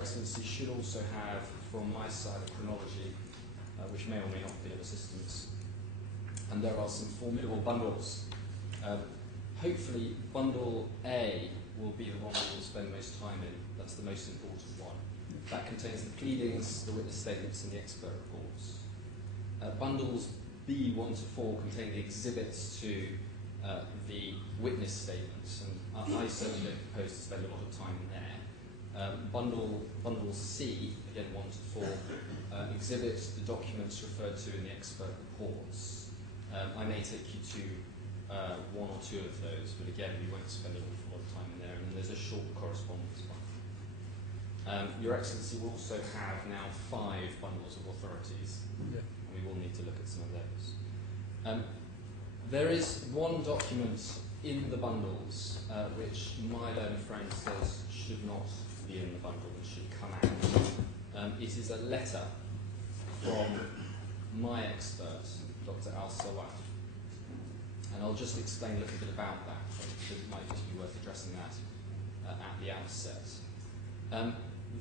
Excellency should also have, from my side, a chronology, which may or may not be of assistance. And there are some formidable bundles. Hopefully, bundle A will be the one we will spend most time in. That's the most important one. That contains the pleadings, the witness statements, and the expert reports. Bundles B1 to 4 contain the exhibits to the witness statements, and I certainly don't propose to spend a lot of time there. Bundle C, again 1 to 4, exhibits the documents referred to in the expert reports. I may take you to one or two of those, but again, we won't spend an awful lot of time in there. And then there's a short correspondence one. Your Excellency will also have now 5 bundles of authorities, and we will need to look at some of those. There is one document in the bundles which my learned friend says should not be in the bundle and should come out. It is a letter from my expert, Dr. Al-Sawaf. And I'll just explain a little bit about that, because it might just be worth addressing that at the outset.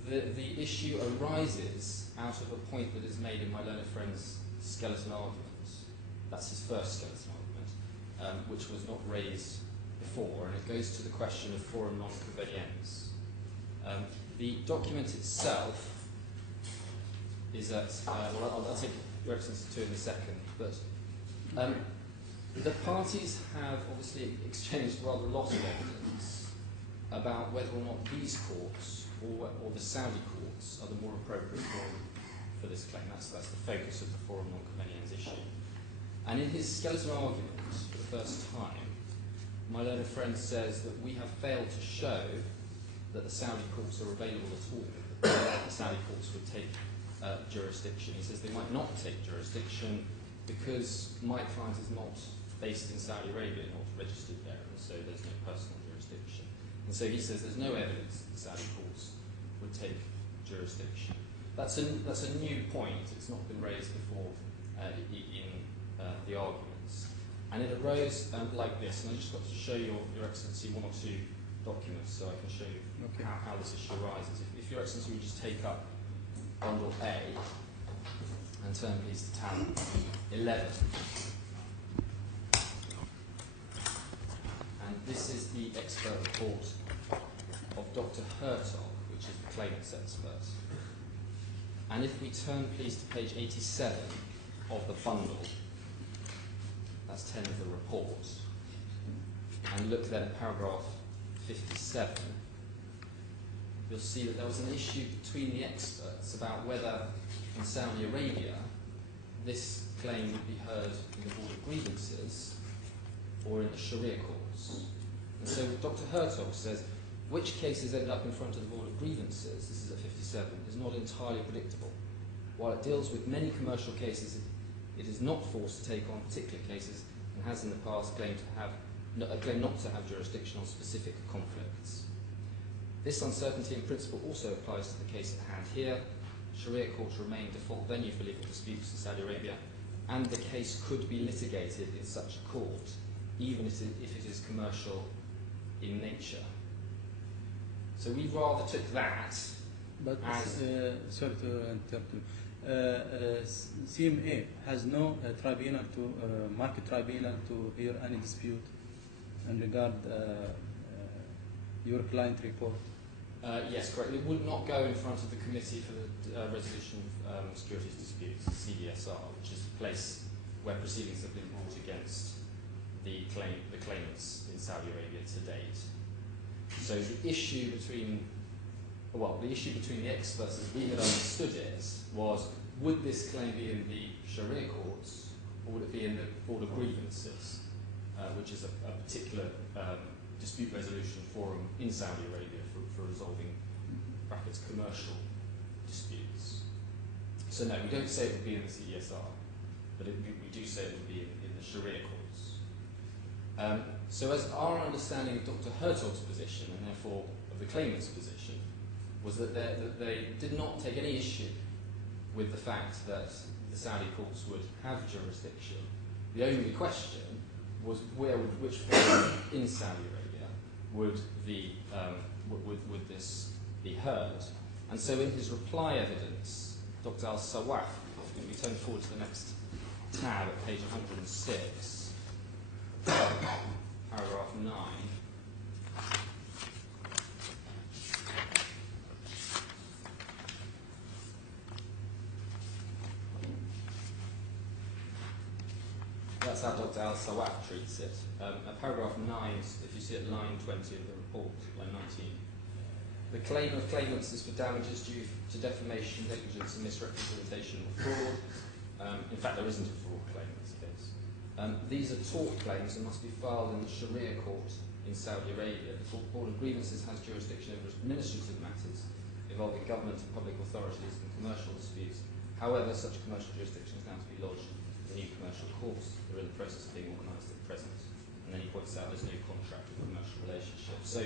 The issue arises out of a point that is made in my learned friend's skeleton argument. That's his first skeleton argument, which was not raised before, and it goes to the question of forum non-convenience. The document itself is at, well, I'll take your Excellency to in a second, but the parties have obviously exchanged rather a lot of evidence about whether or not these courts or the Saudi courts are the more appropriate forum for this claim. That's the focus of the forum non-convenience issue. And in his skeleton argument, for the first time, my learned friend says that we have failed to show that the Saudi courts are available at all, that the Saudi courts would take jurisdiction. He says they might not take jurisdiction because my client is not based in Saudi Arabia, not registered there, and so there's no personal jurisdiction. And so he says there's no evidence that the Saudi courts would take jurisdiction. That's a new point. It's not been raised before in the arguments. And it arose like this, and I just got to show your Excellency 1 or 2 documents so I can show you how this issue arises. If your Excellency would just take up bundle A and turn please to tab 11. And this is the expert report of Dr. Hertog, which is the claimant's expert. And if we turn please to page 87 of the bundle, that's 10 of the report, and look then at paragraph 57, you'll see that there was an issue between the experts about whether in Saudi Arabia this claim would be heard in the Board of Grievances or in the Sharia courts. And so Dr. Hertog says, which cases end up in front of the Board of Grievances, this is at 57, is not entirely predictable. While it deals with many commercial cases, it is not forced to take on particular cases and has in the past claimed not to have jurisdiction on specific conflicts. This uncertainty in principle also applies to the case at hand here. Sharia courts remain default venue for legal disputes in Saudi Arabia, and the case could be litigated in such a court, even if it is commercial in nature. So we rather took that as... sorry to interrupt you. CMA has no tribunal market tribunal to hear any dispute in regard your client report. Yes, correct. It would not go in front of the Committee for the Resolution of Securities Disputes, CDSR, which is the place where proceedings have been brought against the claimants in Saudi Arabia to date. So the issue between the experts, as we had understood it, was would this claim be in the Sharia courts or would it be in the Board of Grievances, which is a particular dispute resolution forum in Saudi Arabia for resolving brackets commercial disputes. So no, we don't say it would be in the CDSR, but we do say it would be in the Sharia courts. So as our understanding of Dr. Hertog's position, and therefore of the claimant's position, was that they did not take any issue with the fact that the Saudi courts would have jurisdiction. The only question was which forum in Saudi Arabia would this be heard, And so in his reply evidence, Dr. al-Sawaf, if we turn forward to the next tab at page 106, paragraph 9, that's how Dr. al-Sawaf treats it. Paragraph 9, if you see at line 20 of the report, line 19. The claim of claimants is for damages due to defamation, negligence and misrepresentation or fraud. In fact, there isn't a fraud claim in this case. These are tort claims and must be filed in the Sharia court in Saudi Arabia. The Board of Grievances has jurisdiction over administrative matters involving government and public authorities and commercial disputes. However, such commercial jurisdiction is now to be lodged in the new commercial courts. They're in the process of being organised at present. And then he points out there's no contract or commercial relationship. So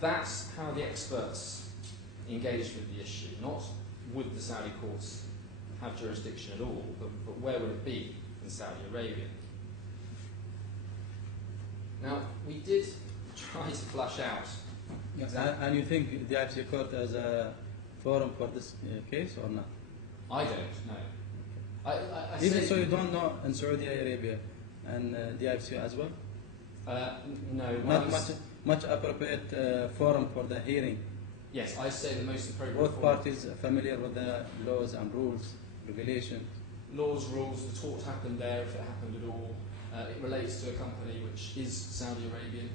that's how the experts engaged with the issue. Not would the Saudi courts have jurisdiction at all, but where would it be in Saudi Arabia? Now, we did try to flush out. And you think the IFC court as a forum for this case or not? I don't know. I Even so, you don't know in Saudi Arabia and the IFC as well? No. Not much appropriate forum for the hearing. Yes, I say the most appropriate. Both parties are familiar with the laws and rules, regulations. Laws, rules, the tort happened there if it happened at all. It relates to a company which is Saudi Arabian.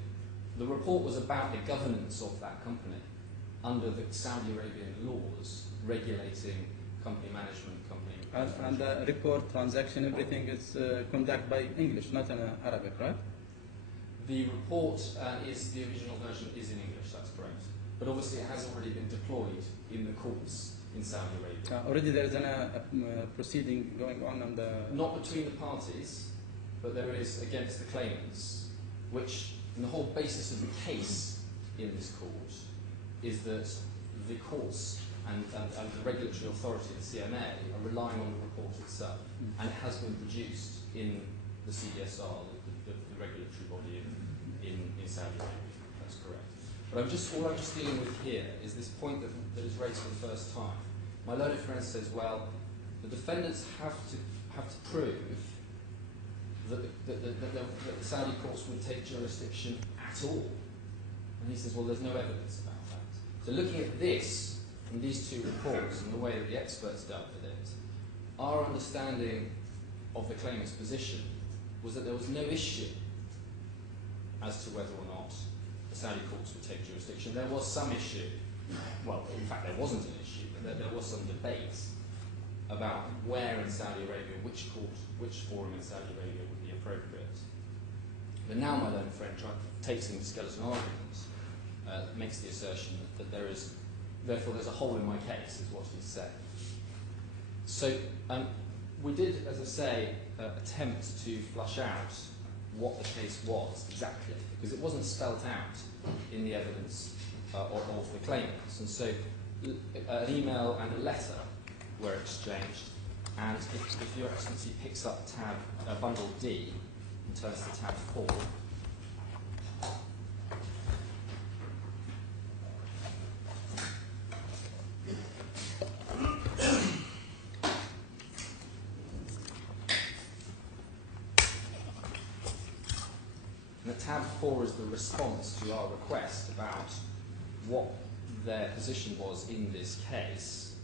The report was about the governance of that company under the Saudi Arabian laws regulating company management, And the report, transaction, everything is conducted by English, not in Arabic, right? The report the original version is in English, that's correct. But obviously it has already been deployed in the courts in Saudi Arabia. Already there is a proceeding going on the... Not between the parties, but there is against the claimants, which, and the whole basis of the case in this court is that the courts and the regulatory authority, the CMA, are relying on the report itself. And it has been produced in the CDSR, the regulatory body in Saudi Arabia. That's correct. But all I'm just dealing with here is this point that is raised for the first time. My learned friend says, well, the defendants have to prove that the Saudi courts would take jurisdiction at all. And he says, well, there's no evidence about that. So looking at this, from these two reports and the way that the experts dealt with it, our understanding of the claimant's position was that there was no issue as to whether or not the Saudi courts would take jurisdiction. There was some issue, well, in fact there wasn't an issue, but there was some debate about where in Saudi Arabia, which court, which forum in Saudi Arabia would be appropriate. But now my learned friend takes in the skeleton arguments, makes the assertion that there is, therefore there's a hole in my case, is what he's saying. So we did, as I say, attempt to flush out what the case was exactly, because it wasn't spelt out in the evidence of the claimants. And so an email and a letter were exchanged, and if Your Excellency picks up tab bundle D and turns to tab 4, and tab 4 is the response to our request about what their position was in this case,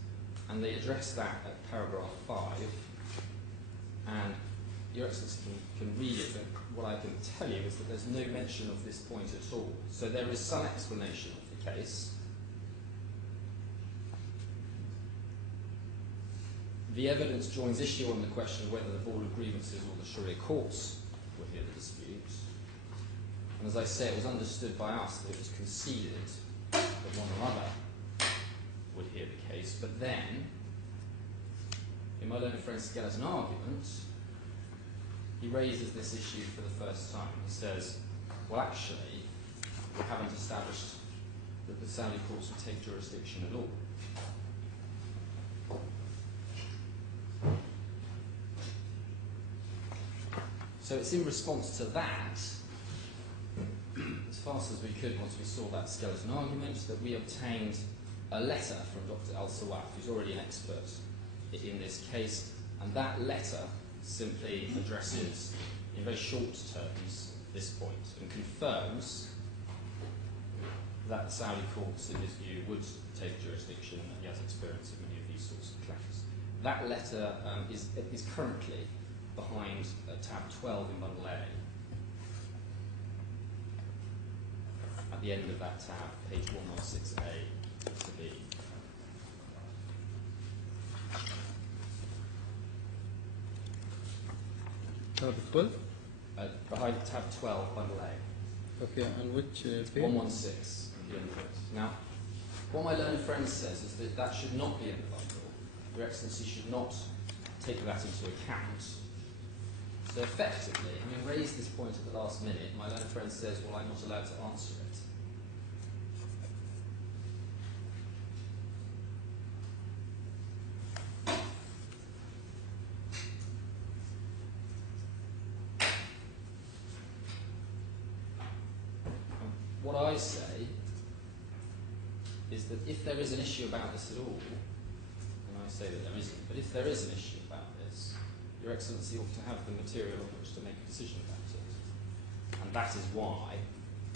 and they address that at paragraph 5, and Your Excellency can read it, but what I can tell you is that there's no mention of this point at all. So there is some explanation of the case. The evidence joins issue on the question of whether the Board of Grievances or the Sharia courts would hear the dispute. And as I say, it was understood by us that it was conceded that one or other would hear the case. But then, in my learned friend Skeleton argument, he raises this issue for the first time. He says, well, actually, we haven't established that the Saudi courts would take jurisdiction at all. So it's in response to that, as fast as we could once we saw that skeleton argument, that we obtained a letter from Dr. Al-Sawaf, who's already an expert in this case, and that letter simply addresses, in very short terms, this point and confirms that the Saudi courts, in his view, would take jurisdiction, and he has experience of many of these sorts of claims. That letter is currently behind tab 12 in bundle A. At the end of that tab, page 116A to B. Tab 12? Behind tab 12, bundle A. Okay, and which page? 116 in the input. Now, what my learned friend says is that that should not be in the bundle. Your Excellency should not take that into account. So effectively, having raised this point at the last minute, my learned friend says, well, I'm not allowed to answer it. What I say is that if there is an issue about this at all, and I say that there isn't, but if there is an issue about this, Your Excellency ought to have the material on which to make a decision about it. And that is why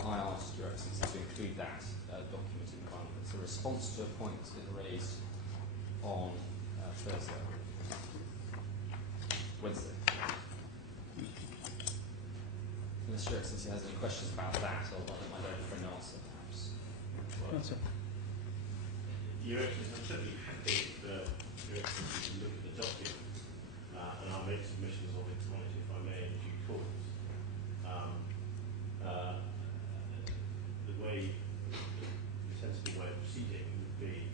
I asked Your Excellency to include that document in the bundle. It's a response to a point that's been raised on Wednesday. Unless Your Excellency has any questions about that, I'll let my learned friend answer, perhaps. Answer. Your Excellency, I'm certainly happy that Your Excellency can look at the document, and I'll make submissions of it on it, if I may, in due course. The sensible way of proceeding would be,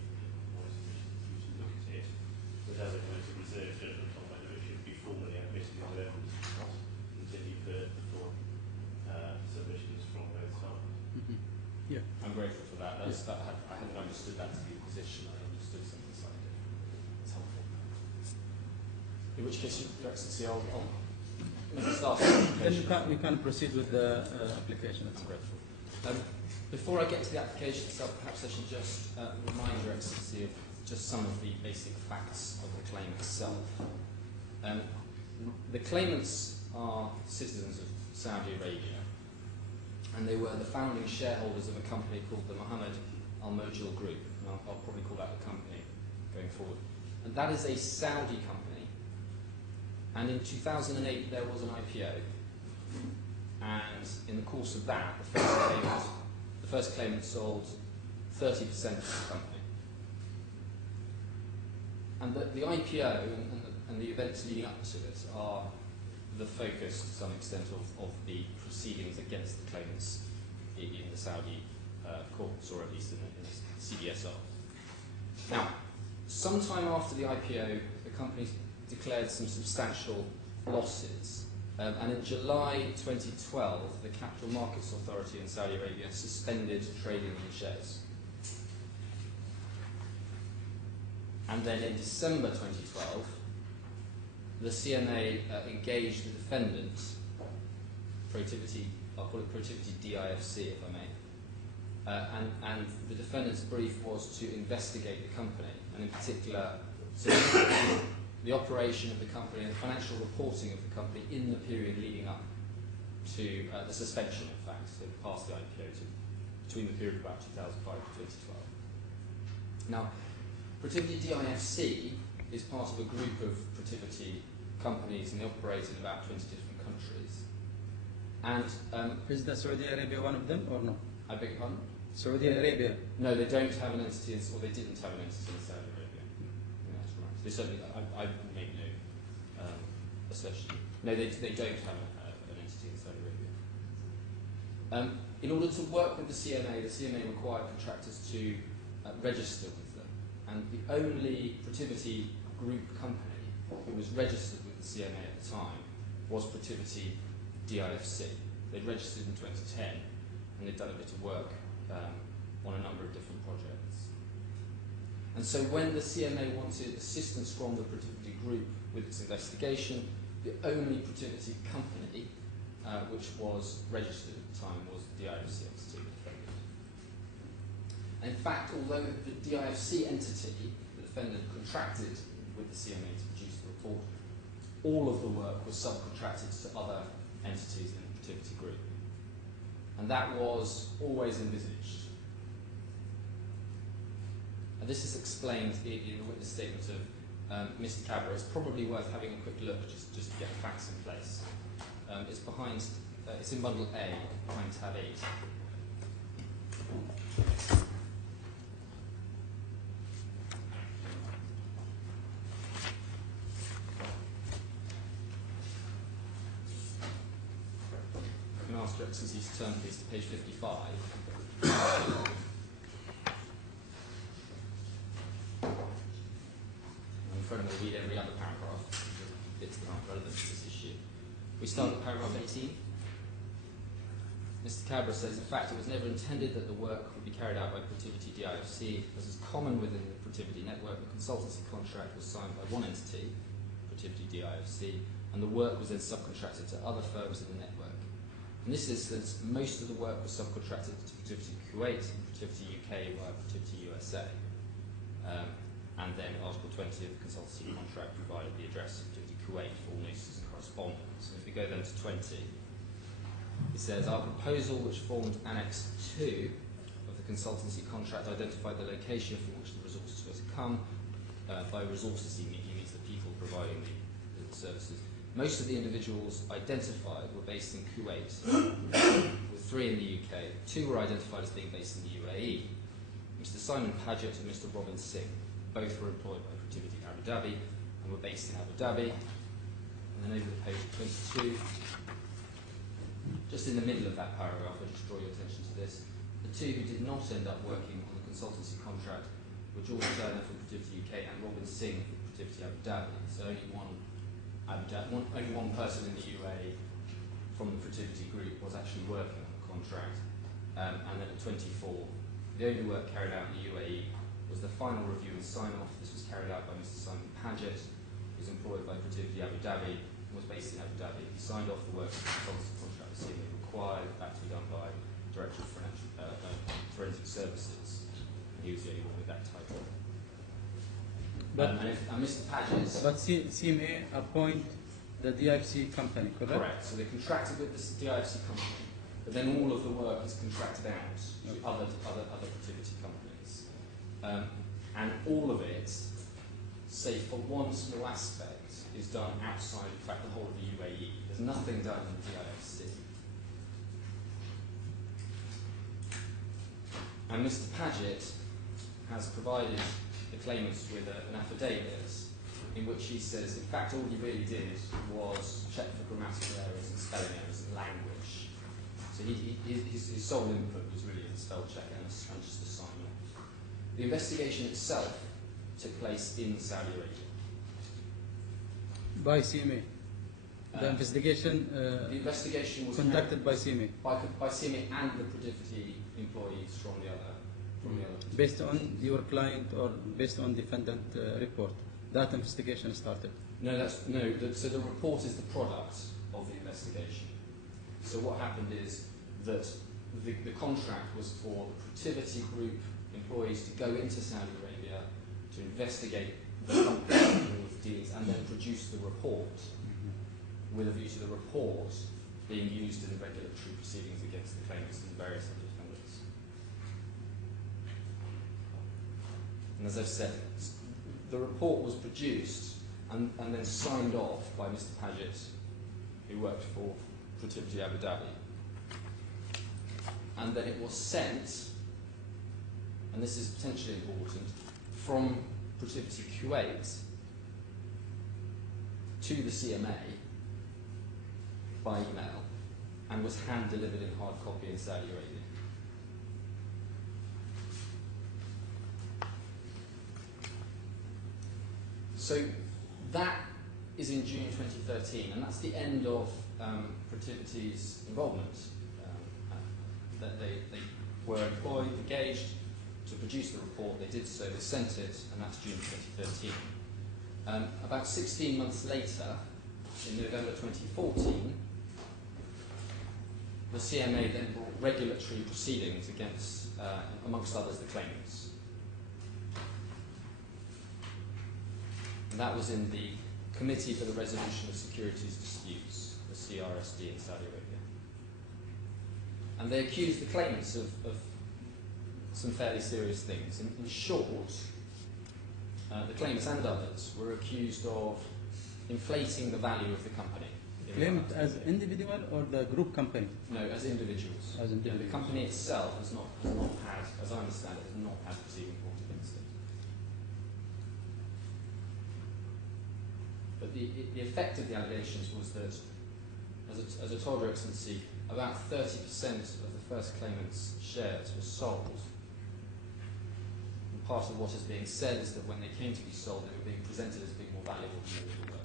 my submission for you to look at it, but as a kind of reserve judgment on whether it should be formally admitted into evidence or not, until you've heard the full submissions from both sides. Mm-hmm. Yeah. I'm grateful for that. I hadn't understood that to be the position. I understood something slightly different. It's helpful. In which case, Your Excellency, I'll start the application. Then you can proceed with the application. I'm grateful. Before I get to the application itself, perhaps I should just remind Your Excellency of just some of the basic facts of the claim itself. The claimants are citizens of Saudi Arabia, and they were the founding shareholders of a company called the Mohammad Al Mojil Group, and I'll probably call that the company going forward. And that is a Saudi company, and in 2008 there was an IPO, and in the course of that, the first claimant sold 30% of the company. And the IPO and the events leading up to it are the focus, to some extent, of the proceedings against the claimants in the Saudi courts, or at least in the CDSR. Now, sometime after the IPO, the company declared some substantial losses, and in July 2012, the Capital Markets Authority in Saudi Arabia suspended trading in the shares. And then in December 2012, the CMA engaged the defendant, Protiviti, I'll call it Protiviti DIFC if I may, and the defendant's brief was to investigate the company, and in particular the operation of the company and financial reporting of the company in the period leading up to the suspension, in fact, so past the IPO, between the period of about 2005 to 2012. Now, Protiviti DIFC is part of a group of Protiviti companies, and they operate in about 20 different countries. And is the Saudi Arabia one of them or no? I beg your pardon? Saudi Arabia? No, they don't have an entity, or they didn't have an entity in Saudi Arabia. Yeah, that's right. They certainly, I make no assertion. No, they don't have an entity in Saudi Arabia. In order to work with the CMA required contractors to register with them. And the only Protiviti group company who was registered with the CMA at the time was Protiviti DIFC. They'd registered in 2010, and they'd done a bit of work on a number of different projects. And so when the CMA wanted assistance from the Protiviti group with its investigation, the only Protiviti company which was registered at the time was the DIFC. And in fact, although the DIFC entity, the defendant, contracted with the CMA to produce the report, all of the work was subcontracted to other entities in the Protiviti group. And that was always envisaged. And this is explained in the witness statement of Mr. Cabra. It's probably worth having a quick look just to get the facts in place. It's behind, it's in bundle A, behind tab 8. I can ask Rex, since he's turned please to page 55. I'm afraid we'll read every other paragraph, bits that aren't relevant to this issue. We start at paragraph 18. Mr. Cabra says, in fact, it was never intended that the work would be carried out by Protiviti DIFC. As is common within the Protiviti network, the consultancy contract was signed by one entity, Protiviti DIFC, and the work was then subcontracted to other firms in the network. In this instance, most of the work was subcontracted to Protiviti Kuwait and Protiviti UK via Protiviti USA. And then Article 20 of the consultancy contract provided the address of Protiviti Kuwait for all notices and correspondence. And if we go then to 20, it says, our proposal, which formed Annex 2 of the consultancy contract, identified the location from which the resources were to come. By resources, he means the people providing the services. Most of the individuals identified were based in Kuwait, with 3 in the UK. 2 were identified as being based in the UAE. Mr. Simon Paget and Mr. Robin Singh. Both were employed by Protiviti Abu Dhabi and were based in Abu Dhabi. And then over to page 22. Just in the middle of that paragraph, I'll just draw your attention to this. The 2 who did not end up working on the consultancy contract were George Turner from Protiviti UK and Robin Singh from Protiviti Abu Dhabi. So only one person in the UAE from the Protiviti group was actually working on the contract. And then at 24, the only work carried out in the UAE was the final review and sign-off. This was carried out by Mr. Simon Paget, who was employed by Protiviti Abu Dhabi and was based in Abu Dhabi. He signed off the work of the consultancy contract as being required, that to be done by Director of Forensic Services. And he was the only one with that title. And Mr. Paget... But CMA appoint the DIFC company, correct? Correct. So they contracted with the DIFC company, but then all of the work is contracted out to other Protiviti companies. And all of it, save for one small aspect, is done outside, in fact, the whole of the UAE. There's nothing done in the DIFC. And Mr. Paget has provided the claimants with an affidavit in which he says, in fact, all he really did was check for grammatical errors and spelling errors and language. So his sole input was really a spell check and just a sign off. The investigation itself took place in Saudi Arabia. By CMA? The investigation was conducted by CMA? By CMA and the Protiviti employees from the other. Based on your client or based on defendant report? That investigation started? So the report is the product of the investigation. So what happened is that the contract was for the Protiviti group employees to go into Saudi Arabia to investigate the company with dealings and then produce the report with a view to the report being used in regulatory proceedings against the claimants and various other defendants. And as I've said, the report was produced and then signed off by Mr. Paget, who worked for Protiviti Abu Dhabi. And then it was sent, and this is potentially important, from Protiviti Kuwait to the CMA by email and was hand-delivered in hard copy in Saudi Arabia. So that is in June 2013, and that's the end of Protiviti's involvement. That they were employed, engaged to produce the report. They did so, they sent it, and that's June 2013. About 16 months later, in November 2014, the CMA then brought regulatory proceedings against, amongst others, the claimants. And that was in the Committee for the Resolution of Securities Disputes, the CRSD in Saudi Arabia. And they accused the claimants of some fairly serious things. In short, the claimants and others were accused of inflating the value of the company. Claimant as individual or the group company? No, as individuals. As individuals. Yeah, the company itself has not had, as I understand it, has not had proceeding brought against it. But the effect of the allegations was that, as a told Your Excellency, about 30% of the first claimant's shares were sold. And part of what is being said is that when they came to be sold, they were being presented as being more valuable than they really were.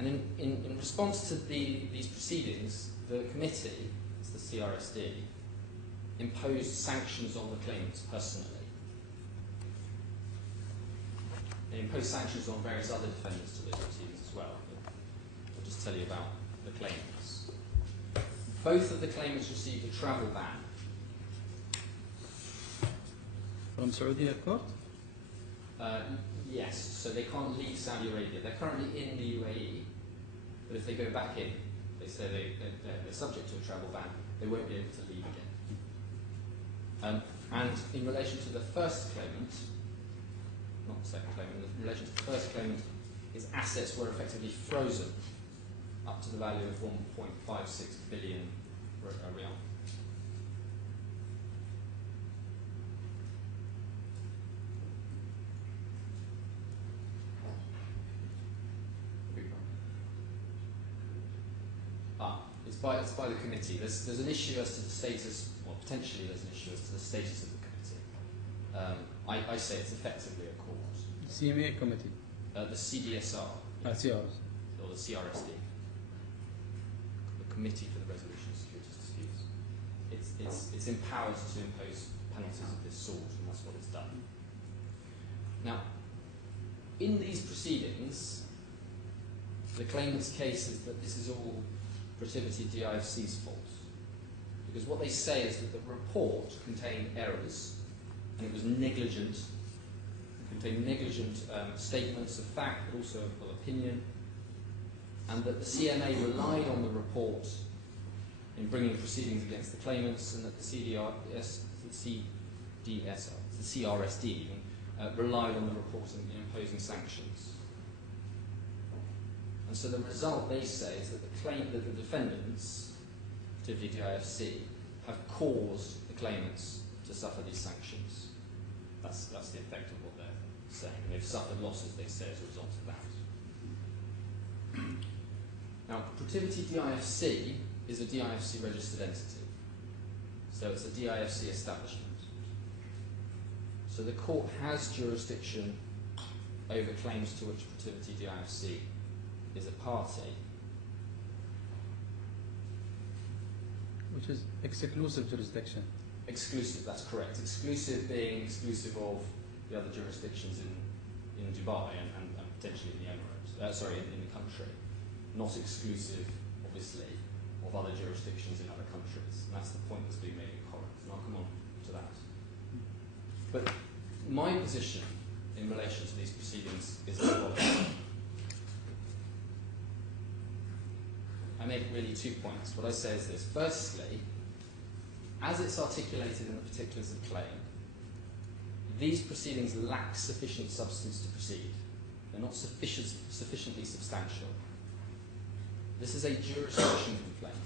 And in response to these proceedings, the committee, it's the CRSD, imposed sanctions on the claimants personally. They imposed sanctions on various other defendants to those proceedings as well. I'll just tell you about the claimants. Both of the claimants received a travel ban. From Saudi court? Yes, so they can't leave Saudi Arabia. They're currently in the UAE, but if they go back in, they say they're subject to a travel ban, they won't be able to leave again. And in relation to the first claimant, not the second claimant, in relation to the first claimant, his assets were effectively frozen up to the value of 1.56 billion riyal. It's by the committee. There's an issue as to the status, well, potentially there's an issue as to the status of the committee. I say it's effectively a court. CMA committee? The CDSR. CRS. Or the CRSD. The Committee for the Resolution of Securities Disputes. It's empowered to impose penalties of this sort, and that's what it's done. Now, in these proceedings, the claimant's case is that this is all Protiviti DIFC's fault. Because what they say is that the report contained errors, and it was negligent. It contained negligent statements of fact, but also of opinion, and that the CMA relied on the report in bringing proceedings against the claimants, and that the CRSD even, relied on the report in imposing sanctions. And so the result, they say, is that the defendants, particularly DIFC, have caused the claimants to suffer these sanctions. That's the effect of what they're saying. And they've suffered losses, they say, as a result of that. Now, Protiviti DIFC is a DIFC registered entity. So it's a DIFC establishment. So the court has jurisdiction over claims to which Protiviti DIFC is a party. Which is exclusive jurisdiction. Exclusive, that's correct. Exclusive being exclusive of the other jurisdictions in Dubai and potentially in the Emirates. In the country. Not exclusive, obviously, of other jurisdictions in other countries. And that's the point that's being made in Corinth. And I'll come on to that. But my position in relation to these proceedings is as follows. I make really 2 points. What I say is this. Firstly, as it's articulated in the particulars of claim, these proceedings lack sufficient substance to proceed. They're not sufficiently substantial. This is a jurisdiction complaint.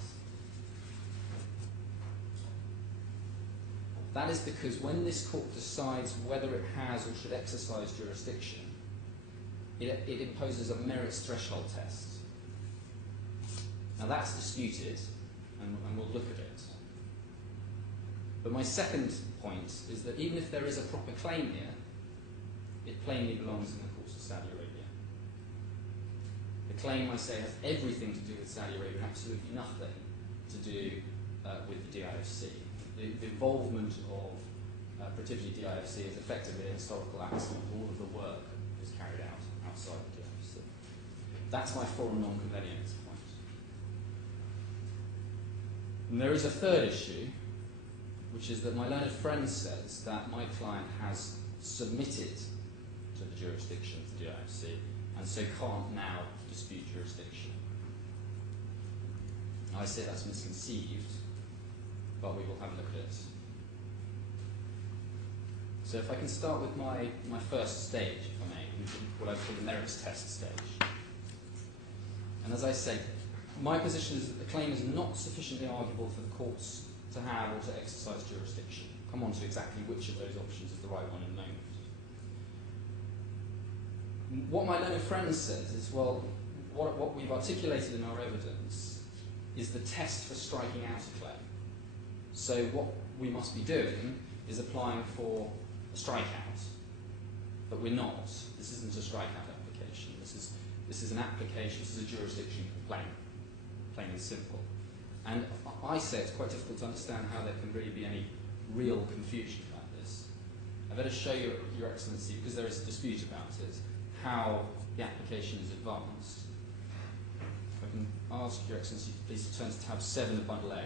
That is because when this court decides whether it has or should exercise jurisdiction, it imposes a merits threshold test. Now that's disputed, and we'll look at it. But my second point is that even if there is a proper claim here, it plainly belongs in the courts of Saudi Arabia. The claim, I say, has everything to do with Saudi Arabia and absolutely nothing to do with the DIFC. The involvement of Protiviti DIFC is effectively a historical accident. All of the work is carried out outside the DIFC. That's my forum non-convenience point. And there is a third issue, which is that my learned friend says that my client has submitted to the jurisdiction of the DIFC and so can't now dispute jurisdiction. I say that's misconceived, but we will have a look at it. So if I can start with my first stage, if I may, what I call the merits test stage. And as I say, my position is that the claim is not sufficiently arguable for the courts to have or to exercise jurisdiction. I'll come on to exactly which of those options is the right one in a moment. What my learned friend says is, well, what we've articulated in our evidence is the test for striking out a claim. So what we must be doing is applying for a strikeout, but we're not. This isn't a strikeout application. This is an application. This is a jurisdiction complaint, plain and simple. And I say it's quite difficult to understand how there can really be any real confusion about this. I better show you, Your Excellency, because there is a dispute about it, how the application is advanced. If I can ask Your Excellency to please turn to tab 7 of Bundle A.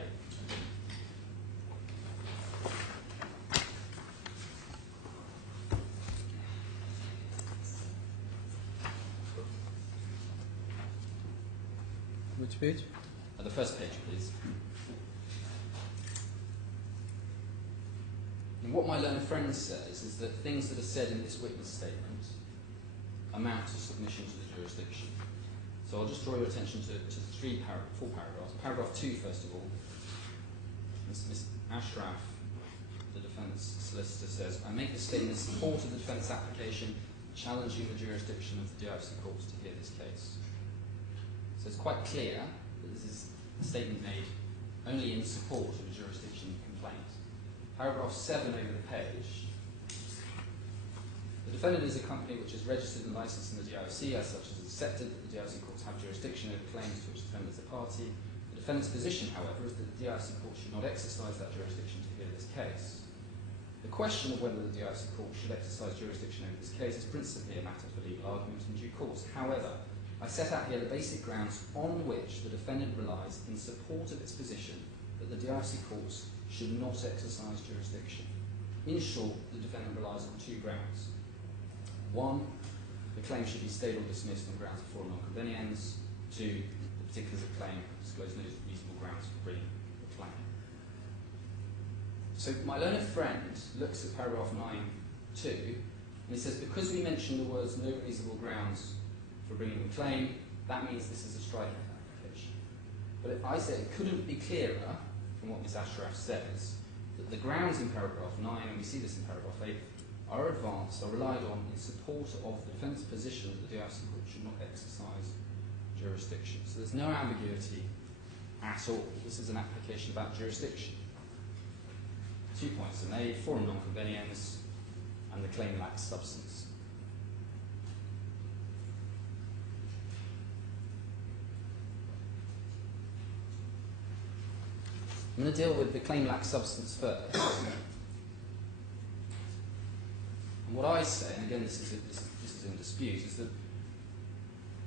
Which page? The first page, please. And what my learned friend says is that things that are said in this witness statement amount to submission to the jurisdiction. So I'll just draw your attention to four paragraphs. Paragraph 2, first of all. Ms. Ashraf, the defence solicitor, says, I make this statement in support of the defence application challenging the jurisdiction of the DIFC courts to hear this case. So it's quite clear that this is a statement made only in support of a jurisdiction complaint. Paragraph 7 over the page. The defendant is a company which is registered and licensed in the DIFC, as such as accepted that the DIFC courts have jurisdiction over claims to which the defendant is a party. The defendant's position, however, is that the DIFC court should not exercise that jurisdiction to hear this case. The question of whether the DIFC court should exercise jurisdiction over this case is principally a matter for legal argument in due course. However, I set out here the basic grounds on which the defendant relies in support of its position that the DIFC courts should not exercise jurisdiction. In short, the defendant relies on 2 grounds. 1, the claim should be stayed or dismissed on grounds of forum non-conveniens. 2, the particulars of claim disclose no reasonable grounds for bringing the claim. So my learned friend looks at paragraph 9.2 and he says, because we mention the words no reasonable grounds for bringing the claim, that means this is a strikeout application. But I say it couldn't be clearer from what Ms. Ashraf says that the grounds in paragraph 9, and we see this in paragraph 8, are advanced, are relied on in support of the defence position that the DIFC court should not exercise jurisdiction. So there's no ambiguity at all. This is an application about jurisdiction. 2 points are made, forum non-conveniens, and the claim lacks substance. I'm going to deal with the claim lacks substance first. And what I say, and again this is in dispute, is that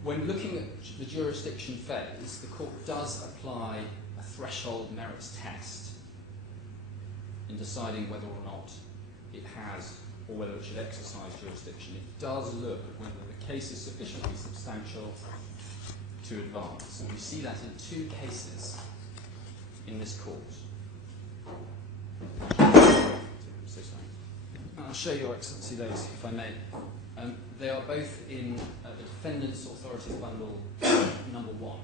when looking at the jurisdiction phase, the court does apply a threshold merits test in deciding whether or not it has or whether it should exercise jurisdiction. It does look at whether the case is sufficiently substantial to advance. And we see that in 2 cases in this court. So sorry. I'll show Your Excellency those, if I may. They are both in the Defendant's Authorities Bundle number 1.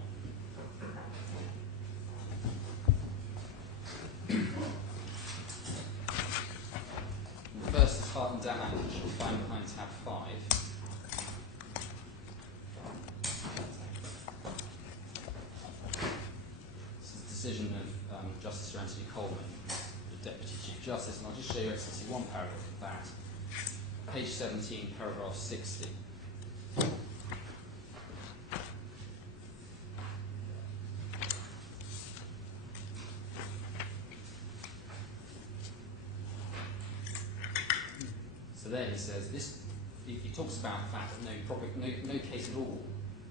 The first is Hamad Bin Hamad, which you'll find behind tab 5. This is the decision of Justice Sir Anthony Coleman, the Deputy Chief Justice, and I'll just show you, Excellency, one paragraph of that. Page 17, paragraph 60. So there he says, he talks about the fact that no case at all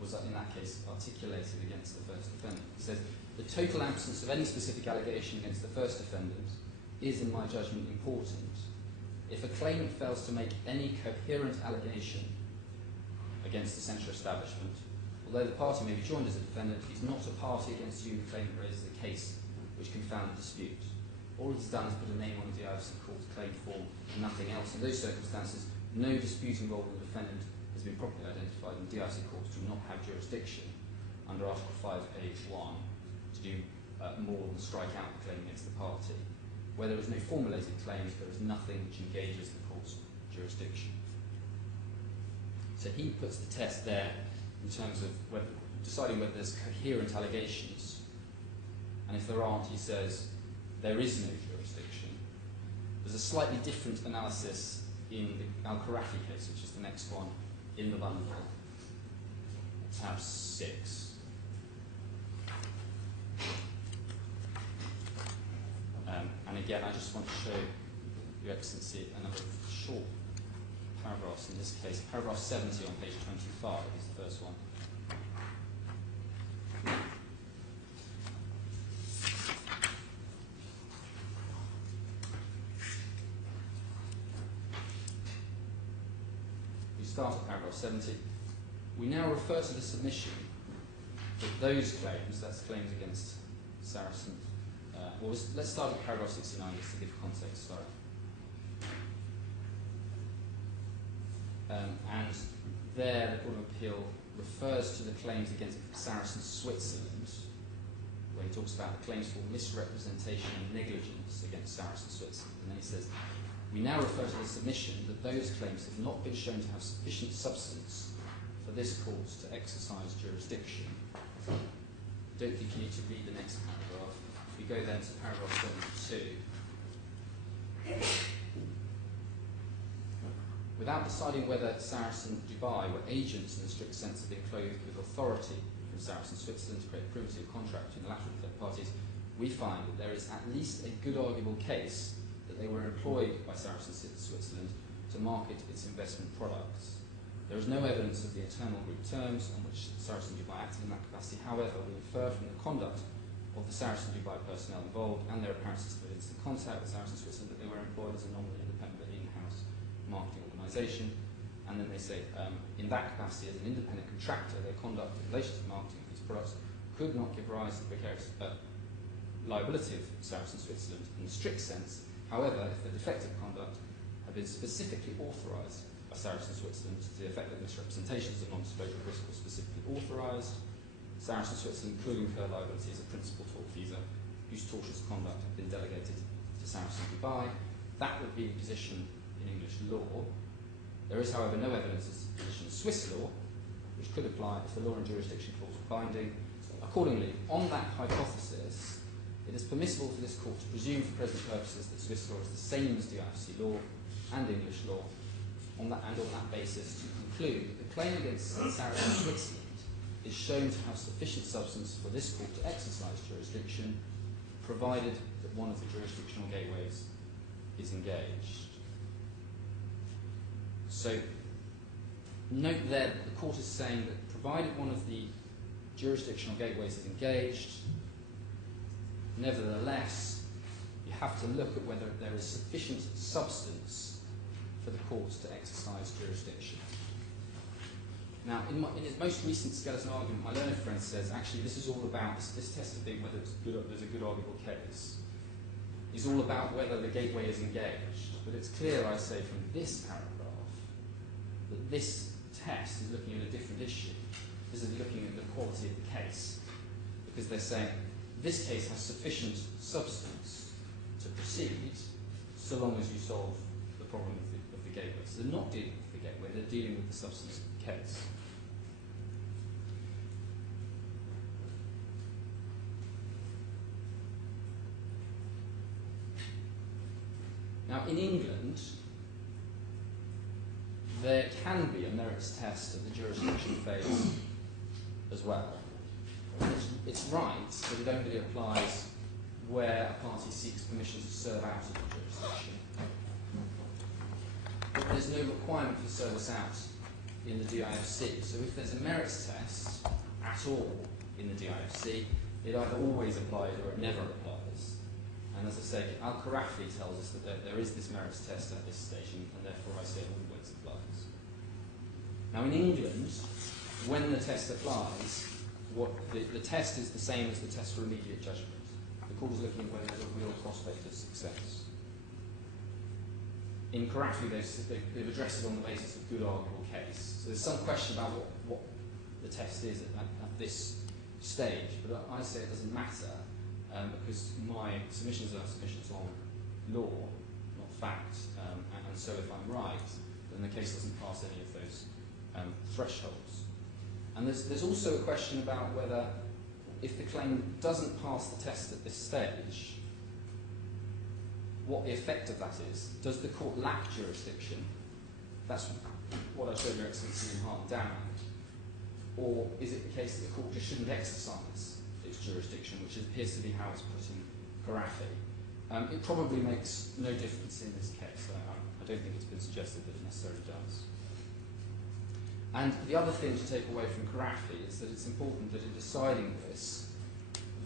was, in that case, articulated against the first defendant. He says, the total absence of any specific allegation against the first defendant is, in my judgment, important. If a claimant fails to make any coherent allegation against the central establishment, although the party may be joined as a defendant, he is not a party against whom the claimant raises a case which can found a dispute. All he's done is put a name on the DIFC court's claim form and nothing else. In those circumstances, no dispute involving the defendant has been properly identified, and DIFC courts do not have jurisdiction under Article 5, page 1 to do more than strike out the claim against the party. Where there is no formulated claim, there is nothing which engages the court's jurisdiction. So he puts the test there in terms of deciding whether there's coherent allegations, and if there aren't, he says there is no jurisdiction. There's a slightly different analysis in the Al-Kharafi case, which is the next one in the bundle, tab 6. And again, I just want to show Your Excellency a number of short paragraphs in this case. Paragraph 70 on page 25 is the first one. We start at paragraph 70. We now refer to the submission that those claims, that's claims against Saracen. Let's start with paragraph 69 just to give context, sorry. And there the Court of Appeal refers to the claims against Saracen Switzerland, where he talks about the claims for misrepresentation and negligence against Saracen Switzerland. And then he says, we now refer to the submission that those claims have not been shown to have sufficient substance for this court to exercise jurisdiction. I don't think you need to read the next paragraph. We go then to paragraph 72. Without deciding whether Saracen Dubai were agents in the strict sense of being clothed with authority from Saracen Switzerland to create privity of contract between the lateral third parties, we find that there is at least a good arguable case that they were employed by Saracen Switzerland to market its investment products. There is no evidence of the internal group terms on which Saracen Dubai acted in that capacity. However, we infer from the conduct of the Saracen Dubai personnel involved and their appearances of instant contact with Saracen Switzerland that they were employed as a nominally independent but in-house marketing organisation. And then they say, in that capacity as an independent contractor, their conduct in relation to the marketing of these products could not give rise to the precarious liability of Saracen Switzerland in the strict sense. However, if the defective conduct had been specifically authorised by Saracen Switzerland to the effect that misrepresentations of non-disclosure of risk were specifically authorised, Saracen Switzerland could incur liability as a principal tortfeasor whose tortious conduct had been delegated to Saracen Dubai. That would be the position in English law. There is, however, no evidence as to the position of Swiss law, which could apply if the law and jurisdiction clause were binding. Accordingly, on that hypothesis, it is permissible for this court to presume for present purposes that Swiss law is the same as DIFC law and English law, and on that basis to conclude that the claim against Saracen Switzerland is shown to have sufficient substance for this court to exercise jurisdiction, provided that one of the jurisdictional gateways is engaged. So, note there that the court is saying that provided one of the jurisdictional gateways is engaged, nevertheless, you have to look at whether there is sufficient substance for the courts to exercise jurisdiction. Now, in his most recent skeleton argument, my learned friend says, actually, this is all about, this test of being whether there's a good arguable case, is all about whether the gateway is engaged. But it's clear, I say, from this paragraph, that this test is looking at a different issue. This is looking at the quality of the case. Because they're saying, this case has sufficient substance to proceed, so long as you solve the problem of the gateway. So they're not dealing with the gateway, they're dealing with the substance of the case. Now, in England, there can be a merits test at the jurisdiction phase as well. It's right that it only applies where a party seeks permission to serve out of the jurisdiction. But there's no requirement for service out in the DIFC. So if there's a merits test at all in the DIFC, it either always applies or it never applies. And as I say, Al-Karafi tells us that there is this merits test at this stage, and therefore I say it always applies. Now in England, when the test applies, the test is the same as the test for immediate judgment. The court is looking at whether there's a real prospect of success. In Karafi, they've addressed it on the basis of good arguable case. So there's some question about what the test is at this stage, but I say it doesn't matter because my submissions are submissions on law, not fact, and so if I'm right, then the case doesn't pass any of those thresholds. And there's also a question about whether, if the claim doesn't pass the test at this stage, what the effect of that is. Does the court lack jurisdiction? That's what I showed Your Excellency in Hart Down. Or is it the case that the court just shouldn't exercise its jurisdiction, which appears to be how it's put in Karafi? It probably makes no difference in this case. I don't think it's been suggested that it necessarily does. And the other thing to take away from Karafi is that it's important that in deciding this,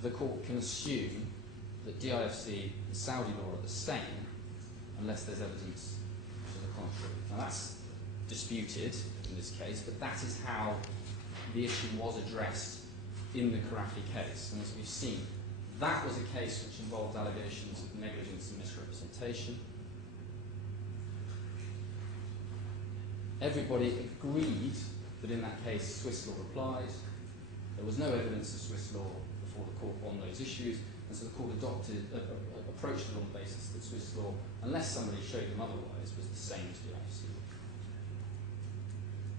the court can assume that DIFC and Saudi law are the same unless there's evidence to the contrary. Now that's disputed in this case, but that is how the issue was addressed in the Karafi case. And as we've seen, that was a case which involved allegations of negligence and misrepresentation. Everybody agreed that in that case Swiss law applied. There was no evidence of Swiss law before the court on those issues, and so the court approached it on the basis that Swiss law, unless somebody showed them otherwise, was the same as the IFC law.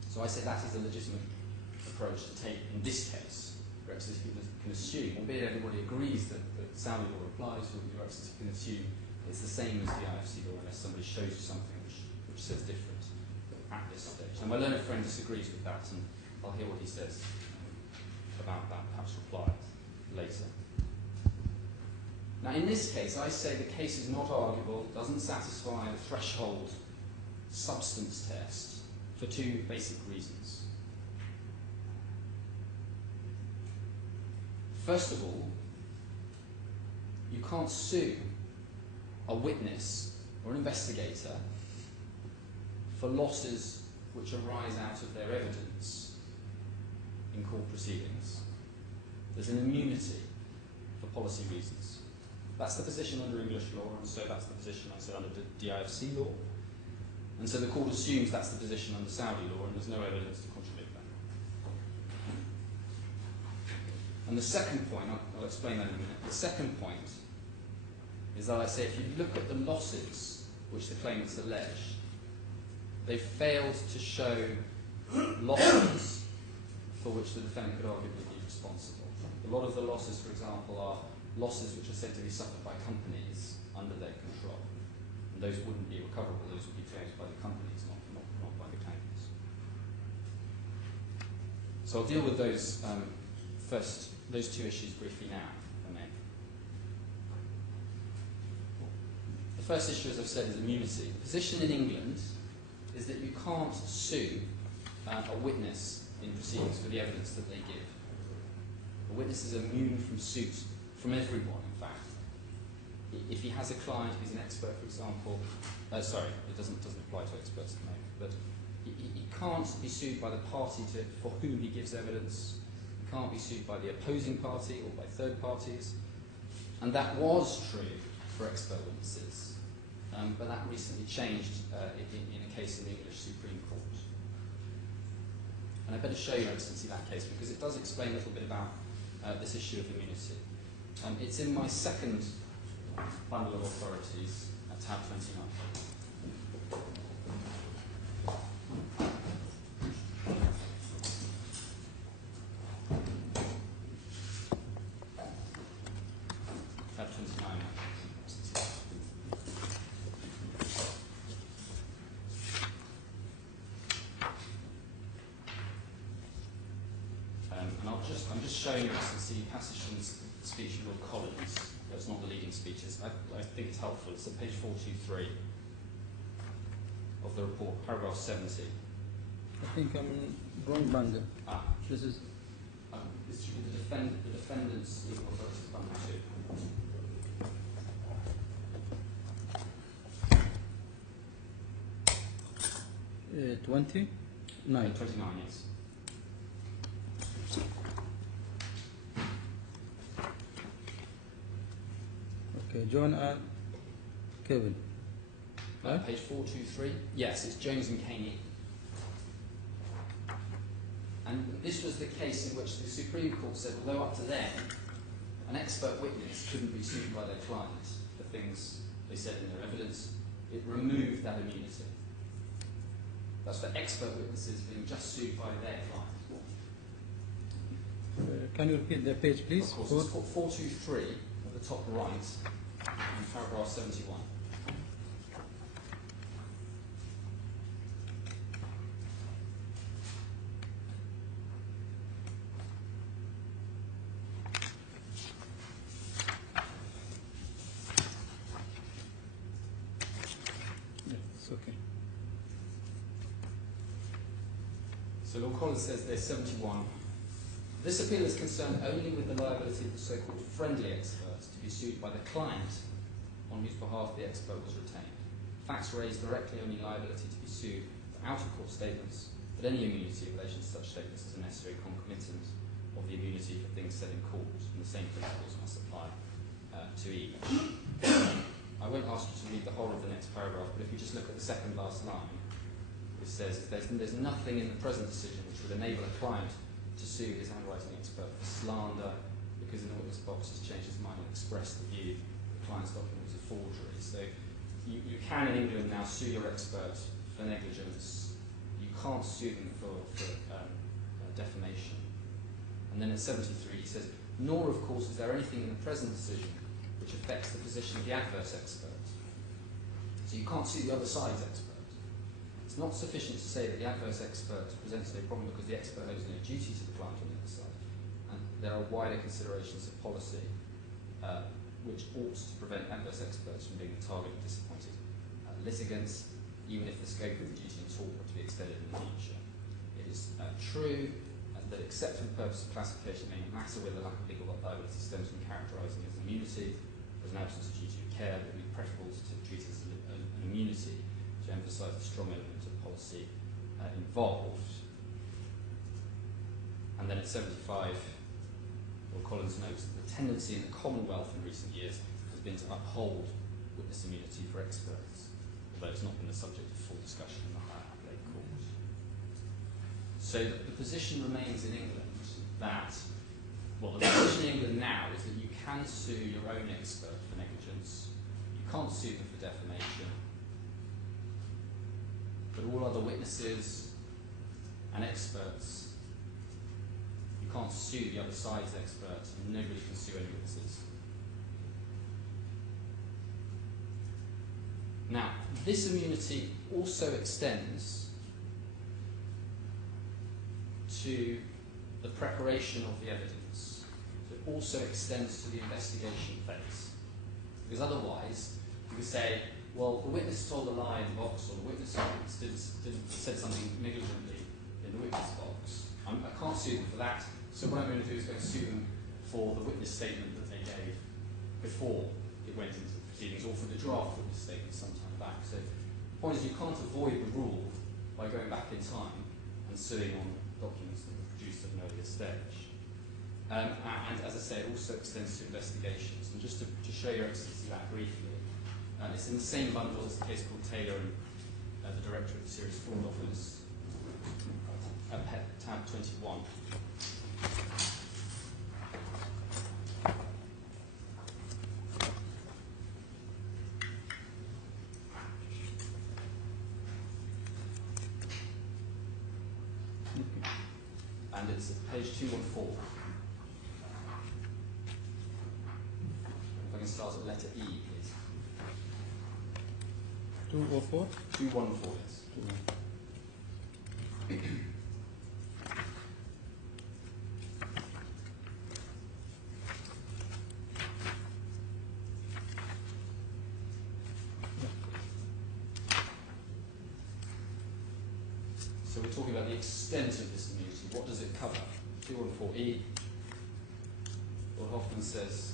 So I say that is a legitimate approach to take in this case. Your Excellency can assume, albeit everybody agrees that Saudi law applies, Your Excellency can assume it's the same as the IFC law unless somebody shows you something which says different at this stage. And my learned friend disagrees with that, and I'll hear what he says about that, perhaps reply later. Now in this case, I say the case is not arguable, doesn't satisfy the threshold substance test for two basic reasons. First of all, you can't sue a witness or an investigator for losses which arise out of their evidence in court proceedings. There's an immunity for policy reasons. That's the position under English law, and so that's the position I say under DIFC law. And so the court assumes that's the position under Saudi law, and there's no evidence to contradict that. And the second point, I'll explain that in a minute. The second point is that I say if you look at the losses which the claimants allege, they failed to show losses for which the defendant could arguably be responsible. A lot of the losses, for example, are losses which are said to be suffered by companies under their control. And those wouldn't be recoverable, those would be claimed by the companies, not by the claimants. So I'll deal with those those two issues briefly now, if I may. The first issue, as I've said, is immunity. The position in England is that you can't sue a witness in proceedings for the evidence that they give. A witness is immune from suit from everyone, in fact. If he has a client who's an expert, for example, sorry, it doesn't apply to experts at the moment, but he can't be sued by the party for whom he gives evidence. He can't be sued by the opposing party or by third parties. And that was true for expert witnesses, but that recently changed in a case in the English Supreme Court. And I better show you, Excellency, that case because it does explain a little bit about this issue of immunity. It's in my second bundle of authorities at tab 29. Tab 29. I'm just showing you the passage from the speech of Lord Collins. It's not the leading speeches. I think it's helpful. It's at page 423 of the report, paragraph 70. I think I'm wrong bundle. This is This should be the defendant's legal authorities bundle 2. 29. 29, yes. Okay, John and Kevin. Right? Page 423. Yes, it's Jones and Caney. And this was the case in which the Supreme Court said, although up to then, an expert witness couldn't be sued by their client for things they said in their evidence, it removed that immunity. That's for expert witnesses being just sued by their client. Can you repeat the page, please? Of course, it's 423 at the top right, in paragraph 71. Yes, okay. So Lord Collins says there's 71. This appeal is concerned only with the liability of the so-called friendly expert to be sued by the client on whose behalf the expert was retained. Facts raised directly only liability to be sued for out-of-court statements, but any immunity in relation to such statements is a necessary concomitant of the immunity for things said in court, and the same principles must apply to each. I won't ask you to read the whole of the next paragraph, but if you just look at the second last line, it says there's nothing in the present decision which would enable a client to sue his handwriting expert for slander because in the witness box he's changed his mind and expressed the view the client's document was a forgery. So you can in England now sue your expert for negligence. You can't sue them for defamation. And then at 73 he says, nor of course is there anything in the present decision which affects the position of the adverse expert. So you can't sue the other side's expert. It's not sufficient to say that the adverse expert presents no problem because the expert owes no duty to the client on the other side. And there are wider considerations of policy which ought to prevent adverse experts from being the target of disappointed litigants, even if the scope of the duty and tort were to be extended in the future. It is true that except for the purpose of classification, it may not matter whether the lack of legal liability stems from characterising as immunity or as an absence of duty of care, but it would be preferable to treat it as an immunity to emphasise the strong element of policy involved. And then at 75, Lord Collins notes that the tendency in the Commonwealth in recent years has been to uphold witness immunity for experts, although it's not been the subject of full discussion in the higher appellate court. So the position remains in England that, well, the position in England now is that you can sue your own expert for negligence, you can't sue them for defamation, but all other witnesses and experts, you can't sue the other side's expert, and nobody can sue any witnesses. Now, this immunity also extends to the preparation of the evidence. It also extends to the investigation phase. Because otherwise, you could say, well, the witness told a lie in the box, or the witness said something negligently in the witness box. I can't sue them for that, so what I'm going to do is go and sue them for the witness statement that they gave before it went into the proceedings, or for the draft witness statement sometime back. So the point is you can't avoid the rule by going back in time and suing on documents that were produced at an earlier stage. And as I say, it also extends to investigations. And just to show your Excellency that briefly, it's in the same bundle as the case called Taylor and the Director of the Serious Fraud Office, at tab 21. And it's at page 214. If I can start at letter E, please. 204? 214, yes. 214. So we're talking about the extent of this immunity. What does it cover? 214E. Lord Hoffman says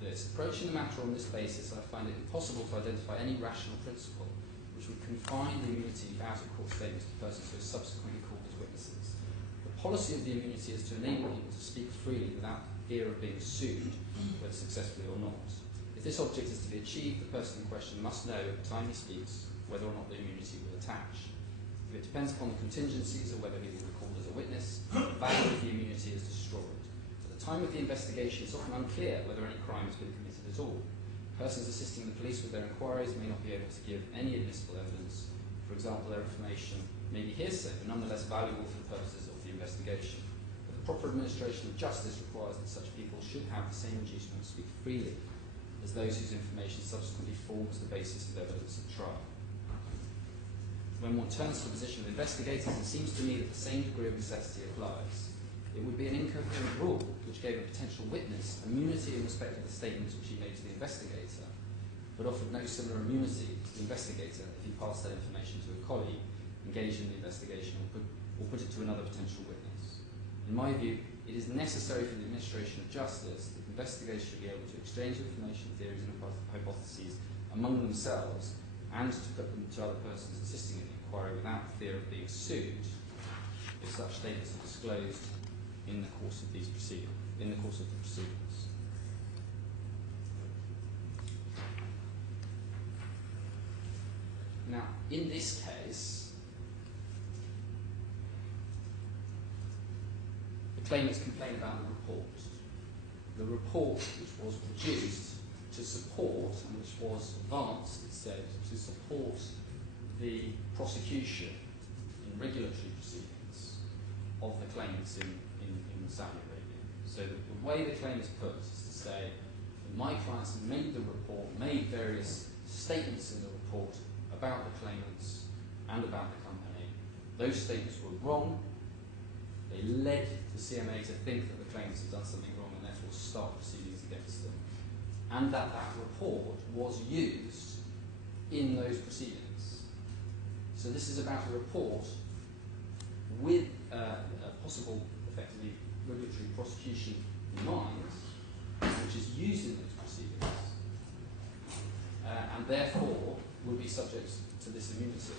this: approaching the matter on this basis, I find it impossible to identify any rational principle which would confine the immunity of out-of-court statements to persons who are subsequently called as witnesses. The policy of the immunity is to enable people to speak freely without fear of being sued, whether successfully or not. If this object is to be achieved, the person in question must know at the time he speaks whether or not the immunity will attach. If it depends upon the contingencies or whether he will be called as a witness, the value of the immunity is destroyed. At the time of the investigation, it's often unclear whether any crime has been committed at all. Persons assisting the police with their inquiries may not be able to give any admissible evidence. For example, their information may be hearsay, but nonetheless valuable for the purposes of the investigation. But the proper administration of justice requires that such people should have the same inducement to speak freely as those whose information subsequently forms the basis of evidence at trial. When one turns to the position of investigators, it seems to me that the same degree of necessity applies. It would be an incoherent rule which gave a potential witness immunity in respect of the statements which he made to the investigator, but offered no similar immunity to the investigator if he passed that information to a colleague engaged in the investigation or put it to another potential witness. In my view, it is necessary for the administration of justice that investigators should be able to exchange information, theories and hypotheses among themselves and to put them to other persons assisting in the inquiry without fear of being sued if such statements are disclosed in the course of these proceedings, in the course of the proceedings. Now, in this case, the claimants complain about the report. The report which was produced to support, and which was advanced, it said, to support the prosecution in regulatory proceedings of the claimants in Saudi Arabia. So the way the claim is put is to say that my clients made the report, made various statements in the report about the claimants and about the company. Those statements were wrong. They led the CMA to think that the claimants had done something wrong and therefore start proceedings against them. And that report was used in those proceedings. So this is about a report with a possible, effectively, regulatory prosecution in mind, which is used in those proceedings, and therefore would be subject to this immunity.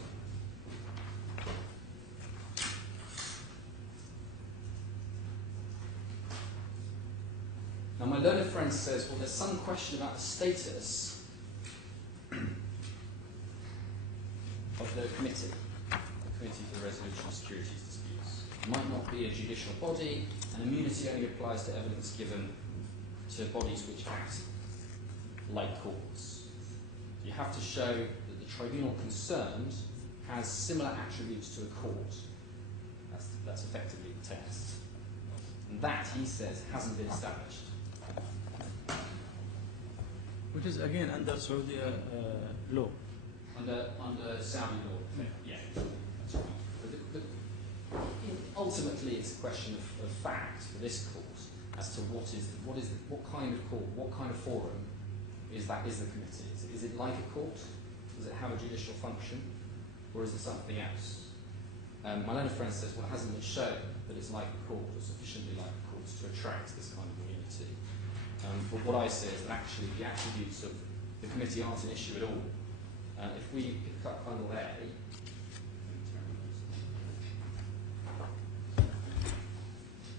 Now, my learned friend says, well, there's some question about the status of the committee for the Resolution of Securities Disputes. It might not be a judicial body, and immunity only applies to evidence given to bodies which act like courts. You have to show that the tribunal concerned has similar attributes to a court. That's effectively the test. And that, he says, hasn't been established. Which is again under Saudi law. Under Saudi law, yeah, that's right. But ultimately, it's a question of fact for this court as to what kind of court, what kind of forum is the committee? Is it like a court? Does it have a judicial function, or is it something else? My learned friend says, well, it hasn't been shown that it's like a court or sufficiently like a court to attract this kind of immunity. But what I say is that actually the attributes of the committee aren't an issue at all. If we pick up bundle A,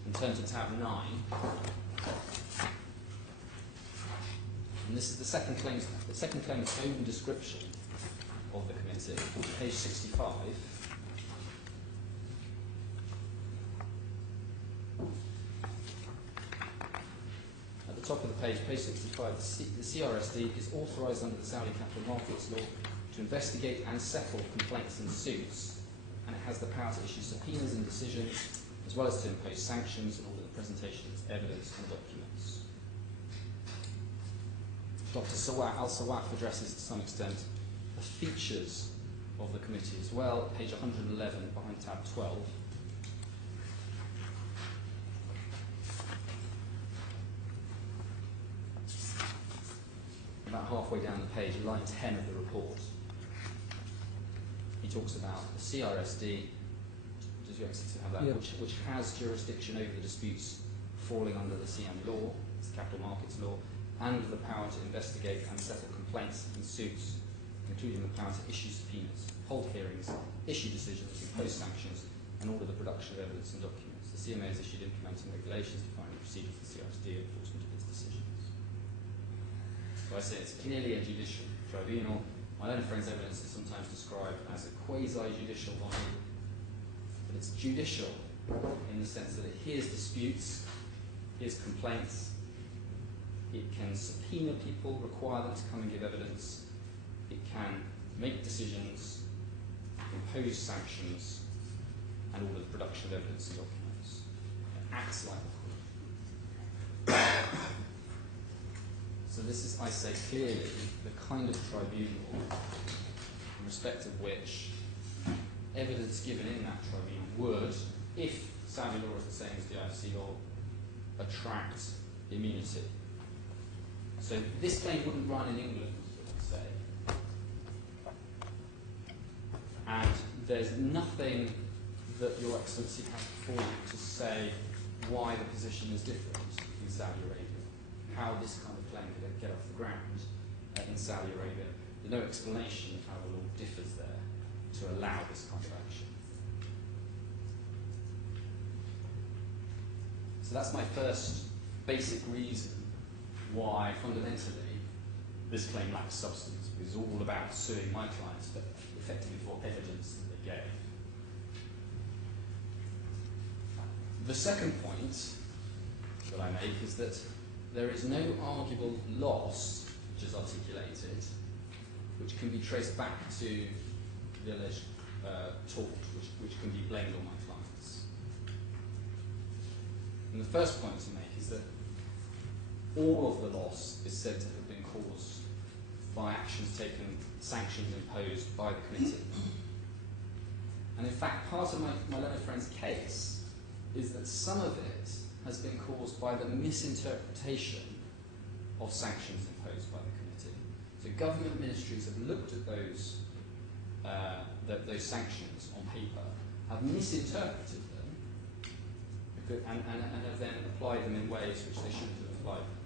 and turn to tab 9, and this is the second claim's own description of the committee, page 65. At the top of the page 65, the CRSD is authorised under the Saudi Capital Markets Law to investigate and settle complaints and suits, and it has the power to issue subpoenas and decisions, as well as to impose sanctions and order the presentation of its evidence and documents. Dr. Al-Sawaf addresses to some extent the features of the committee as well, page 111 behind tab 12. About halfway down the page, line 10 of the report, he talks about the CRSD does your Excellency have that? Yeah. Which has jurisdiction over the disputes falling under the CM law, the Capital Markets Law, and the power to investigate and settle complaints and suits, including the power to issue subpoenas, hold hearings, issue decisions, impose sanctions, and order the production of evidence and documents. The CMA has issued implementing regulations defining the procedures of the CRSD and enforcement of its decisions. So I say it's clearly a judicial tribunal. My own friend's evidence is sometimes described as a quasi-judicial body, but it's judicial in the sense that it hears disputes, hears complaints, it can subpoena people, require them to come and give evidence, it can make decisions, impose sanctions, and order the production of evidence and documents. It acts like a court. So this is, I say clearly, the kind of tribunal in respect of which evidence given in that tribunal would, if Saudi law is the same as the IFC law, attract immunity. So this claim wouldn't run in England, let's say. And there's nothing that Your Excellency has before you to say why the position is different in Saudi Arabia, how this kind of claim could get off the ground in Saudi Arabia. There's no explanation of how the law differs there to allow this kind of action. So that's my first basic reason why, fundamentally, this claim lacks substance, because it's all about suing my clients, but effectively for evidence that they gave. The second point that I make is that there is no arguable loss, which is articulated, which can be traced back to the alleged tort, which can be blamed on my clients. And the first point to make is that all of the loss is said to have been caused by actions taken, sanctions imposed by the committee. And in fact, part of my learned friend's case is that some of it has been caused by the misinterpretation of sanctions imposed by the committee. So government ministries have looked at those sanctions on paper, have misinterpreted them, and have then applied them in ways which they shouldn't have applied them.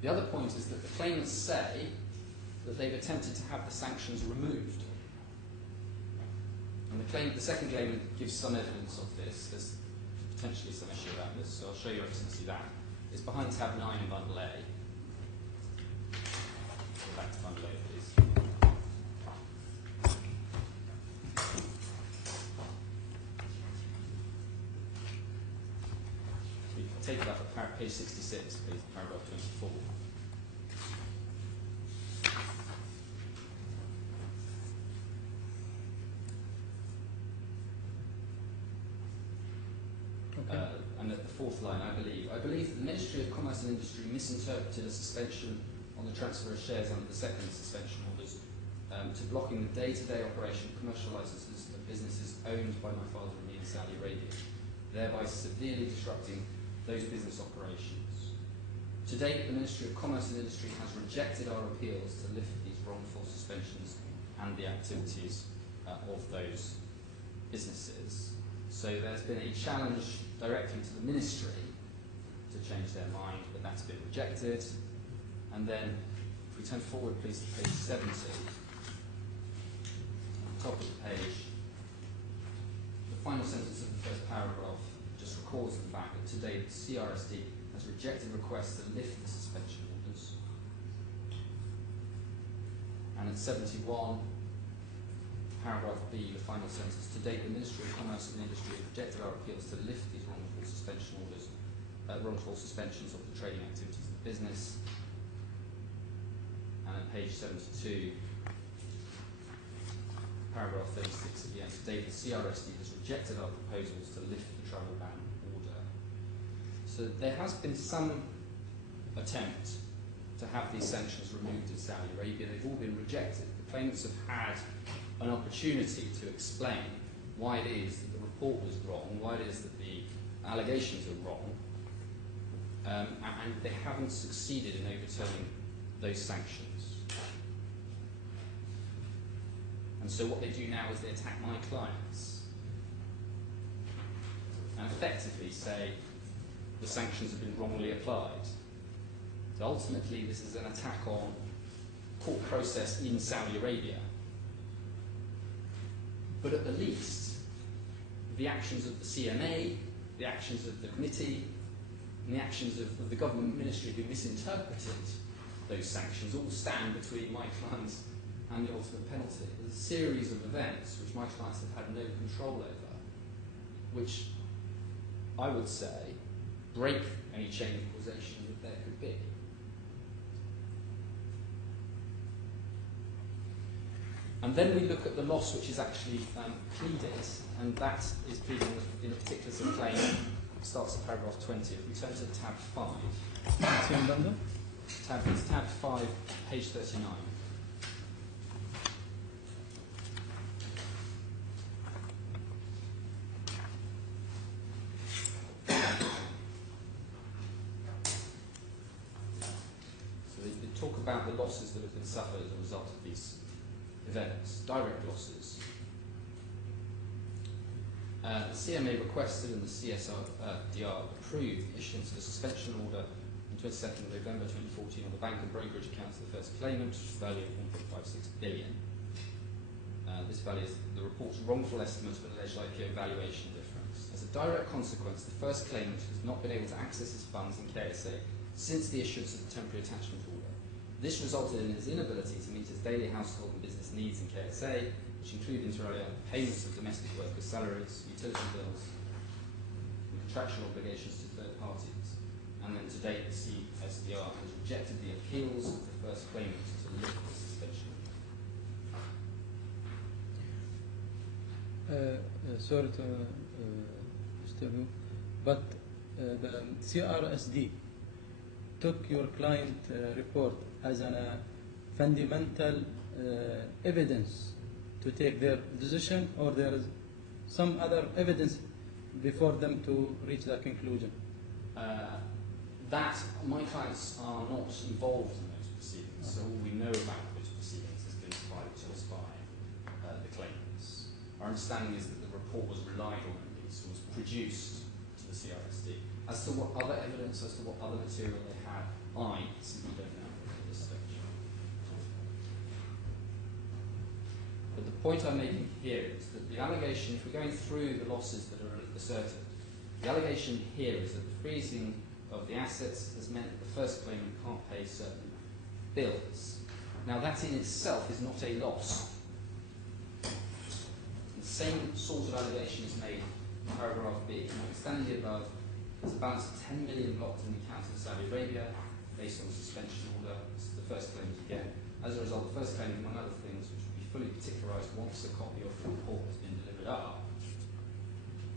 The other point is that the claimants say that they've attempted to have the sanctions removed. And the second claimant gives some evidence of this. There's potentially some issue about this, so I'll show Your Excellency that. It's behind tab 9 in bundle A. Go back to bundle A, please. We can take it up at page 66, please, paragraph 24. And at the fourth line, I believe that the Ministry of Commerce and Industry misinterpreted a suspension on the transfer of shares under the second suspension orders to blocking the day-to-day operation of commercial licenses of businesses owned by my father and me in Saudi Arabia, thereby severely disrupting those business operations. To date, the Ministry of Commerce and Industry has rejected our appeals to lift these wrongful suspensions and the activities of those businesses. So there's been a challenge directly to the Ministry to change their mind, but that's been rejected. And then, if we turn forward please to page 70, on the top of the page, the final sentence of the first paragraph just records the fact that today the CRSD has rejected requests to lift the suspension orders. And at 71, paragraph B, the final sentence, to date the Ministry of Commerce and Industry has rejected our appeals to lift these wrongful suspension orders, wrongful suspensions of the trading activities of the business. And at page 72, paragraph 36 at the end, to date the CRSD has rejected our proposals to lift the travel ban order. So there has been some attempt to have these sanctions removed in Saudi Arabia. They've all been rejected. The claimants have had an opportunity to explain why it is that the report was wrong, why it is that the allegations are wrong, and they haven't succeeded in overturning those sanctions. And so what they do now is they attack my clients and effectively say the sanctions have been wrongly applied. So ultimately this is an attack on court process in Saudi Arabia. But at the least, the actions of the CMA, the actions of the committee, and the actions of the government ministry who misinterpreted those sanctions all stand between my clients and the ultimate penalty. There's a series of events which my clients have had no control over, which I would say break any chain of causation that there could be. And then we look at the loss which is actually pleaded, and that is pleaded in a particular sort of claim. It starts at paragraph 20. If we turn to tab 5. It's tab 5, page 39. So they talk about the losses that have been suffered as a result of these events, direct losses. The CMA requested and the CSRDR approved the issuance of a suspension order on 22nd of November 2014 on the bank and brokerage accounts of the first claimant, which is valued at 1.56 billion. This value is the report's wrongful estimate of an alleged IPO valuation difference. As a direct consequence, the first claimant has not been able to access his funds in KSA since the issuance of the temporary attachment order. This resulted in his inability to meet his daily household and business needs in KSA, which include inter alia payments of domestic workers' salaries, utility bills, and contractual obligations to third parties. And then to date, the CSDR has rejected the appeals of the first claimant to lift the suspension. Sorry to disturb you, but the CRSD took your client report as a fundamental evidence to take their decision, or there is some other evidence before them to reach that conclusion? That my clients are not involved in those proceedings, so all we know about those proceedings has been provided to us by the claimants. Our understanding is that the report was relied on, at least, was produced to the CRSD. As to what other evidence, as to what other material they had, I simply don't know at this stage. But the point I'm making here is that the allegation, if we're going through the losses that are asserted, the allegation here is that the freezing of the assets has meant that the first claimant can't pay certain bills. Now that in itself is not a loss. The same sort of allegation is made in paragraph B. Notwithstanding the above, there's a balance of 10 million blocked in the accounts of Saudi Arabia based on the suspension order. This is the first claimant again. As a result, the first claimant, among other things, which will be fully particularised once a copy of the report has been delivered up,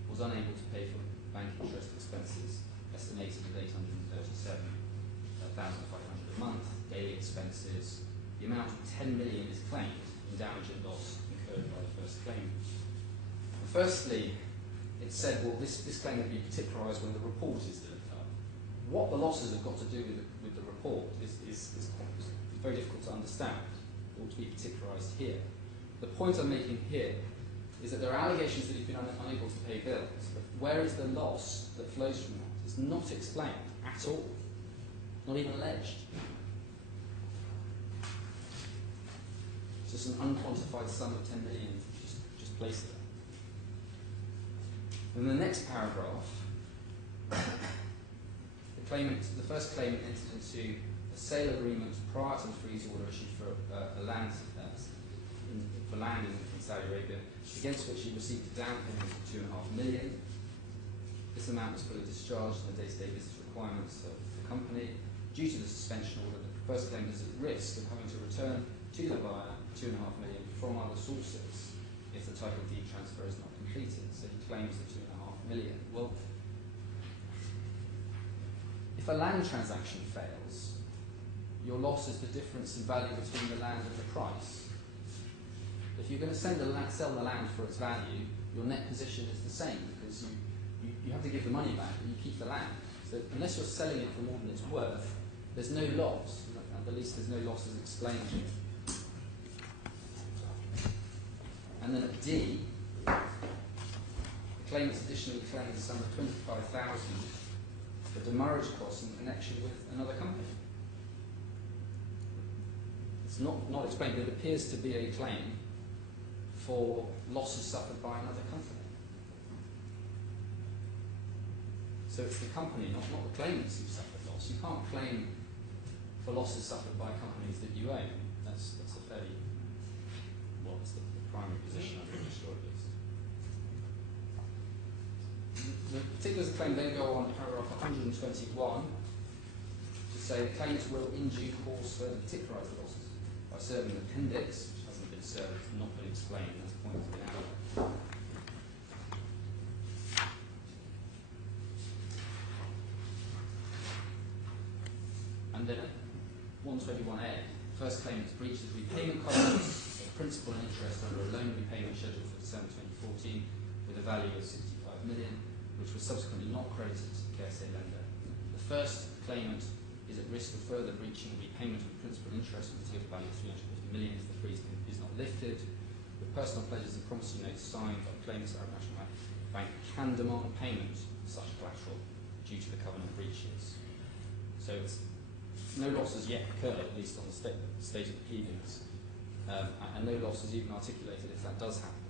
was unable to pay for bank interest expenses estimated at 837,500 a month, daily expenses. The amount of 10 million is claimed in damage and loss incurred by the first claimant. Firstly, it said, well, this claim will be particularised when the report is delivered up. What the losses have got to do with the report is very difficult to understand. It ought to be particularised here. The point I'm making here is that there are allegations that he's been unable to pay bills, but where is the loss that flows from that? It's not explained at all, not even alleged. It's just an unquantified sum of 10 million just placed there. In the next paragraph, the first claimant entered into a sale agreement prior to the freeze order issued for land in Saudi Arabia, against which he received a down payment of 2.5 million. This amount was fully discharged in the day-to-day business requirements of the company. Due to the suspension order, the first claimant is at risk of having to return to the buyer 2.5 million from other sources if the title deed transfer is not completed. So he claims the 2.5 million. Well, if a land transaction fails, your loss is the difference in value between the land and the price. If you're going to sell the land for its value, your net position is the same, because you have to give the money back, but you keep the land. So unless you're selling it for more than it's worth, there's no loss. At the least there's no loss as explained here. And then at D, the claimants additionally claim the sum of 25,000 for demurrage costs in connection with another company. It's not explained, but it appears to be a claim for losses suffered by another company. So it's the company, not the claimants who suffered loss. You can't claim for losses suffered by companies that you own. That's a fairly, well, it's the primary position I'm pretty sure it is. The particulars of the claim then go on in paragraph 121 to say the claimants will in due course further particularise the losses by serving an appendix, which hasn't been served, not been explained, and that's point has been added. And then at 121A, first claimant's breached his repayment covenants of principal and interest under a loan repayment schedule for December 2014 with a value of 65 million, which was subsequently not credited to the KSA lender. The first claimant is at risk of further breaching the repayment of principal and interest with a total value of 350 million if the freeze is not lifted. The personal pledges and promissory notes signed by the claimants Arab National Bank can demand payment of such collateral due to the covenant breaches. So it's no loss has yet occurred, at least on the state of the pleadings, and no loss is even articulated if that does happen.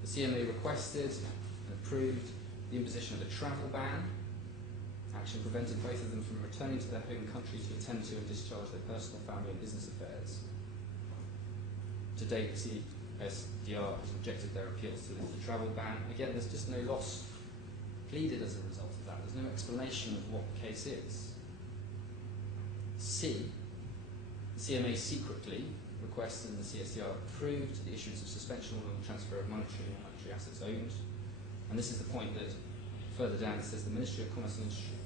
The CMA requested and approved the imposition of a travel ban. Action prevented both of them from returning to their home country to attend to and discharge their personal, family and business affairs. To date, the CSDR has rejected their appeals to lift the travel ban. Again, there's just no loss pleaded as a result of that. There's no explanation of what the case is. C, the CMA secretly requested and the CSDR approved the issuance of suspension order on the transfer of monetary and non-monetary assets owned. And this is the point that further down it says the Ministry of Commerce and Industry,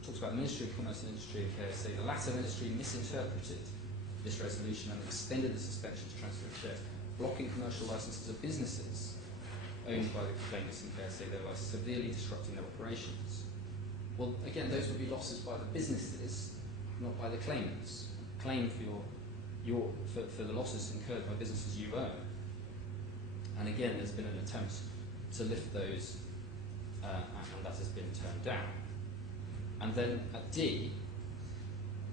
talks about the Ministry of Commerce and Industry and KSA. The latter ministry misinterpreted this resolution and extended the suspension to transfer of shares, blocking commercial licenses of businesses owned by the claimants and KSA, thereby severely disrupting their operations. Well, again, those would be losses by the businesses, not by the claimants. Claim for the losses incurred by businesses you own. And again, there's been an attempt to lift those, and that has been turned down. And then at D,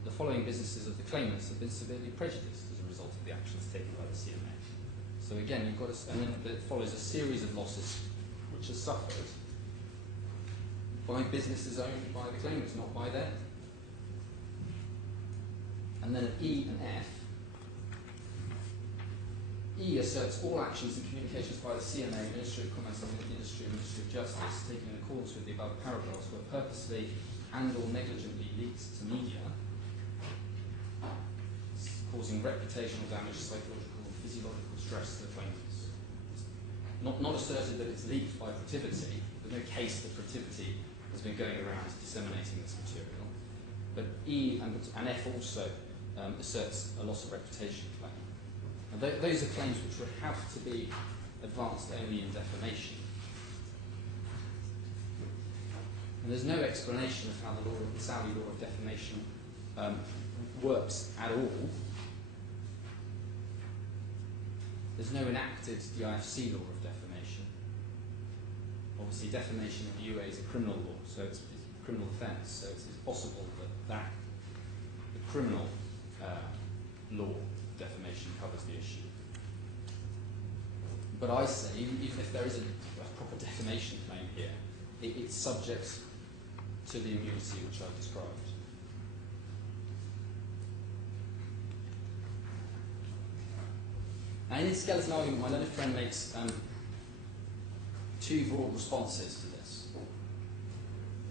the following businesses of the claimants have been severely prejudiced as a result of the actions taken by the CMA. So again, you've got and then it follows a series of losses which are suffered by businesses owned by the claimants, not by them. And then at E and F, E asserts all actions and communications by the CMA, Ministry of Commerce and Industry and Ministry of Justice, taken in accordance with the above paragraphs, were purposely and or negligently leaked to media, causing reputational damage, psychological and physiological stress to the claimants. Not asserted that it's leaked by Protiviti. There's no case that Protiviti has been going around disseminating this material. But E and F also asserts a loss of reputation claim. And those are claims which would have to be advanced only in defamation. And there's no explanation of how the Saudi law of defamation works at all. There's no enacted DIFC law of defamation. Obviously, defamation in the UAE is a criminal law, so it's a criminal offence, so it's possible that the criminal law defamation covers the issue. But I say, even if there is a proper defamation claim here, it's subject to the immunity which I've described. And in his skeleton argument, my learned friend makes two broad responses to this.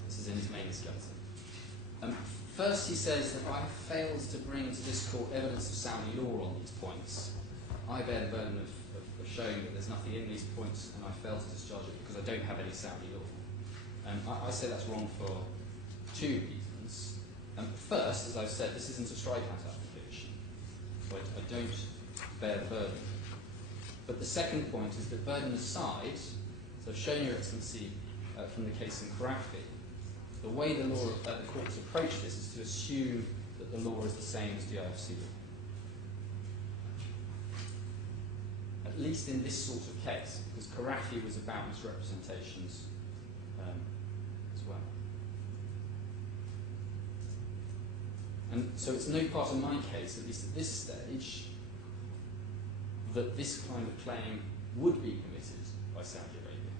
This is in his main skeleton. First, he says that I have failed to bring to this court evidence of Saudi law on these points. I bear the burden of showing that there's nothing in these points, and I fail to discharge it because I don't have any Saudi law. I say that's wrong for two reasons. First, as I've said, this isn't a strikeout application, so I don't bear the burden. But the second point is that burden aside, so I've shown Your Excellency from the case in Karafi, the way the courts approach this is to assume that the law is the same as the IFC law. at least in this sort of case, because Karafi was about misrepresentations as well. And so it's no part of my case, at least at this stage, that this kind of claim would be permitted by Saudi Arabia.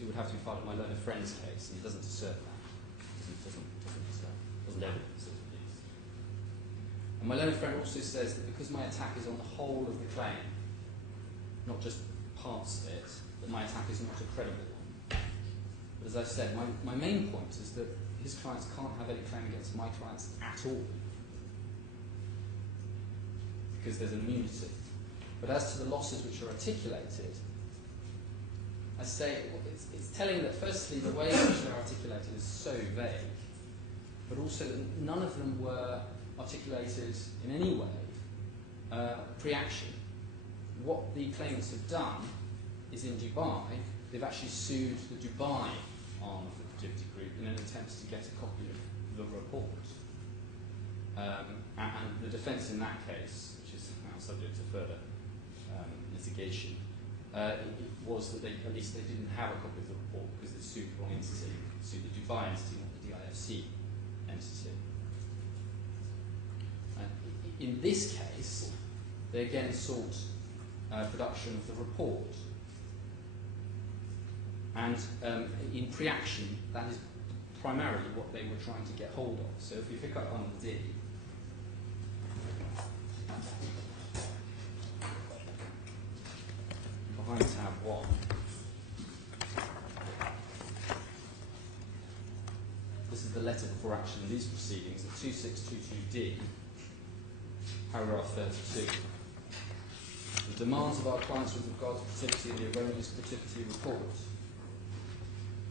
It would have to be part of my learned friend's case, and it doesn't assert that. It doesn't evidence it, at least. And my learned friend also says that because my attack is on the whole of the claim, not just parts of it, that my attack is not a credible one. But as I've said, my main point is that his clients can't have any claim against my clients at all, because there's an immunity. But as to the losses which are articulated, I say it's telling that firstly the way in which they're articulated is so vague, but also that none of them were articulated in any way pre-action. What the claimants have done is in Dubai, they've actually sued the Dubai arm of the Protiviti group in an attempt to get a copy of the report. And the defence in that case, which is now subject to further litigation, it was that at least they didn't have a copy of the report because they sued the wrong entity, sued the Dubai entity, not the DIFC entity. In this case, they again sought production of the report. And in pre-action, that is primarily what they were trying to get hold of. So if we pick up on the D, behind tab 1, this is the letter before action in these proceedings at 2622D, paragraph 32. The demands of our clients with regard to Protiviti and the erroneous Protiviti report.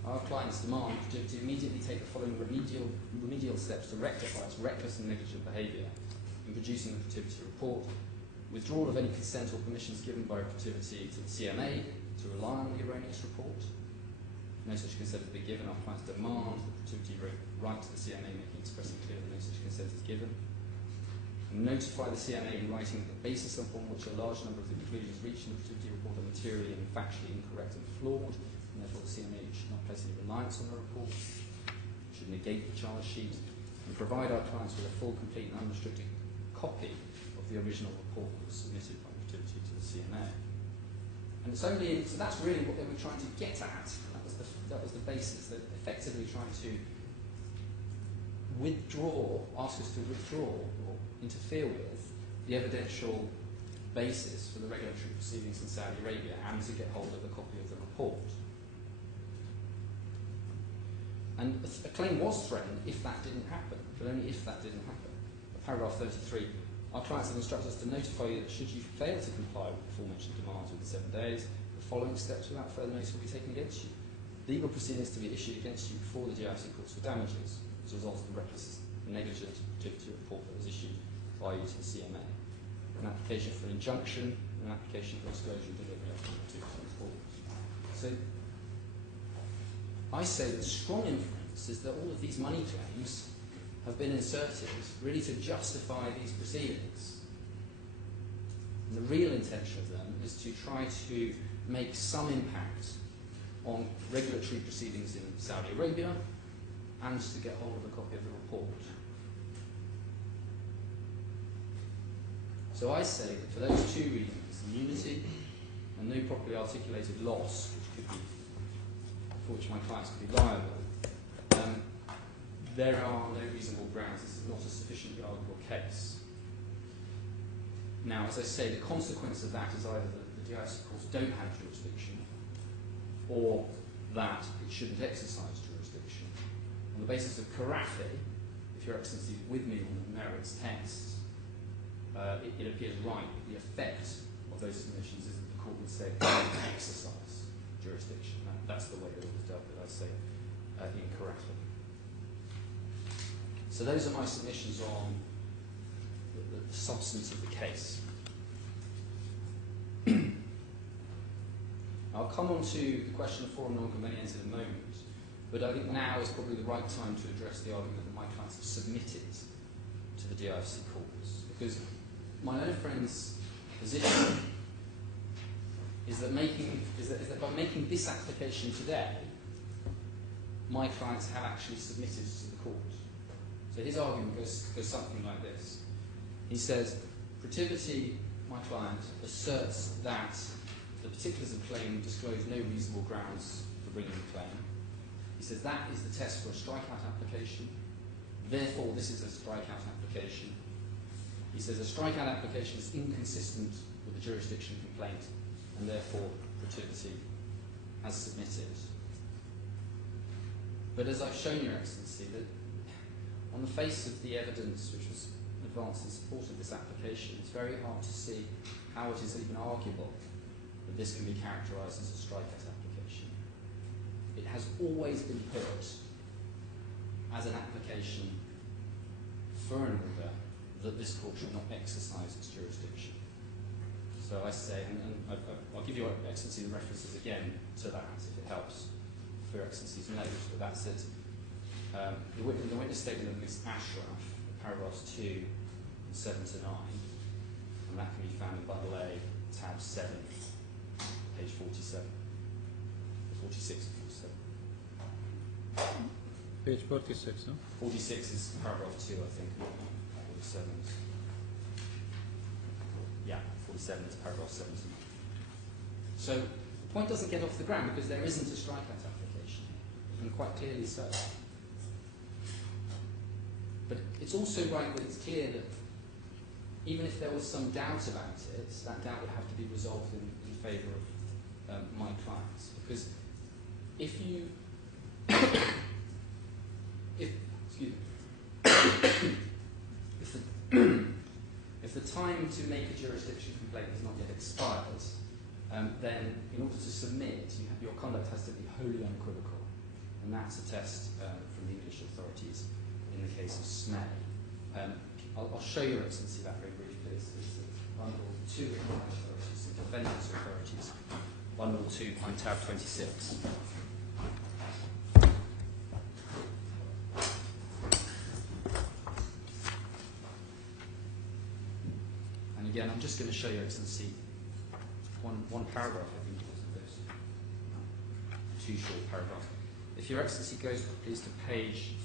Our clients demand Protiviti immediately take the following remedial steps to rectify its reckless and negligent behaviour in producing the Protiviti report: withdrawal of any consent or permissions given by Protiviti to the CMA to rely on the erroneous report. No such consent has been given. Our clients demand the Protiviti write to the CMA making expressly clear that no such consent is given. And notify the CMA in writing the basis upon which a large number of the conclusions reached in the Protiviti report are materially and factually incorrect and flawed, and therefore the CMA should not place any reliance on the report, should negate the charge sheet, and provide our clients with a full, complete and unrestricted copy of the original report that was submitted by Protiviti to the CMA. And it's only, so that's really what they were trying to get at. That was the basis. They're effectively trying to ask us to withdraw or interfere with the evidential basis for the regulatory proceedings in Saudi Arabia and to get hold of a copy of the report. And a claim was threatened if that didn't happen, but only if that didn't happen. Paragraph 33, our clients have instructed us to notify you that should you fail to comply with the aforementioned demands within 7 days, the following steps without further notice will be taken against you. Legal proceedings to be issued against you before the DIFC courts for damages as a result of the reckless and negligent Protiviti report that was issued by you to the CMA. An application for an injunction, and an application for disclosure and delivery of the Protiviti report. So I say that strong inference is that all of these money claims have been inserted really to justify these proceedings. And the real intention of them is to try to make some impact on regulatory proceedings in Saudi Arabia and to get hold of a copy of the report. So I say that for those two reasons, immunity and no properly articulated loss, which could be, for which my clients could be liable, there are no reasonable grounds. This is not a sufficiently arguable case. Now, as I say, the consequence of that is either that the DIFC courts don't have jurisdiction or that it shouldn't exercise jurisdiction. On the basis of Karafi, if Your Excellency is with me on the merits test, it appears right that the effect of those submissions is that the court would say exercise jurisdiction. That's the way that it was dealt with, I say, in Karafi. So those are my submissions on the substance of the case. I'll come on to the question of forum non-convenience in a moment, but I think now is probably the right time to address the argument that my clients have submitted to the DIFC courts, because my own friend's position is that by making this application today, my clients have actually submitted to the court. So his argument goes something like this. He says, Protiviti, my client, asserts that the particulars of claim disclose no reasonable grounds for bringing the claim. He says that is the test for a strikeout application. Therefore, this is a strikeout application. He says a strikeout application is inconsistent with the jurisdiction complaint, and therefore Protiviti has submitted. But as I've shown Your Excellency, that on the face of the evidence which was advanced in support of this application, it's very hard to see how it is even arguable that this can be characterised as a strikeout application. It has always been put as an application for an order that this court should not exercise its jurisdiction. So I say, and I'll give Your Excellency the references again to that if it helps for Your Excellency's note, but that's it. The witness statement of Ms. Ashraf, paragraphs 2 and 7 to 9, and that can be found in Bundle A, tab 7, page 47, 46 and 47. Page 46, huh? 46 is paragraph 2, I think, 47 is, yeah, 47 is paragraph 7 to 9. So the point doesn't get off the ground because there isn't a strikeout application, and quite clearly so. But it's also right that it's clear that even if there was some doubt about it, that doubt would have to be resolved in favour of my clients. Because if you, if the time to make a jurisdiction complaint has not yet expired, then in order to submit, your conduct has to be wholly unequivocal. And that's a test from the English authorities in the case of SME. I'll show Your Excellency that very briefly. It's Bundle 2 of the authorities, the defendant's authorities. Bundle 2 on tab 26. And again, I'm just going to show Your Excellency one paragraph, I think it was of this. Two short paragraphs. If Your Excellency goes, please, to page,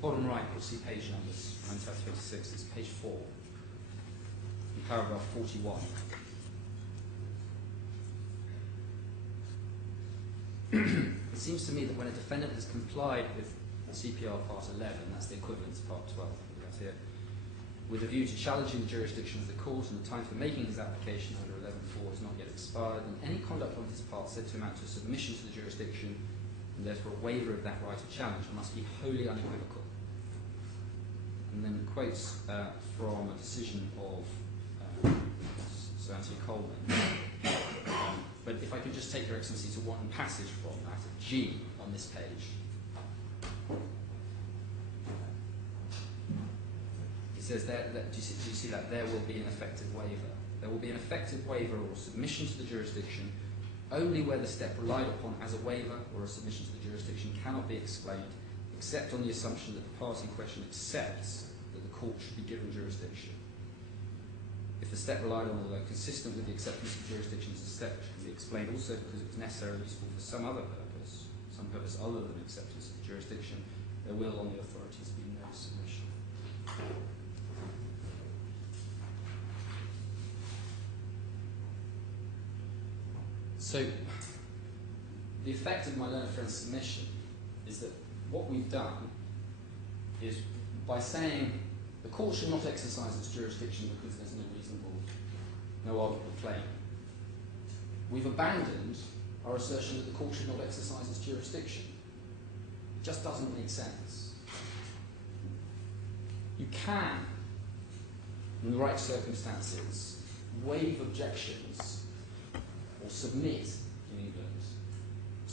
bottom right, you'll see page numbers, on tab 26, it's page 4, in paragraph 41. It seems to me that when a defendant has complied with CPR Part 11, that's the equivalent to Part 12, that's here, with a view to challenging the jurisdiction of the court and the time for making his application under 11.4 has not yet expired, and any conduct on his part said to amount to a submission to the jurisdiction and therefore a waiver of that right of challenge must be wholly unequivocal. And then quotes from a decision of Sir Anthony Coleman. But if I could just take Your Excellency to one passage from that, G on this page. He says there, do you see that? There will be an effective waiver. There will be an effective waiver or submission to the jurisdiction only where the step relied upon as a waiver or a submission to the jurisdiction cannot be explained except on the assumption that the party in question accepts that the court should be given jurisdiction. If the step relied on, although consistent with the acceptance of jurisdiction as a step which can be explained also because it was necessarily useful for some other purpose, some purpose other than acceptance of the jurisdiction, there will on the authorities be no submission. So, the effect of my learned friend's submission is that what we've done is by saying the court should not exercise its jurisdiction because there's no arguable claim, we've abandoned our assertion that the court should not exercise its jurisdiction. It just doesn't make sense. You can, in the right circumstances, waive objections or submit in England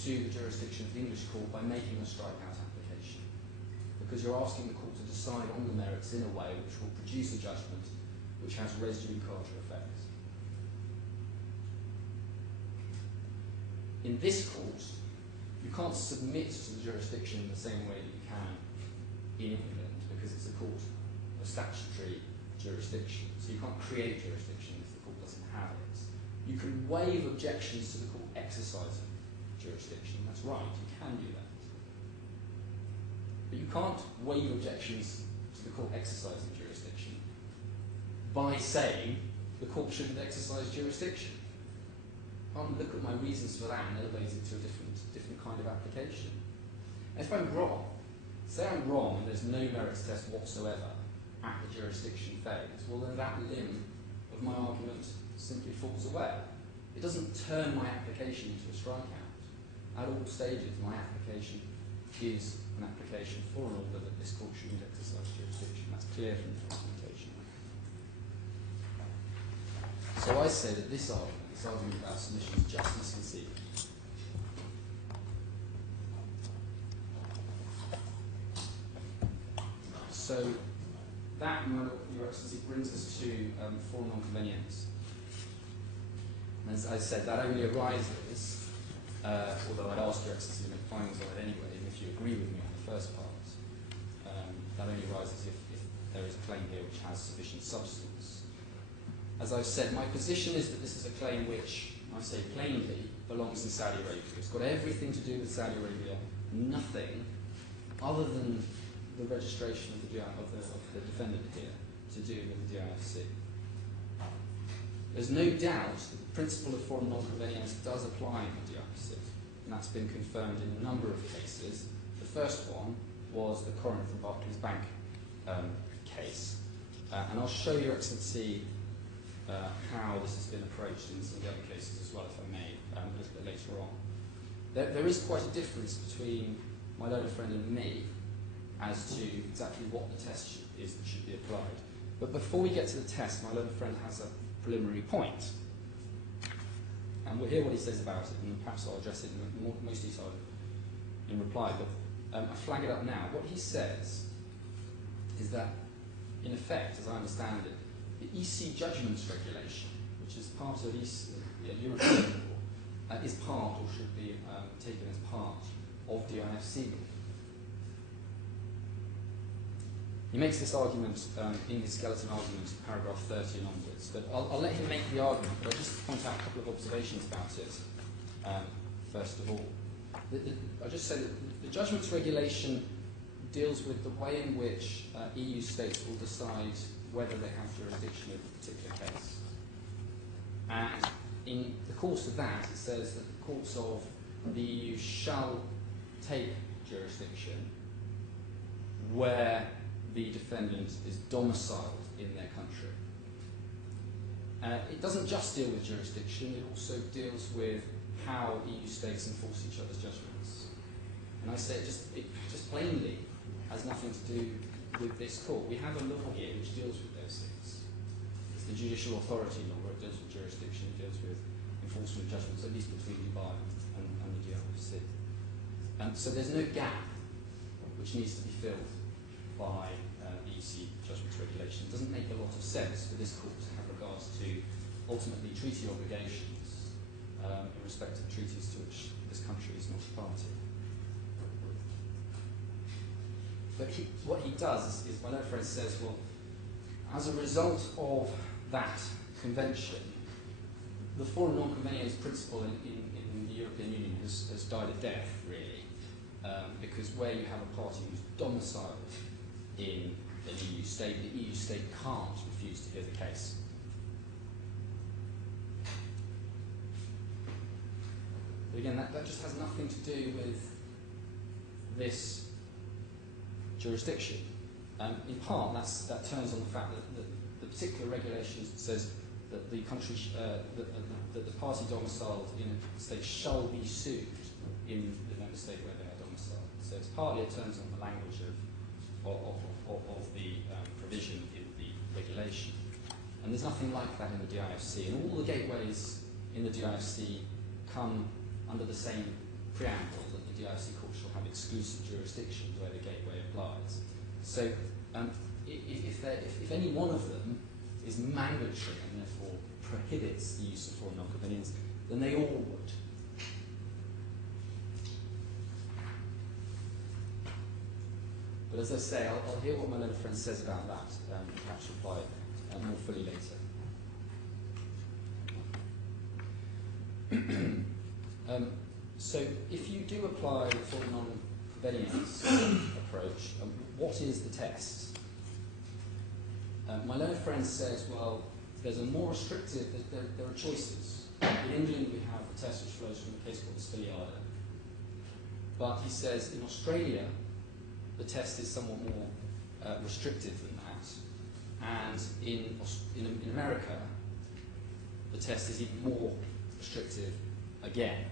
to the jurisdiction of the English court by making a strikeout application, because you're asking the court to decide on the merits in a way which will produce a judgment which has res judicata effect. In this court, you can't submit to the jurisdiction in the same way that you can in England, because it's a court of statutory jurisdiction. So you can't create jurisdiction if the court doesn't have it. You can waive objections to the court exercising jurisdiction. That's right, you can do that. But you can't waive objections to the court exercising jurisdiction by saying the court shouldn't exercise jurisdiction. You can't look at my reasons for that and elevate it to a different kind of application. And if I'm wrong, say I'm wrong and there's no merits test whatsoever at the jurisdiction phase, well then that limb of my argument simply falls away. It doesn't turn my application into a strikeout. At all stages, my application is an application for an order that this court shouldn't exercise jurisdiction. That's clear from the documentation. So I say that this argument about submission is just misconceived. So that, Your Excellency, brings us to forum non-convenience. As I said, that only arises, although I'd ask Your Excellency to make findings on it anyway, and if you agree with me on the first part, that only arises if there is a claim here which has sufficient substance. As I've said, my position is that this is a claim which, I say plainly, belongs in Saudi Arabia. It's got everything to do with Saudi Arabia, nothing other than the registration of the defendant here to do with the DIFC. There's no doubt that the principle of forum non-convenience does apply in the DIFC, and that's been confirmed in a number of cases. The first one was the Corinth and Barclays Bank case, and I'll show Your Excellency how this has been approached in some of the other cases as well, if I may, a little bit later on. There is quite a difference between my learned friend and me as to exactly what the test is that should be applied. But before we get to the test, my learned friend has a preliminary point. And we'll hear what he says about it, and perhaps I'll address it in most detail in reply, but I flag it up now. What he says is that, in effect, as I understand it, the EC judgments regulation, which is part of European law, is part, or should be taken as part, of DIFC law. He makes this argument in his skeleton argument, paragraph 30 and onwards. But I'll let him make the argument, but I'll just point out a couple of observations about it, first of all. I'll just say that the judgments regulation deals with the way in which EU states will decide whether they have jurisdiction over a particular case. And in the course of that, it says that the courts of the EU shall take jurisdiction where the defendant is domiciled in their country. It doesn't just deal with jurisdiction, it also deals with how EU states enforce each other's judgments. And I say it just plainly has nothing to do with this court. We have a law here which deals with those things. It's the judicial authority law where it deals with jurisdiction, it deals with enforcement judgments, at least between Dubai and the DIFC. So there's no gap which needs to be filled by the EC judgments regulation. It doesn't make a lot of sense for this court to have regards to ultimately treaty obligations in respect of treaties to which this country is not a party. But what he does is my learned friend says, well, as a result of that convention, the forum non-convenience principle in the European Union has died a death, really, because where you have a party who's domiciled in an EU state, the EU state can't refuse to hear the case. But again, that just has nothing to do with this jurisdiction. In part, that turns on the fact that the particular regulation says that the country, that the party domiciled in a state shall be sued in the member state where they are domiciled. So it's partly it turns on the language of the provision in the regulation. And there's nothing like that in the DIFC. And all the gateways in the DIFC come under the same preamble, that the DIFC court shall have exclusive jurisdiction where the gateway applies. So if any one of them is mandatory and therefore prohibits the use of foreign non-convenience, then they all would. But as I say, I'll hear what my learned friend says about that, and perhaps reply more fully later. So if you do apply the full non-convenience approach, what is the test? My learned friend says, well, there's a more restrictive, there are choices. In England we have a test which flows from a case called the Spiliada. But he says in Australia the test is somewhat more restrictive than that. And in America the test is even more restrictive again.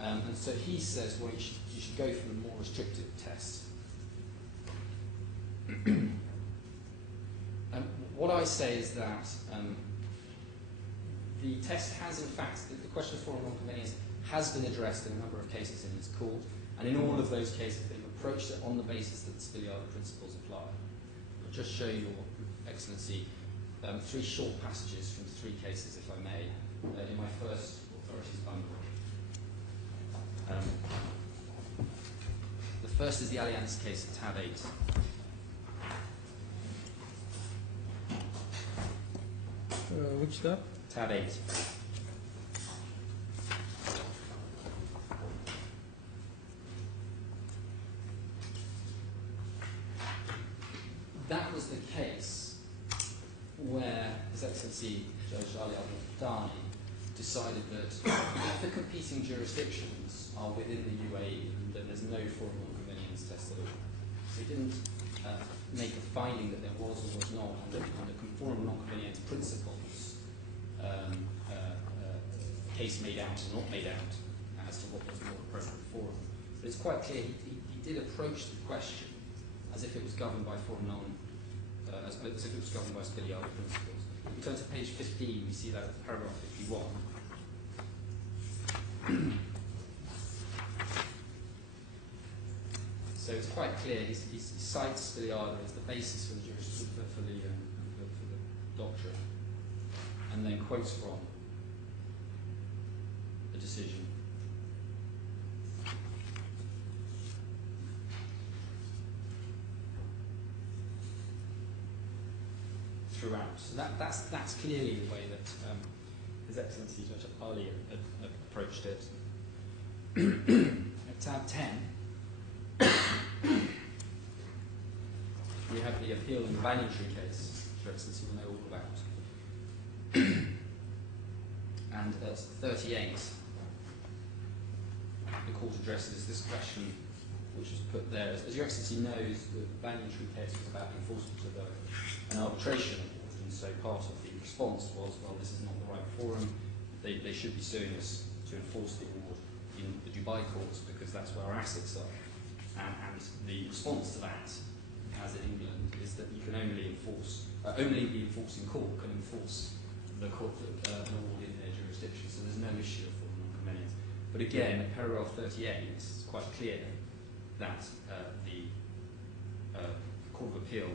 And so he says, well, you should go for the more restrictive test. What I say is that the test has, in fact, the question of forum non-convenience has been addressed in a number of cases in this court, and in all of those cases they've approached it on the basis that the Spiliada principles apply. I'll just show Your Excellency 3 short passages from 3 cases, if I may, in my first authorities bundle. The first is the Allianz case at tab 8. Which tab? Tab 8. That was the case where His Excellency Judge Ali Al-Muftani decided that if the competing jurisdictions are within the UAE, then there's no forum non-convenience test at all. So he didn't make a finding that there was or was not under forum non-convenience principles, case made out or not made out as to what was more appropriate forum. But it's quite clear he did approach the question as if it was governed by forum as if it was governed by Spiliada principles. If we turn to page 15, we see that at paragraph 51. So it's quite clear. He cites Spiliada as the basis for the doctrine, and then quotes from the decision. Throughout. So that's clearly the way that His Excellency Judge Ali had approached it. At tab 10, we have the appeal in the banyan tree case, which Your Excellency will know all about. And at 38, the court addresses this question which was put there. As Your Excellency knows, the banyan tree case was about enforcement of an arbitration award, and so part of the response was, well, this is not the right forum, they should be suing us to enforce the award in the Dubai courts because that's where our assets are. And the response to that, as in England, is that you can only the enforcing court can enforce the court an award in their jurisdiction, so there's no issue of forum non-convenience. But again, at paragraph 38, it's quite clear that the Court of Appeal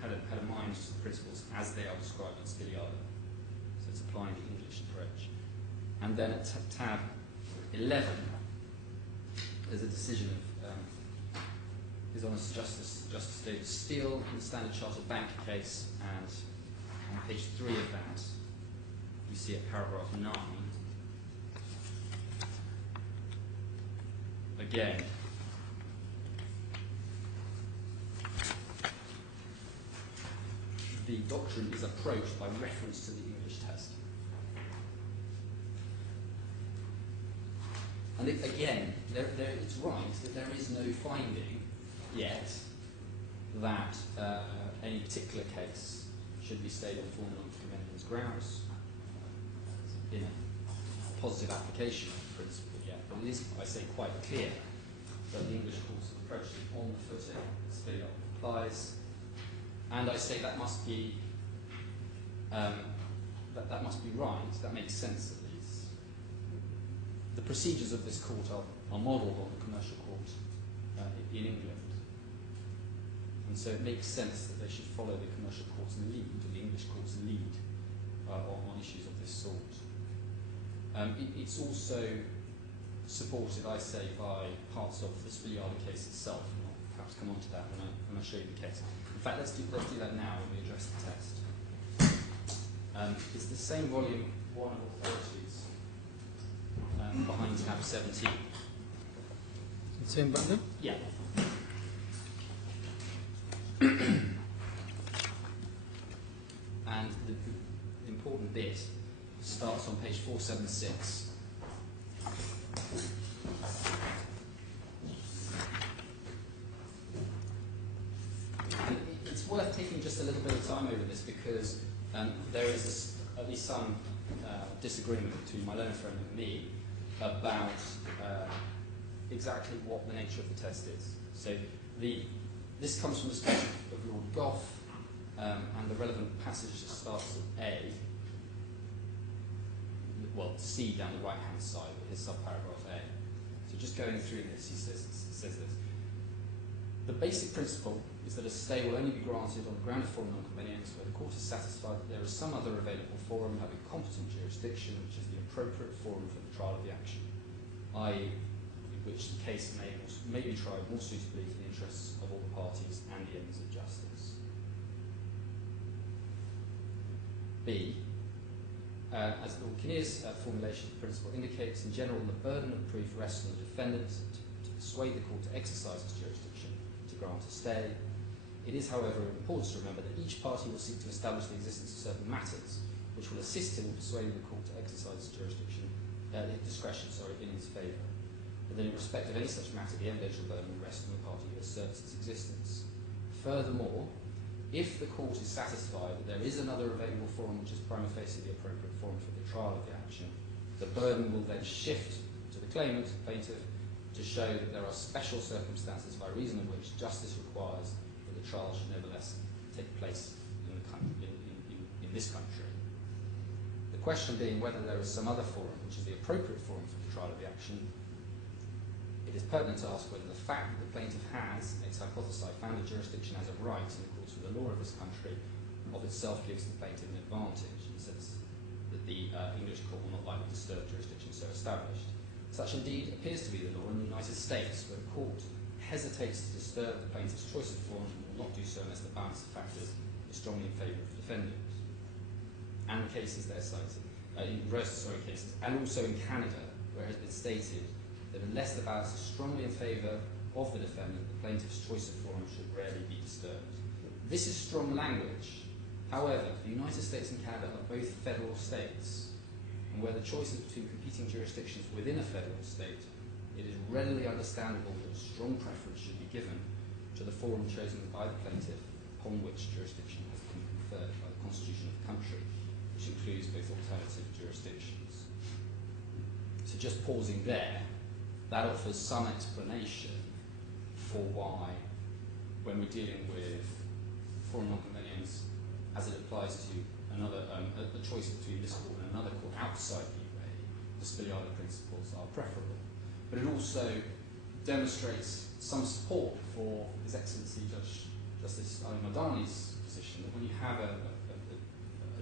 had a mind to the principles as they are described in Spiliada. So it's applying the English approach. And then at tab 11, there's a decision of His Honour Justice David Steele in the Standard Chartered Bank case, and on page 3 of that, we see at paragraph 9, again, the doctrine is approached by reference to the English test. And again, it's right that there is no finding yet that any particular case should be stayed on forum non-convenience grounds in a positive application of the principle yet. But it is, I say, quite clear that the English courts have approached it on the footing that Spiliada applies. And I say that must be that must be right. That makes sense at least. The procedures of this court are modelled on the commercial court in England, and so it makes sense that they should follow the commercial court's lead, or the English court's lead, on issues of this sort. It's also supported, I say, by parts of the Spiliada case itself. And I'll perhaps come on to that when I show you the case. In fact, let's do that now when we address the test. It's the same volume 1 of authorities behind tab 17. Same bundle? Yeah. And the important bit starts on page 476. And it's worth taking just a little bit of time over this because there is at least some disagreement between my learner friend and me about exactly what the nature of the test is. So this comes from the statement of Lord Gough, and the relevant passage starts at A, well, C down the right-hand side of his subparagraph A. So just going through this, he says this. The basic principle is that a stay will only be granted on the ground of foreign non-convenience where the court is satisfied that there is some other available forum having competent jurisdiction which is the appropriate forum for the trial of the action, i.e. in which the case may be tried more suitably to the interests of all the parties and the ends of justice. B. As Lord Kinnear's formulation of the principle indicates, in general, the burden of proof rests on the defendant to persuade the court to exercise its jurisdiction to grant a stay. It is, however, important to remember that each party will seek to establish the existence of certain matters which will assist him in persuading the court to exercise its discretion in his favour. But then in respect of any such matter, the evidential burden will rest on the party who asserts its existence. Furthermore, if the court is satisfied that there is another available forum which is prima facie the appropriate forum for the trial of the action, the burden will then shift to the claimant, plaintiff, to show that there are special circumstances by reason of which justice requires that the trial should nevertheless take place in this country. The question being whether there is some other forum which is the appropriate forum for the trial of the action, it is pertinent to ask whether the fact that the plaintiff has, ex hypothesi, found a jurisdiction as of right in accordance with the law of this country of itself gives the plaintiff an advantage in the sense that the English court will not likely disturb jurisdiction so established. Such indeed appears to be the law in the United States, where the court hesitates to disturb the plaintiff's choice of forum and will not do so unless the balance of factors is strongly in favour of the defendant. And the cases there cited, cases, and also in Canada, where it has been stated that unless the balance is strongly in favour of the defendant, the plaintiff's choice of forum should rarely be disturbed. This is strong language. However, the United States and Canada are both federal states, and where the choice is between competing jurisdictions within a federal state, it is readily understandable that a strong preference should be given to the forum chosen by the plaintiff upon which jurisdiction has been conferred by the Constitution of the country, which includes both alternative jurisdictions. So just pausing there, that offers some explanation for why, when we're dealing with foreign non-convenience as it applies to another, a choice between this court and another court outside the UAE, the Spiliada principles are preferable. But it also demonstrates some support for His Excellency Justice Ali Madani's position that when you have a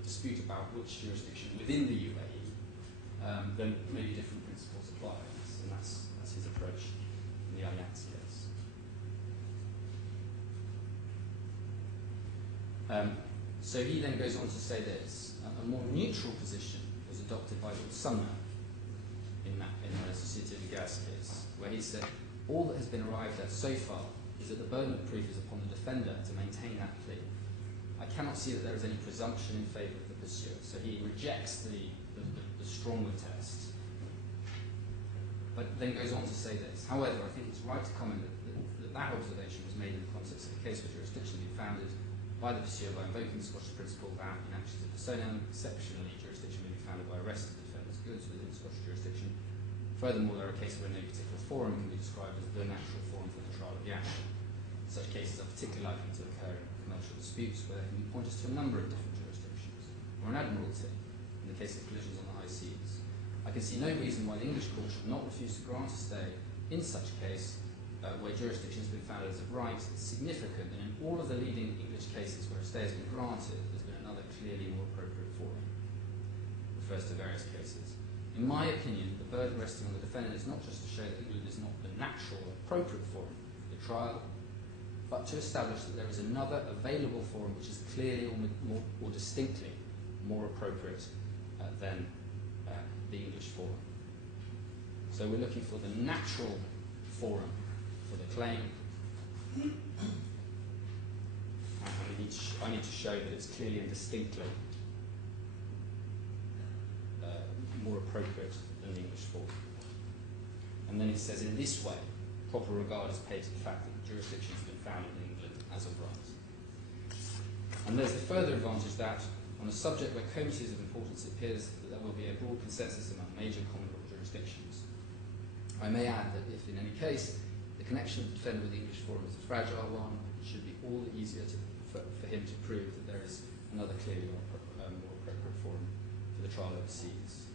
dispute about which jurisdiction within the UAE, then maybe different principles apply. And that's his approach in the Allianz case. So he then goes on to say this: a more neutral position was adopted by Lord Sumner in the Société de Gaz case, where he said, all that has been arrived at so far is that the burden of proof is upon the defender to maintain that plea. I cannot see that there is any presumption in favour of the pursuer. So he rejects the stronger test, but then goes on to say this. However, I think it's right to comment that observation was made in the context of a case where jurisdiction had been founded by the pursuer by invoking the Scottish principle that in actions of personam, exceptionally jurisdiction may be founded by arrest of the defendant's goods within Scottish jurisdiction. Furthermore, there are cases where no particular forum can be described as the natural forum for the trial of the action. Such cases are particularly likely to occur in commercial disputes where there can be pointers to a number of different jurisdictions, or an admiralty, in the case of collisions on the high seas. I can see no reason why the English court should not refuse to grant a stay in such a case where jurisdiction has been founded as of right. It's significant that in all of the leading English cases where a stay has been granted, there's been another clearly more appropriate forum. Refers to various cases. In my opinion, the burden resting on the defendant is not just to show that England is not the natural or appropriate forum for the trial, but to establish that there is another available forum which is clearly or distinctly more appropriate than the English forum. So we're looking for the natural forum for the claim. And I need to show that it's clearly and distinctly more appropriate than the English form. And then he says, in this way, proper regard is paid to the fact that the jurisdiction has been founded in England as of right. And there's the further advantage that, on a subject where comity is of importance, it appears that there will be a broad consensus among major common law jurisdictions. I may add that if, in any case, the connection of the defendant with the English forum is a fragile one, it should be all the easier for him to prove that there is another clearly more appropriate forum for the trial overseas.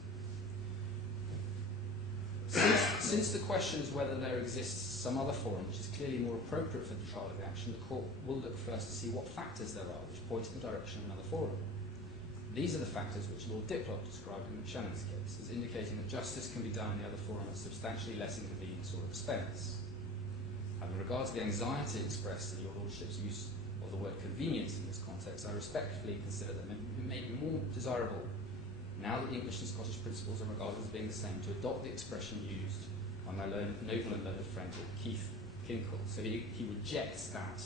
Since the question is whether there exists some other forum which is clearly more appropriate for the trial of the action, the court will look first to see what factors there are which point in the direction of another forum. These are the factors which Lord Diplock described in Shannon's case as indicating that justice can be done in the other forum at substantially less inconvenience or expense. Having regard to the anxiety expressed in your Lordship's use of the word convenience in this context, I respectfully consider that it may be more desirable, now that the English and Scottish principles are regarded as being the same, to adopt the expression used by my noble and learned friend Keith Kinkle. So he rejects that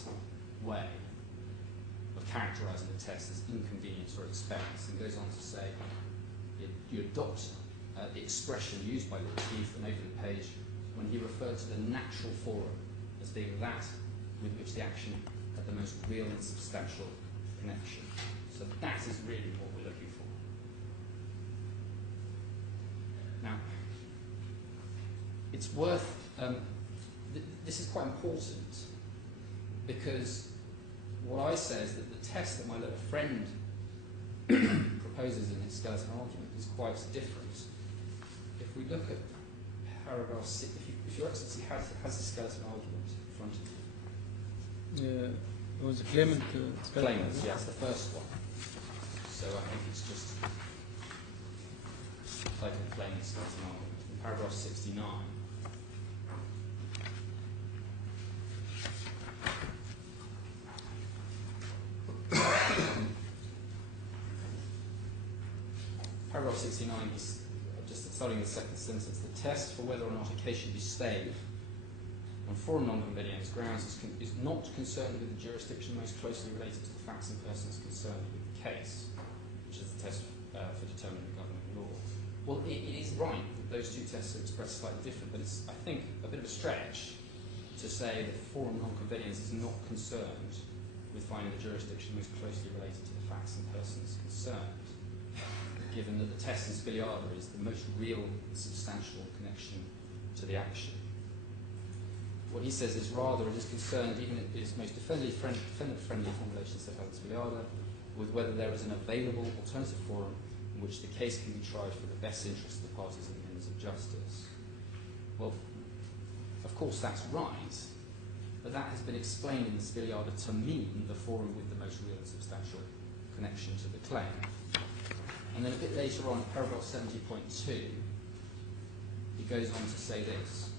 way of characterising the test as inconvenience or expense, and goes on to say you adopt the expression used by Lord Keith and over the page when he referred to the natural forum as being that with which the action had the most real and substantial connection. So that is really what we're looking for. Now, it's worth, this is quite important, because what I say is that the test that my little friend proposes in his skeleton argument is quite different. If we look at paragraph 6, if Your Excellency has a skeleton argument in front of you. It was a claimant. Claimants, yes, the first one. So I think it's just titled claimant skeleton argument. In paragraph 69. Paragraph 69 is just starting the second sentence. The test for whether or not a case should be stayed on forum non-convenience grounds is not concerned with the jurisdiction most closely related to the facts and persons concerned with the case, which is the test for determining the governing law. Well, it is right that those two tests are expressed slightly different, but it's, I think, a bit of a stretch to say that forum non-convenience is not concerned with finding the jurisdiction most closely related to the facts and persons concerned, given that the test in Spiliada is the most real, substantial connection to the action. What he says is rather it is concerned, even in its most defendant-friendly formulation set out in Spiliada, with whether there is an available alternative forum in which the case can be tried for the best interest of the parties and the ends of justice. Well, of course that's right, but that has been explained in the Spiliada to mean the forum with the most real and substantial connection to the claim. And then a bit later on, paragraph 70.2, he goes on to say this.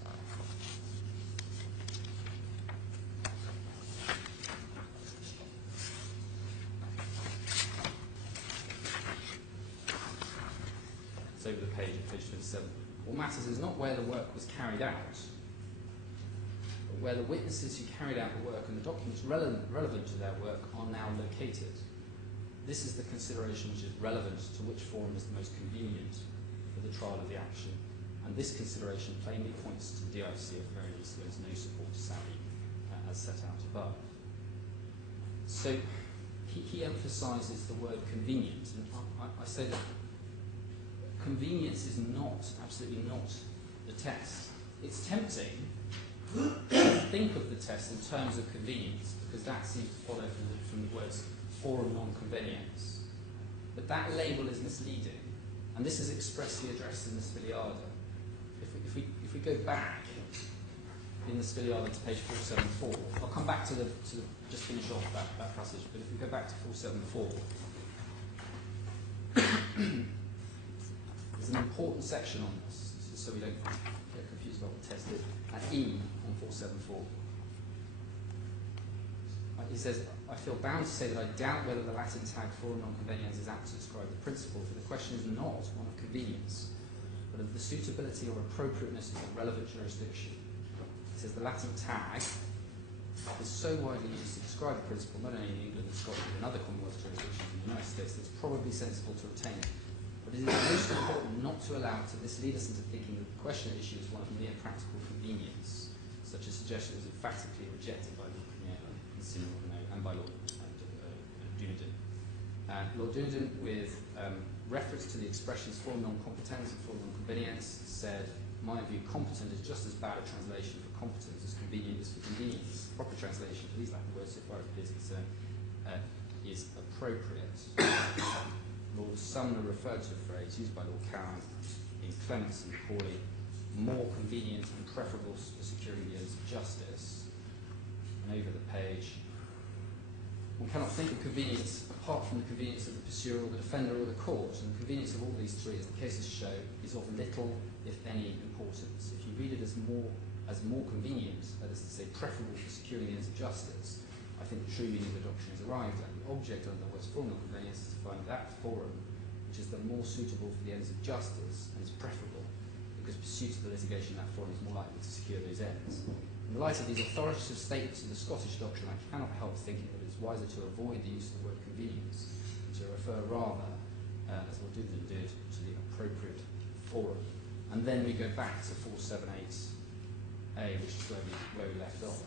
It's over the page at page 27. What matters is not where the work was carried out, but where the witnesses who carried out the work and the documents relevant to their work are now located. This is the consideration which is relevant to which forum is the most convenient for the trial of the action, and this consideration plainly points to DIC of very least there is no support to Saudi as set out above. So he emphasises the word convenient, and I say that convenience is not, absolutely not, the test. It's tempting to think of the test in terms of convenience, because that seems to follow from the words forum non-convenience. But that label is misleading, and this is expressly addressed in the Spiliada. If we go back in the Spiliada to page 474, I'll come back to just finish off that passage, but if we go back to 474, there's an important section on this, so we don't get confused about what the test is. At E on 474. He says, I feel bound to say that I doubt whether the Latin tag forum non-convenience is apt to describe the principle, for the question is not one of convenience, but but of the suitability or appropriateness of the relevant jurisdiction. It says the Latin tag is so widely used to describe the principle, not only in England and Scotland, but in other Commonwealth jurisdictions in the United States, that it's probably sensible to retain it. But it is most important not to allow to mislead us into thinking that the question at issue is one of mere practical convenience. Such a suggestion is emphatically rejected by Lord Premier and by Lord Dunedin. Lord Dunedin, with reference to the expressions for non-competence and for non-convenience, said, my view, competent is just as bad a translation for competence as convenient is for convenience. Proper translation for these Latin words, so far as it is concerned, is appropriate. Lord Sumner referred to a phrase used by Lord Cowan in Clements and Hawley, more convenient and preferable for securing the ends of justice. And over the page, one cannot think of convenience apart from the convenience of the pursuer or the defender or the court, and the convenience of all these three, as the cases show, is of little, if any, importance. If you read it as more convenient, that is to say, preferable for securing the ends of justice, I think the true meaning of the doctrine is arrived at. The object under the words form of convenience is to find that forum which is the more suitable for the ends of justice and is preferable, because pursuit of the litigation in that forum is more likely to secure those ends. In the light of these authoritative statements of the Scottish doctrine, I cannot help thinking that it is wiser to avoid the use of the word convenience and to refer rather, as Lord Dunedin did, to the appropriate forum. And then we go back to 478A, which is where we left off,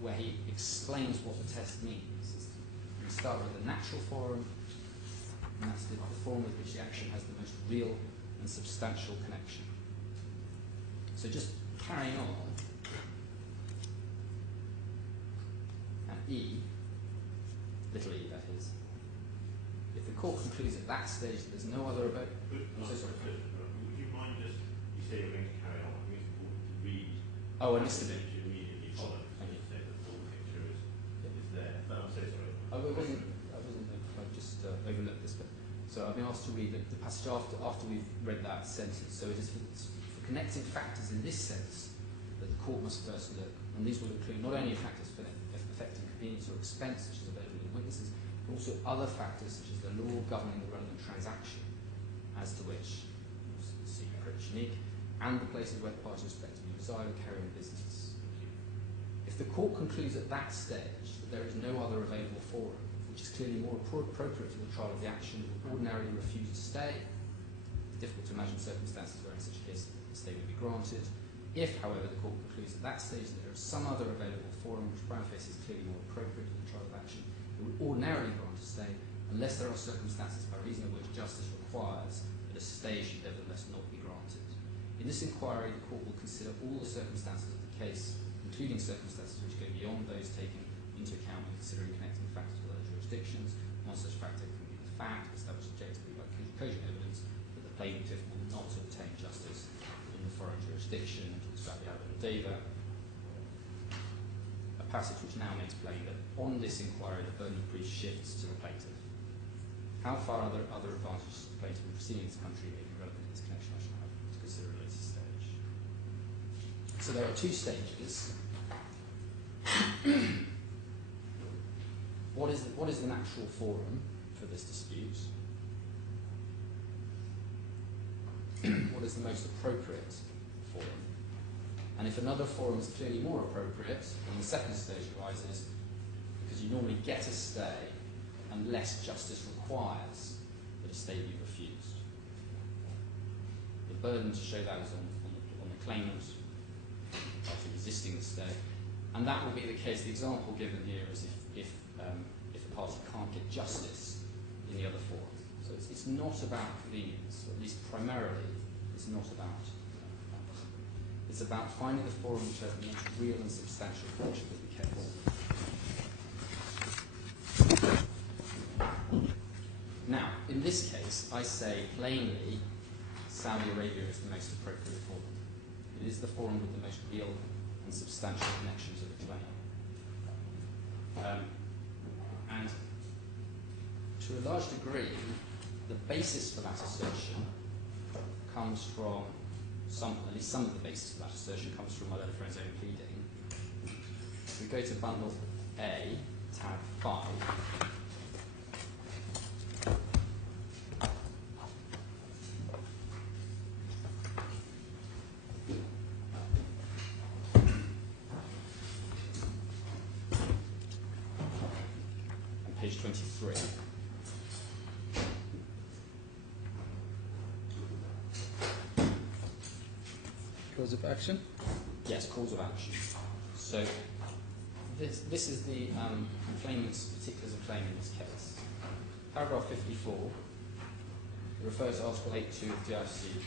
where he explains what the test means. We start with the natural forum, and that's the forum with which the action has the most real and substantial connection. So just carrying on, and E, little e that is, if the court concludes at that stage that there's no other about... I'm so sorry. Would you mind just, you say you're going to carry on, I think it's important to read. Oh, I missed a bit. Immediately follow. Thank you. Say the full picture is there. No, I'm so sorry. I wasn't I just overlooked this bit. So I've been asked to read the passage after we've read that sentence. So it is for connecting factors in this sense that the court must first look, and these will include not only factors affecting convenience or expense, such as availability of witnesses, but also other factors such as the law governing the relevant transaction, as to which secret privilege unique, and the places where the parties respectively reside or carry on business. If the court concludes at that stage that there is no other available forum, which is clearly more appropriate for the trial of the action, it would ordinarily refuse to stay. It's difficult to imagine circumstances where in such a case a stay would be granted. If, however, the court concludes at that stage that there is some other available forum which prima facie is clearly more appropriate for the trial of action, it would ordinarily grant a stay unless there are circumstances by reason of which justice requires that a stay should nevertheless not be granted. In this inquiry, the court will consider all the circumstances of the case, including circumstances which go beyond those taken into account when considering connecting factors with other jurisdictions. One such factor can be the fact, established objectively by cogent evidence, that the plaintiff will not obtain justice in the foreign jurisdiction. Talks about the Adel Deva, a passage which now makes plain that on this inquiry the burden of proof shifts to the plaintiff. How far other advantages the plaintiff in proceeding in this country may be relevant in this connection, I shall have to consider at a later stage. So there are two stages. What is the natural forum for this dispute? What is the most appropriate forum? And if another forum is clearly more appropriate, then the second stage arises because you normally get a stay unless justice requires that a stay be refused. The burden to show that is on the claimant after resisting the stay. And that will be the case. The example given here is if a party can't get justice in the other forum. So it's not about convenience, or at least primarily, it's not about. It's about finding the forum which has the most real and substantial connection with the case. Now, in this case, I say plainly, Saudi Arabia is the most appropriate forum. It is the forum with the most real and substantial connection to the claim. And to a large degree, the basis for that assertion comes from at least some of the basis for that assertion comes from my learned friend's own pleading. We go to bundle A, tab 5. page 23. Cause of action? Yes, cause of action. So this is the claimant's particulars of claim in this case. Paragraph 54 refers to Article 8.2 of the IC,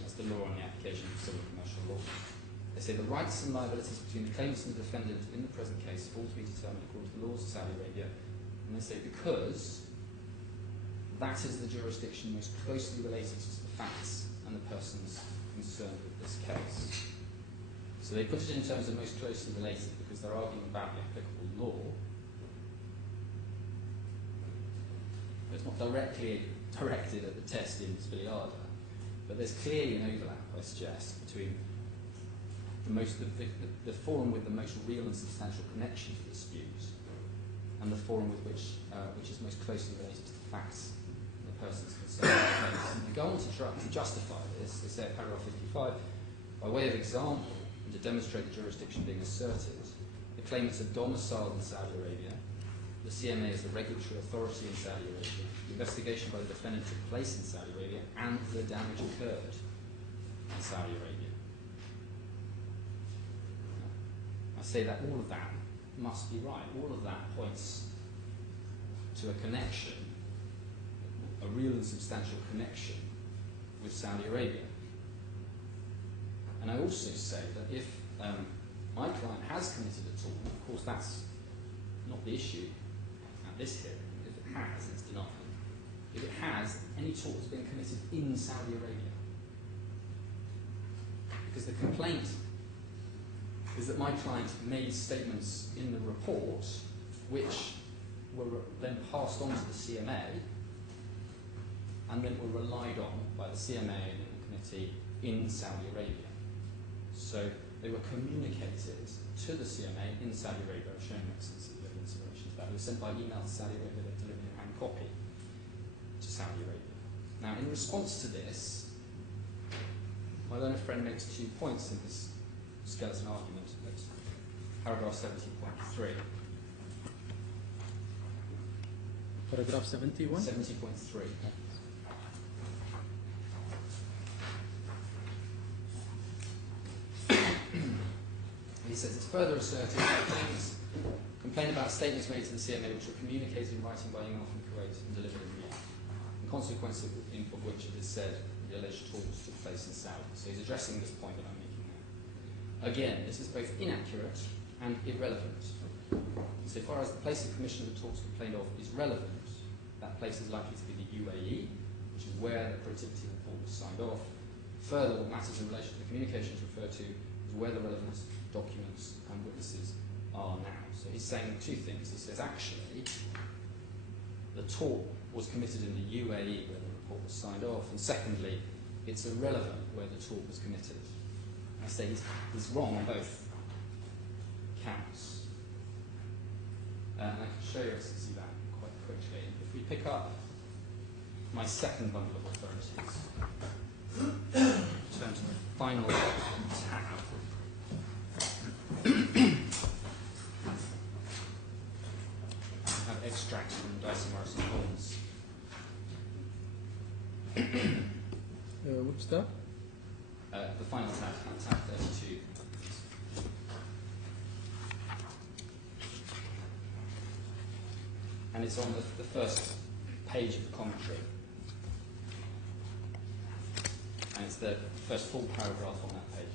that's the law on the application of civil and commercial law. They say the rights and liabilities between the claimant and the defendant in the present case fall to be determined according to the laws of Saudi Arabia. And they say because that is the jurisdiction most closely related to the facts and the persons concerned with this case. So they put it in terms of most closely related because they're arguing about the applicable law. It's not directly directed at the test in Spiliada, but there's clearly an overlap, I suggest, between the forum with the most real and substantial connection to the dispute and the forum with which is most closely related to the facts and the persons concerned with the case. And they go on to try to justify this. They say at paragraph 55, by way of example, and to demonstrate the jurisdiction being asserted, the claimants are domiciled in Saudi Arabia, the CMA is the regulatory authority in Saudi Arabia, the investigation by the defendant took place in Saudi Arabia, and the damage occurred in Saudi Arabia. I say that all of that must be right. All of that points to a connection, a real and substantial connection with Saudi Arabia. And I also say that if my client has committed a tort, of course that's not the issue at this hearing. If it has, it's denied. If it has, any tort has been committed in Saudi Arabia. Because the complaint is that my client made statements in the report which were then passed on to the CMA and then were relied on by the CMA and the committee in Saudi Arabia. So they were communicated to the CMA in Saudi Arabia. I've shown extensive evidence in relation to that. They were sent by email to Saudi Arabia, they delivered a hand copy to Saudi Arabia. Now, in response to this, my learned friend makes 2 points in this skeleton argument. That's paragraph 70.3. Paragraph 71? 70.3. He says it's further asserted that claims complain about statements made to the CMA which were communicated in writing by email from Kuwait and delivered in Riyadh, in consequence of which it is said the alleged talks took place in Saudi. So he's addressing this point that I'm making now. Again, this is both inaccurate and irrelevant. So far as the place of commission of the talks complained of is relevant, that place is likely to be the UAE, which is where the Protiviti report was signed off. Further, what matters in relation to the communications referred to is where the relevant documents and witnesses are now. So he's saying 2 things. He says, actually, the tort was committed in the UAE where the report was signed off, and secondly, it's irrelevant where the tort was committed. I say he's wrong on both counts. And I can show you us to see that quite quickly. If we pick up my second bundle of authorities, turn to the final tab. I have extracts from Dyson Morrison Holmes. Which tab? The final tab, tab 32. And it's on the first page of the commentary. And it's the first full paragraph on that page.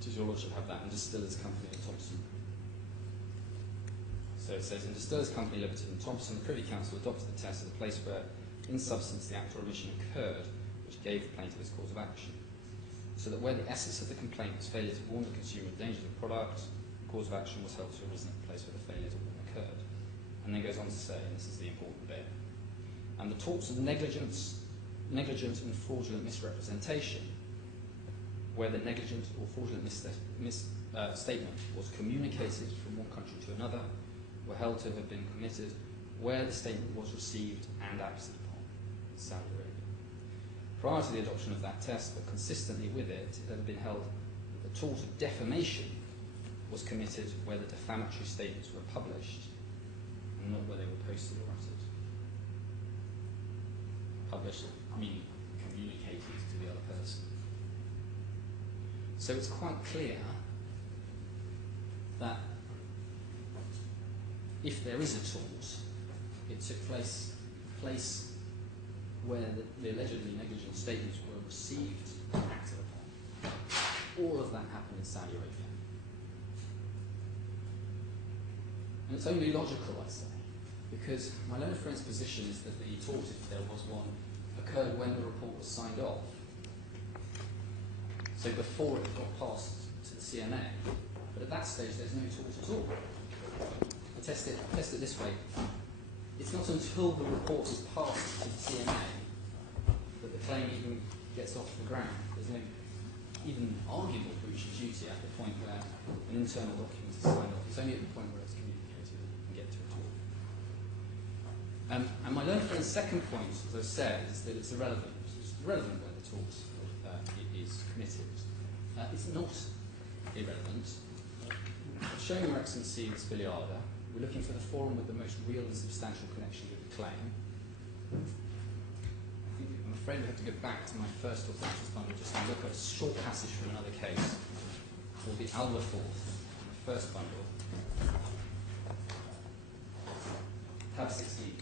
Does your Lordship have that? And Distillers Company and Thompson. So it says, in Distillers Company Limited and Thompson, the Privy Council adopted the test as a place where, in substance, the act or omission occurred, which gave the plaintiff its cause of action. So that where the essence of the complaint was failure to warn the consumer of dangers of the product, the cause of action was held to have arisen at the place where the failure to warn occurred. And then goes on to say, and this is the important bit, and the torts of negligent and fraudulent misrepresentation, where the negligent or fraudulent statement was communicated from one country to another, were held to have been committed where the statement was received and acted upon. in Saudi Arabia. Prior to the adoption of that test, but consistently with it, it had been held that the tort of defamation was committed where the defamatory statements were published and not where they were posted or uttered. Published meaning communicated to the other person. So it's quite clear that if there is a tort, it took place where the allegedly negligent statements were received and acted upon. All of that happened in Saudi Arabia. And it's only logical, I say, because my learned friend's position is that the tort, if there was one, occurred when the report was signed off. So before it got passed to the CMA. But at that stage, there's no tort at all. I'll test it this way. It's not until the report is passed to the CMA that the claim even gets off the ground. There's no even arguable breach of duty at the point where an internal document is signed off. It's only at the point where it's communicated and get to a tort. And my learned friend's second point, as I said, is that it's irrelevant. It's irrelevant when the tort is committed. It's not irrelevant. Showing Your Excellency this Biliada, we're looking for the forum with the most real and substantial connection with the claim. I'm afraid we have to go back to my first authorities bundle just to look at a short passage from another case called the Alba Fourth, the first bundle, tab 16.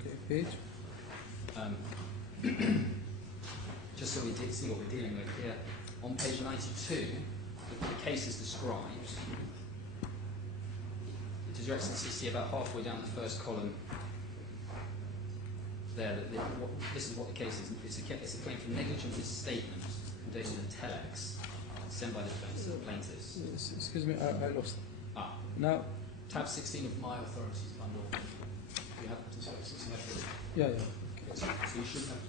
Okay, page. Just so we see what we're dealing with here, on page 92, the case is described. Does Your Excellency see about halfway down the first column there that this is what the case is? It's a claim for negligent misstatement contained in a telex sent by the defence to the plaintiffs. Yes, excuse me, I lost. Now, tab 16 of my authorities bundle. You have yeah. Okay. So you should have.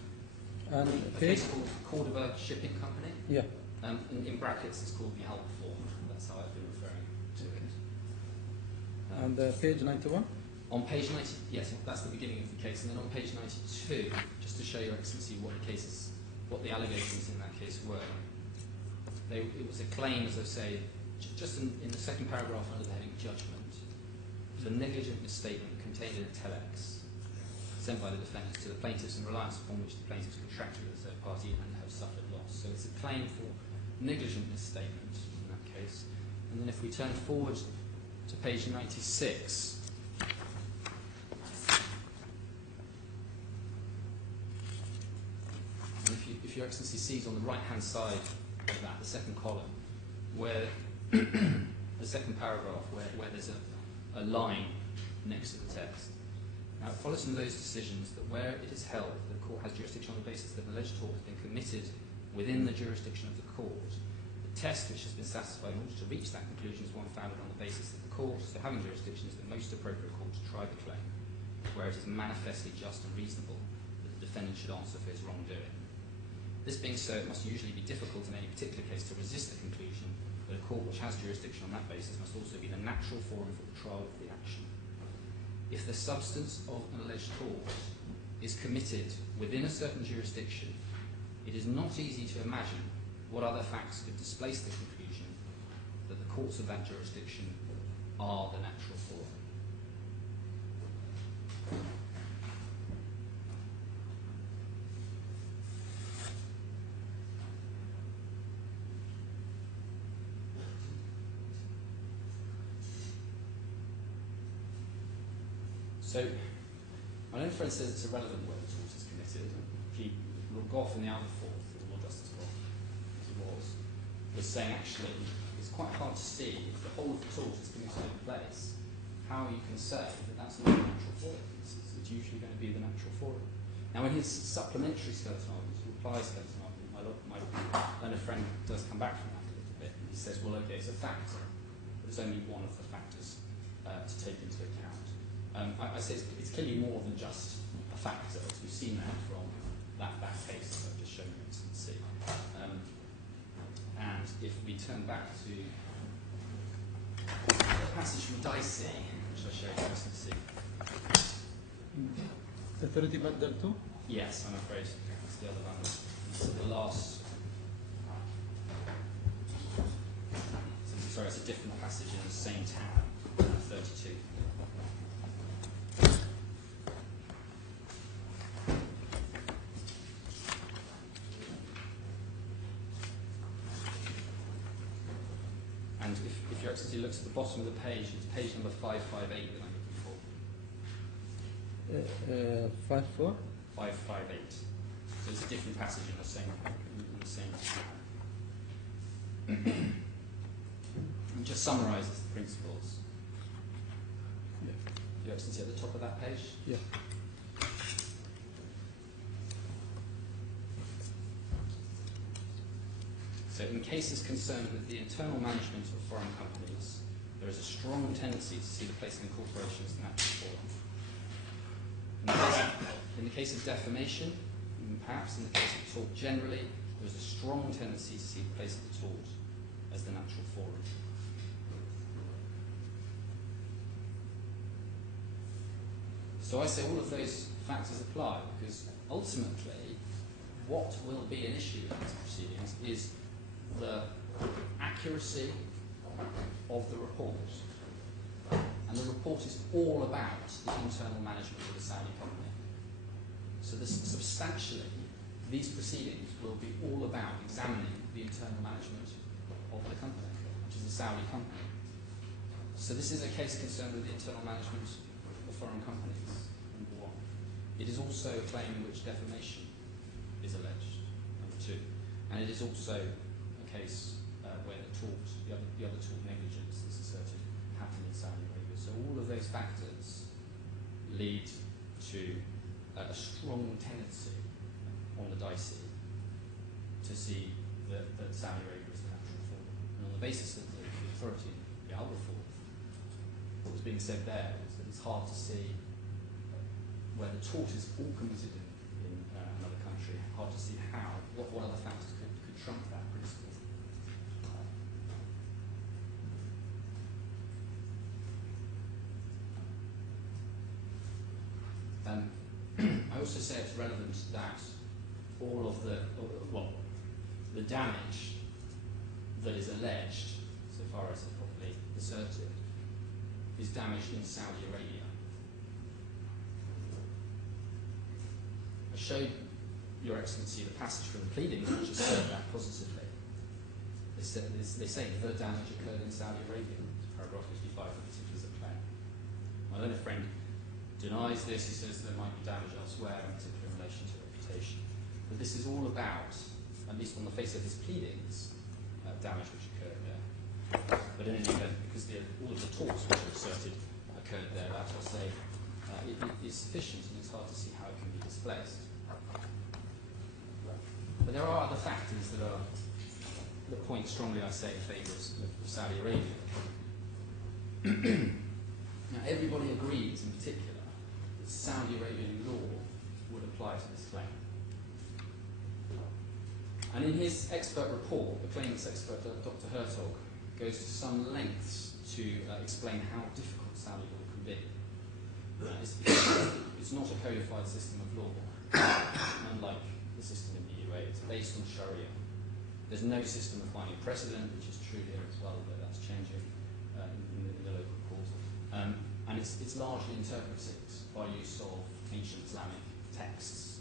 And A page? case called Cordoba Shipping Company. Yeah. In brackets, it's called the Alba Four. That's how I've been referring to it. And page 91? On page 90, yes, that's the beginning of the case. And then on page 92, just to show Your Excellency what the allegations in that case were. It was a claim, as I say, just in the second paragraph under the heading judgment, for negligent misstatement contained in a telex sent by the defendants to the plaintiffs in reliance upon which the plaintiffs contracted with a third party and have suffered loss. So it's a claim for negligent misstatement in that case. And then if we turn forward to page 96, and if Your Excellency sees on the right-hand side of that, the second column, where the second paragraph, where there's a line next to the text. Now, it follows from those decisions that where it is held, the court has jurisdiction on the basis that an alleged tort has been committed within the jurisdiction of the court. The test which has been satisfied in order to reach that conclusion is one founded on the basis that the court, so having jurisdiction, is the most appropriate court to try the claim, where it is manifestly just and reasonable that the defendant should answer for his wrongdoing. This being so, it must usually be difficult in any particular case to resist the conclusion that a court which has jurisdiction on that basis must also be the natural forum for the trial of the action. If the substance of an alleged tort is committed within a certain jurisdiction, it is not easy to imagine what other facts could displace the conclusion that the courts of that jurisdiction are the natural forum. So, my own friend says it's irrelevant where the tort is committed. Lord Gough in the Alba Fourth, or Lord Justice Gough, as he was saying actually it's quite hard to see if the whole of the tort is committed in place, how you can say that that's not the natural forum. It's usually going to be the natural forum. Now, in his supplementary skeleton argument, his reply skeleton argument, my learned friend does come back from that a little bit, and he says, well, okay, it's a factor, but it's only one of the factors to take into account. I say it's clearly more than just a factor, as we've seen that from that case that I've just shown you to see. And if we turn back to the passage from Dicey, which I showed you recently. Authority Badal too? Yes, I'm afraid it's the other one. It's the last. Sorry, it's a different passage in the same tab, 32. And if Your Excellency looks at the bottom of the page, it's page number 558 that I'm looking for. 5-4? 558. So it's a different passage in the same It just summarises the principles. Yeah. Your Excellency, at the top of that page. Yeah. So in cases concerned with the internal management of foreign companies, there is a strong tendency to see the placing of corporations in that forum. In the case of defamation, and perhaps in the case of tort generally, there is a strong tendency to see the place of the tort as the natural forum. So I say all of those factors apply because ultimately what will be an issue in these proceedings is the accuracy of the report. And the report is all about the internal management of the Saudi company. So substantially, these proceedings will be all about examining the internal management of the company, which is a Saudi company. So this is a case concerned with the internal management of foreign companies, number one. It is also a claim in which defamation is alleged, number two. And it is also a case where the other tort negligence is asserted happened in Saudi Arabia. So all of those factors lead to a strong tendency on the Dicey to see that Saudi Arabia is the natural forum. And on the basis of the authority in the Alberforth, what was being said there is that it's hard to see where the tort is all committed in another country, hard to see how, what other factors could trump that principle. I also say it's relevant that all of the damage that is alleged, so far as it's properly asserted, is damage in Saudi Arabia. I showed Your Excellency the passage from the pleadings which assert that positively. They say the damage occurred in Saudi Arabia, paragraph 55 of the particulars of claim. My learned friend denies this. He says there might be damage elsewhere, in particular in relation to reputation. But this is all about, at least on the face of his pleadings, damage which occurred there. But in any event, because all of the torts which are asserted occurred there, that I'll say it is sufficient, and it's hard to see how it can be displaced. But there are other factors that point strongly, I say, in favour of Saudi Arabia. Now, everybody agrees, in particular, that Saudi Arabian law would apply to this claim. And in his expert report, the claimant's expert, Dr. Hertog, goes to some lengths to explain how difficult Saudi law can be. It's not a codified system of law, unlike the system in the UAE. It's based on Sharia. There's no system of finding precedent, which is true here as well, but that's changing in the local court. And it's largely interpreted by use of ancient Islamic texts.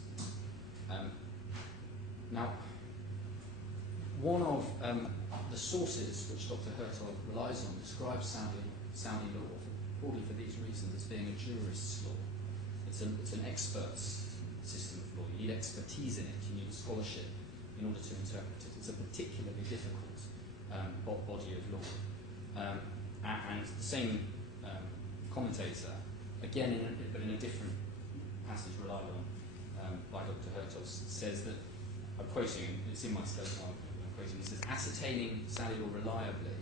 Now, one of the sources which Dr. Hertog relies on describes Saudi law, broadly for these reasons, as being a jurist's law. It's an expert's system of law. You need expertise in it, you need scholarship in order to interpret it. It's a particularly difficult body of law. And the same commentator, again, but in a different passage relied on by Dr. Hertog, says that, I'm quoting, it's in my skeleton argument, I'm quoting, he says, ascertaining Saudi law reliably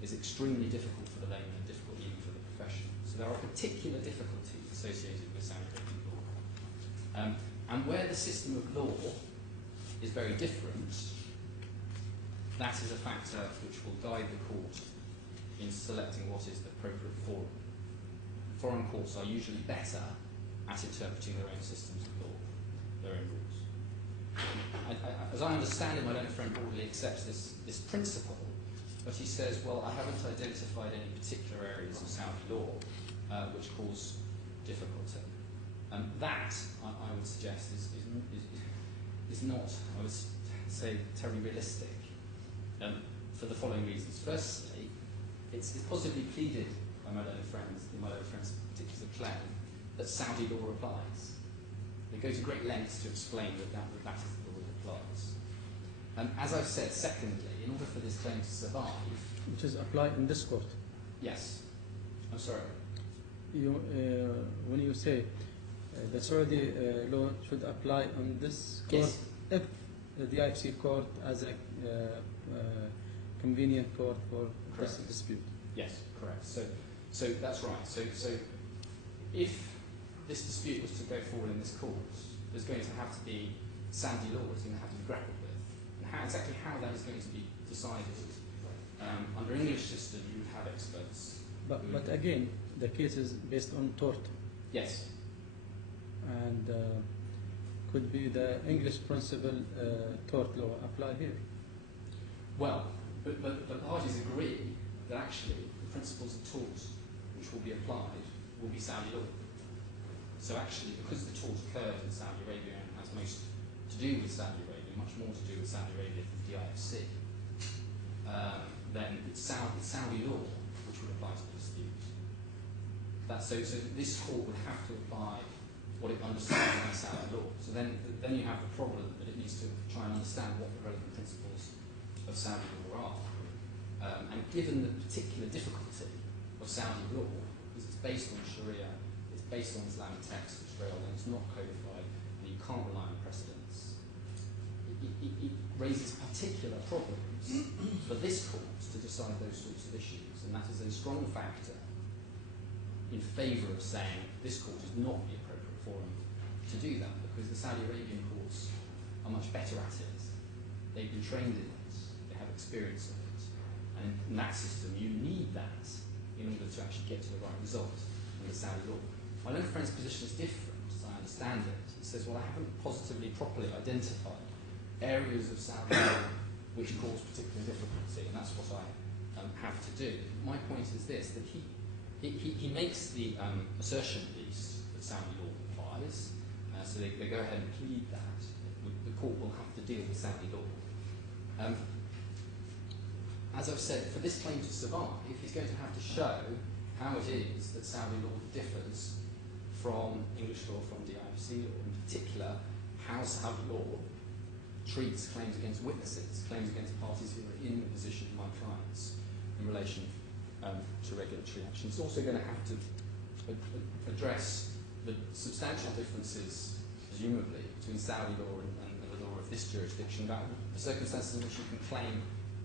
is extremely difficult for the layman and difficult even for the professional. So there are particular difficulties associated with Saudi Arabian law. And where the system of law is very different, that is a factor which will guide the court in selecting what is the appropriate forum. Foreign courts are usually better at interpreting their own systems of law, their own rules. As I understand it, my learned friend broadly accepts this principle, but he says, well, I haven't identified any particular areas of Saudi law which cause difficulty. That, I would suggest, is not, I would say, terribly realistic for the following reasons. Firstly, it's positively pleaded by my learned friends, in my learned friends' particular claim, that Saudi law applies. They go to great lengths to explain that that is the law that applies. As I've said, secondly, in order for this claim to survive... Which is applied in this court. Yes. I'm sorry. When you say the Saudi law should apply on this court, yes. If the IFC court as a convenient court for this dispute. Yes, correct. So that's right. So if this dispute was to go forward in this court, there's going to have to be Saudi law is going to have to be grappled with, and exactly how that is going to be decided. Under English system, you would have experts. But again, the case is based on tort. Yes. And could be the English principle tort law apply here? Well, but the parties agree that actually the principles of tort which will be applied will be Saudi law. So actually, because the tort occurred in Saudi Arabia and has most to do with Saudi Arabia, much more to do with Saudi Arabia than the IFC, then it's Saudi law which would apply to the dispute. So this court would have to apply what it understands by Saudi law. So then you have the problem that it needs to try and understand what the relevant principles of Saudi law are. And given the particular difficulty of Saudi law, because it's based on Sharia, it's based on Islamic texts, which very often is not codified, and you can't rely on precedents, it raises particular problems for this court to decide those sorts of issues, and that is a strong factor in favour of saying this court is not the appropriate forum to do that, because the Saudi Arabian courts are much better at it. They've been trained in it, they have experience of it, and in that system you need that in order to actually get to the right result in the Saudi law. My learned friend's position is different, as I understand it. He says, well, I haven't positively properly identified areas of Saudi law which cause particular difficulty, and that's what I have to do. My point is this, that he makes the assertion, at least, that Saudi law applies, so they go ahead and plead that. The court will have to deal with Saudi law. As I've said, for this claim to survive, he's going to have to show how it is that Saudi law differs from English law, from the IFC law, in particular, how Saudi law treats claims against witnesses, claims against parties who are in the position of my clients in relation to regulatory action. It's also going to have to address the substantial differences, presumably, between Saudi law and the law of this jurisdiction, about the circumstances in which you can claim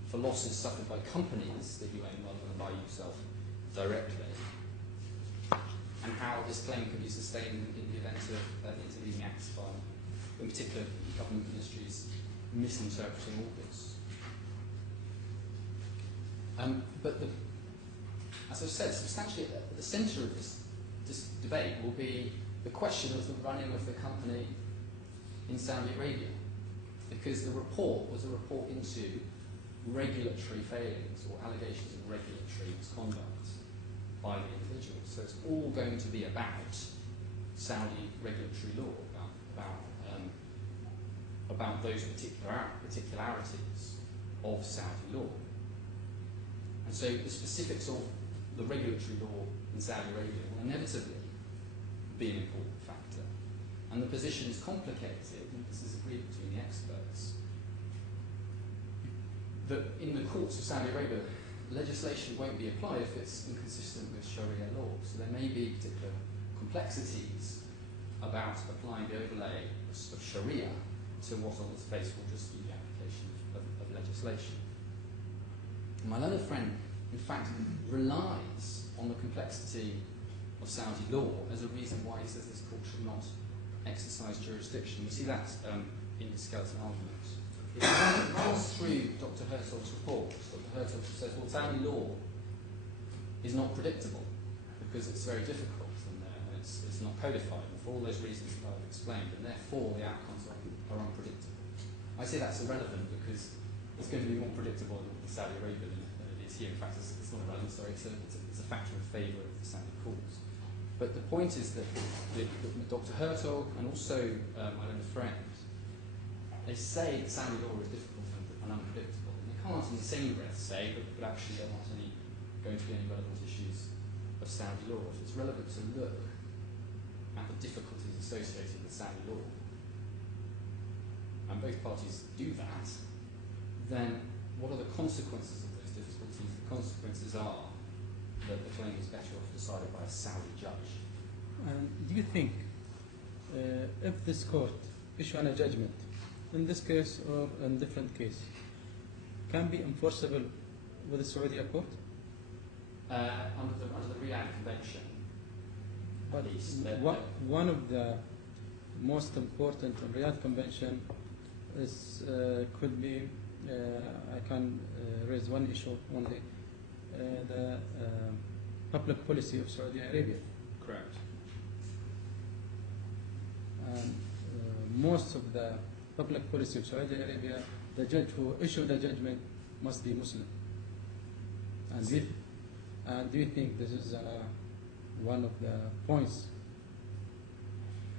for losses suffered by companies that you own rather than by yourself directly, and how this claim can be sustained in the event of intervening acts by, in particular, government ministries misinterpreting orders. But as I've said, substantially at the centre of this debate will be the question of the running of the company in Saudi Arabia, because the report was a report into regulatory failings or allegations of regulatory misconduct by the individual. So it's all going to be about Saudi regulatory law, about those particularities of Saudi law. And so the specifics of the regulatory law in Saudi Arabia will inevitably be an important factor. And the position is complicated, and this is agreed between the experts, that in the courts of Saudi Arabia, legislation won't be applied if it's inconsistent with Sharia law. So there may be particular complexities about applying the overlay of Sharia to what on its face will just be the application of legislation. And my learned friend, in fact, relies on the complexity of Saudi law as a reason why he says this court should not exercise jurisdiction. You see that in his skeleton argument. it runs through Dr. Herzog's report. Dr. Herzog says, well, Saudi law is not predictable because it's very difficult and it's not codified, and for all those reasons that I've explained, and therefore the outcomes are unpredictable. I say that's irrelevant because it's going to be more predictable in Saudi Arabia than it is here. In fact, it's not relevant, sorry, it's a factor in favour of the Saudi cause. But the point is that Dr. Herzog and also my learned friend, they say that Saudi law is difficult and unpredictable. And they can't in the same breath say, but actually there aren't going to be any relevant issues of Saudi law. If it's relevant to look at the difficulties associated with Saudi law, and both parties do that, then what are the consequences of those difficulties? The consequences are that the claim is better off decided by a Saudi judge. And do you think if this court issue a judgment, in this case or in different case, can be enforceable with the Saudi court? Under the Riyadh Convention, But at least. One of the most important in Riyadh Convention is could be, I can raise one issue only, the public policy of Saudi Arabia. Correct. And most of the public policy of Saudi Arabia, the judge who issued the judgment must be Muslim. And do you think this is one of the points?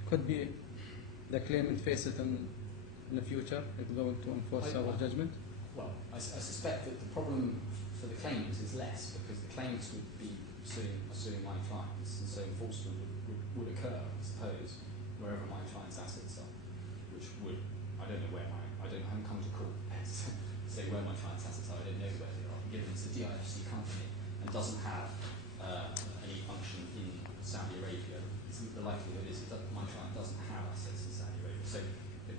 Could be the claimant face it in the future if going to enforce our judgment? Well, I suspect that the problem for the claimants is less because the claimants would be suing my clients, and so enforcement would occur, I suppose, wherever my client's assets are, which would, I haven't come to court to say where my client's assets are, I don't know where they are, given it's a DIFC company and doesn't have any function in Saudi Arabia. The likelihood is that my client doesn't have assets in Saudi Arabia. So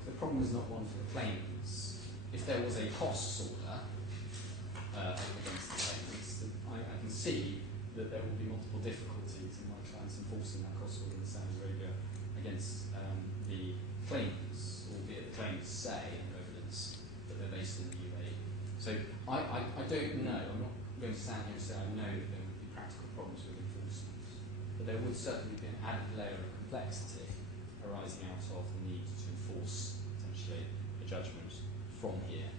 the problem is not one for the claimants. If there was a costs order against the claimants, I can see that there will be multiple difficulties in my clients enforcing that costs order in Saudi Arabia against the claimants, albeit the claimants say in evidence that they're based in the UAE. So I don't know, I'm not going to stand here and say I know that there would be practical problems with enforcement, but there would certainly be an added layer of complexity arising out of the need to enforce potentially a judgment from here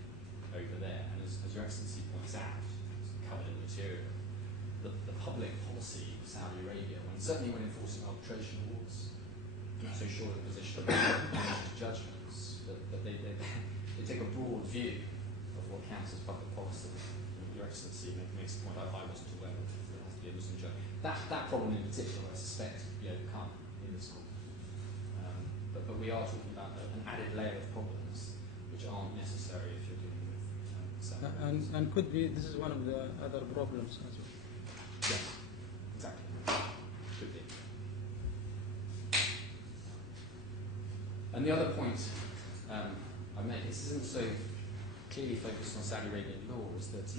over there. And as Your Excellency points out, it's covered in the material, the public policy of Saudi Arabia, certainly when enforcing arbitration awards, I'm not so sure of the position of judgments, but they take a broad view of what counts as public policy. Your Excellency makes the point I wasn't aware of, there has to be a Muslim judge. That problem in particular, I suspect, be overcome in this court. But we are talking about an added layer of problems which aren't necessary if you're dealing with Saudi. And could be, this is one of the other problems as well. Yes, exactly. Could be. And the other point I make, this isn't so clearly focused on Saudi Arabian law, is that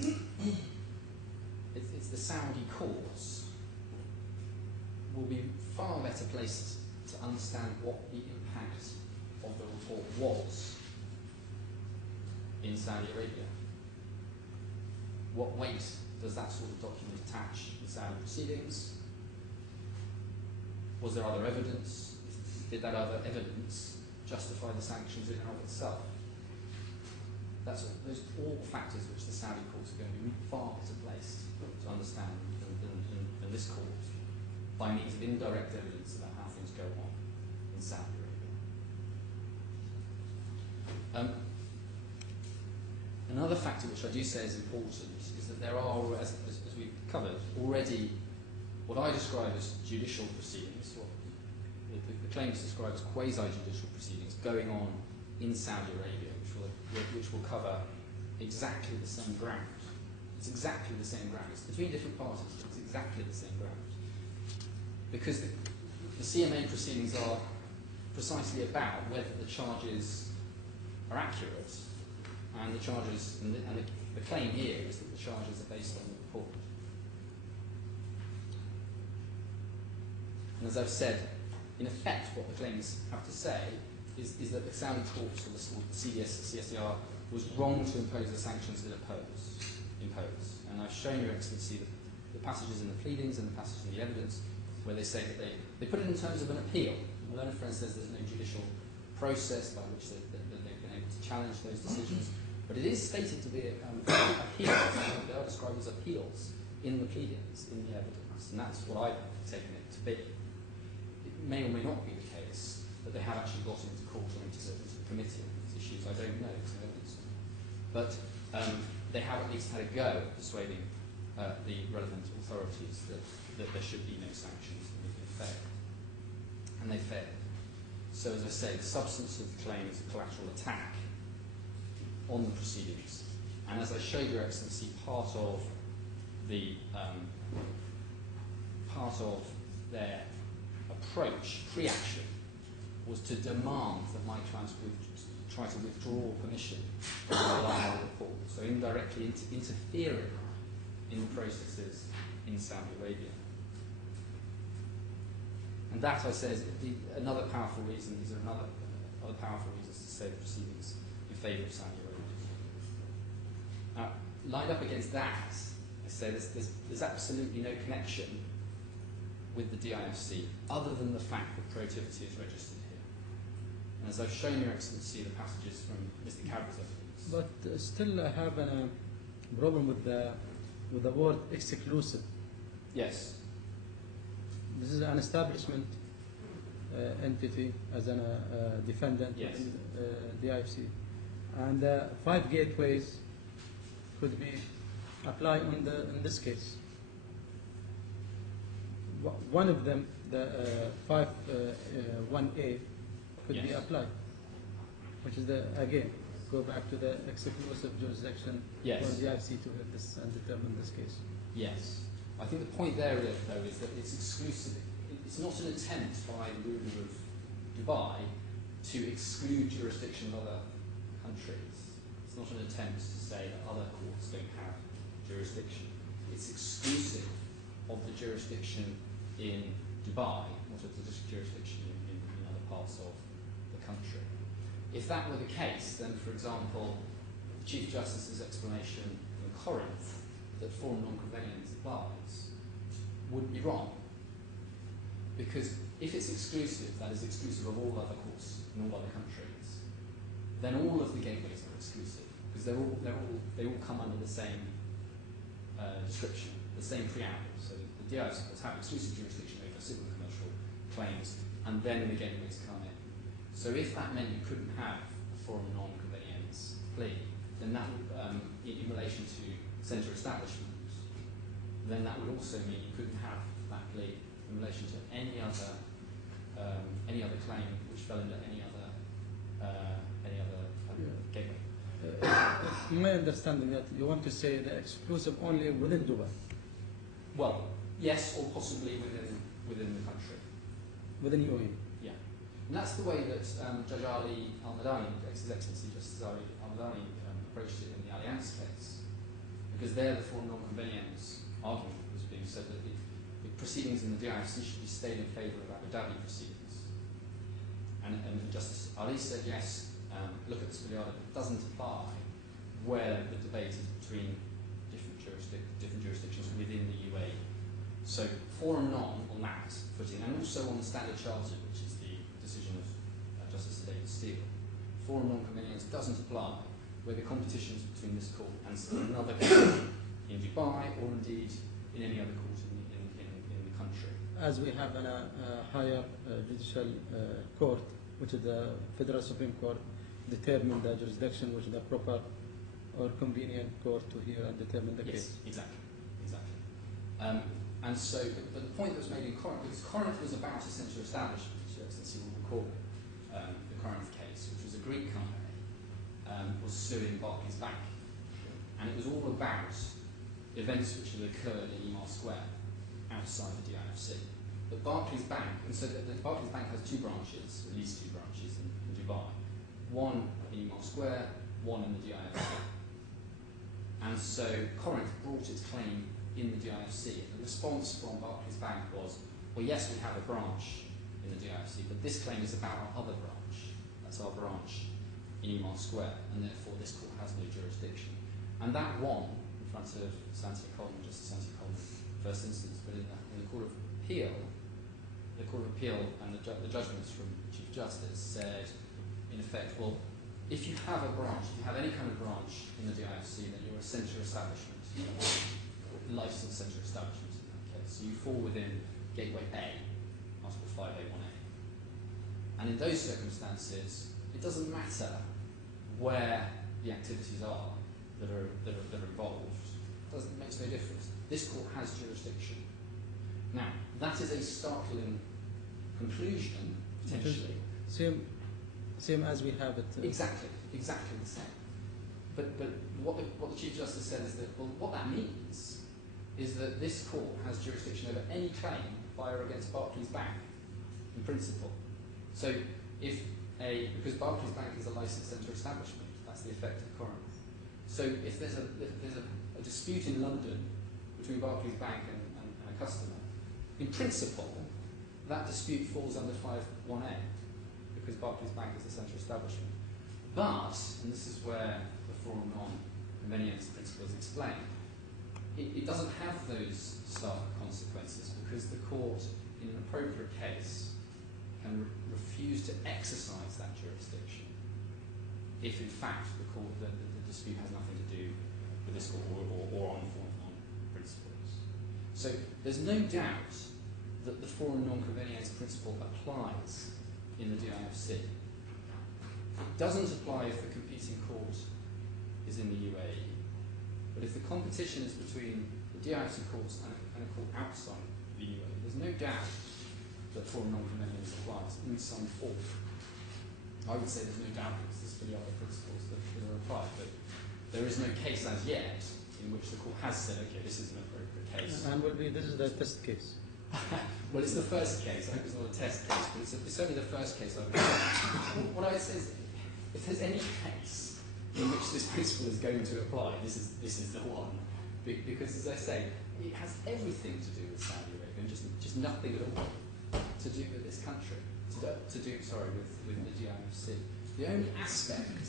it's the Saudi courts will be far better placed to understand what the impact of the report was in Saudi Arabia. What weight does that sort of document attach in Saudi proceedings? Was there other evidence? Did that other evidence justify the sanctions in and of itself? Those are all factors which the Saudi courts are going to be far better placed to understand than this court, by means of indirect evidence about how things go on in Saudi Arabia. Another factor which I do say is important is that there are, as we've covered, already what I describe as judicial proceedings, what the claims describe as quasi-judicial proceedings going on in Saudi Arabia, which will cover exactly the same ground. It's exactly the same ground. It's between different parties, but it's exactly the same ground. Because the CMA proceedings are precisely about whether the charges are accurate, and the charges and the claim here is that the charges are based on the report. And as I've said, in effect, what the claims have to say is that the Saudi courts, or the CSR was wrong to impose the sanctions it imposed. And I've shown Your Excellency the passages in the pleadings and the passages in the evidence where they say that they put it in terms of an appeal. My learned friend says there's no judicial process by which they've been able to challenge those decisions, but it is stated to be appeals. They are described as appeals in the pleadings, in the evidence, and that's what I've taken it to be. It may or may not be the case that they have actually got into court or into the committee on these issues. I don't know, there's no evidence on that. But they have at least had a go at persuading the relevant authorities that there should be no sanctions, and they've failed. And they failed. So as I say, the substance of the claim is a collateral attack on the proceedings. And as I showed Your Excellency, part of their approach, pre-action, was to demand that my clients would try to withdraw permission to rely on the report. So indirectly interfering in the processes in Saudi Arabia. And that, I say, is another powerful reason. These are other powerful reasons to say the proceedings in favour of Saudi Arabia. Now, lined up against that, I say there's absolutely no connection with the DIFC other than the fact that Protiviti is registered here. And as I've shown Your Excellency, the passages from Mr. Cabra's evidence. But still, I have a problem with the word exclusive. Yes. This is an establishment entity as a defendant Yes. in the DIFC. And 5 gateways could be applied in this case. One of them, the 1A, could be Yes. applied, which is again, go back to the exclusive jurisdiction Yes. for the DIFC to hit this and determine this case. Yes. I think the point there, though, is that it's exclusive. It's not an attempt by the ruler of Dubai to exclude jurisdiction of other countries. It's not an attempt to say that other courts don't have jurisdiction. It's exclusive of the jurisdiction in Dubai, not of the jurisdiction in other parts of the country. If that were the case, then, for example, the Chief Justice's explanation in Corinth that forum non-convenience applies would be wrong. Because if it's exclusive, that is exclusive of all other courts in all other countries, then all of the gateways are exclusive, because they all come under the same description, the same preamble. So the DIFC courts have exclusive jurisdiction over civil and commercial claims, and then the gateways come in. So if that meant you couldn't have a forum non-convenience plea, then that would, in relation to centre establishment, then that would also mean you couldn't have that plea in relation to any other claim which fell under any other gateway. My understanding that you want to say the exclusive only within Dubai, Well, yes, or possibly within the country. within UAE. Yeah, and that's the way that Judge Ali Al Madani, His Excellency Justice Ali Al Madani, approached it in the Alliance case, because there the forum non-convenience argument was being said that the proceedings in the DIFC should be stayed in favour of Abu Dhabi proceedings. And Justice Ali said, yes, look at this Miliada, but it doesn't apply where the debate is between different jurisdictions within the UAE. So forum non on that footing, and also on the Standard Charter, which is the decision of Justice David Steele, forum non-convenience doesn't apply where the competition is between this court and another court in Dubai, or indeed in any other court in the country. As we have a higher judicial court, which is the Federal Supreme Court, determine the jurisdiction, which is the proper or convenient court to hear and determine the case. Yes, exactly. And so, but the point that was made in Corinth, because Corinth was about a centre establishment, Your Excellency will recall the Corinth case, which was a Greek company, was suing Barclays Bank. And it was all about events which had occurred in Omar Square, outside the DIFC. But Barclays Bank, and so the Barclays Bank has 2 branches, at least 2 branches in Dubai. One in Omar Square, one in the DIFC. And so Corinth brought its claim in the DIFC. The response from Barclays Bank was, well, yes, we have a branch in the DIFC, but this claim is about our other branch. That's our branch in Omar Square, and therefore this court has no jurisdiction. And that won in front of Santia Coleman, Justice Santia Coleman, first instance, but in the Court of Appeal, and the judgments from the Chief Justice said, in effect, well, if you have a branch, if you have any kind of branch in the DIFC, then you're a centre establishment, licensed centre establishment in that case. So you fall within Gateway A, Article 5A1A. And in those circumstances, it doesn't matter where the activities are that are involved. It makes no difference. This court has jurisdiction. Now, that is a startling conclusion, potentially. Same as we have it. Exactly the same. But what the Chief Justice said is that, well, what that means is that this court has jurisdiction over any claim by or against Barclays Bank, in principle. So because Barclays Bank is a licensed centre establishment, that's the effect of Coram. So if there's a dispute in London between Barclays Bank and a customer, in principle, that dispute falls under 5.1a, because Barclays Bank is a centre establishment. But, and this is where the forum non-convenience principle is explained, it doesn't have those stark consequences, because the court, in an appropriate case, can refuse to exercise that jurisdiction if, in fact, the dispute has nothing to do with this court or on principles. So there's no doubt that the forum non-convenience principle applies in the DIFC. It doesn't apply if the competing court is in the UAE. But if the competition is between the DIFC courts and a court outside the UAE, there's no doubt that forum non-convenience applies in some form. I would say there's no doubt because there's for the other principles that are applied, but there is no case as yet in which the court has said, okay, this is an appropriate case. And this is the test case. Well, it's the first case. I hope it's not a test case, but it's certainly the first case I've heard. What I would say is, if there's any case in which this principle is going to apply, this is the one. Because, as I say, it has everything to do with Saudi Arabia, and just nothing at all to do with this country, with the DIFC. The only aspect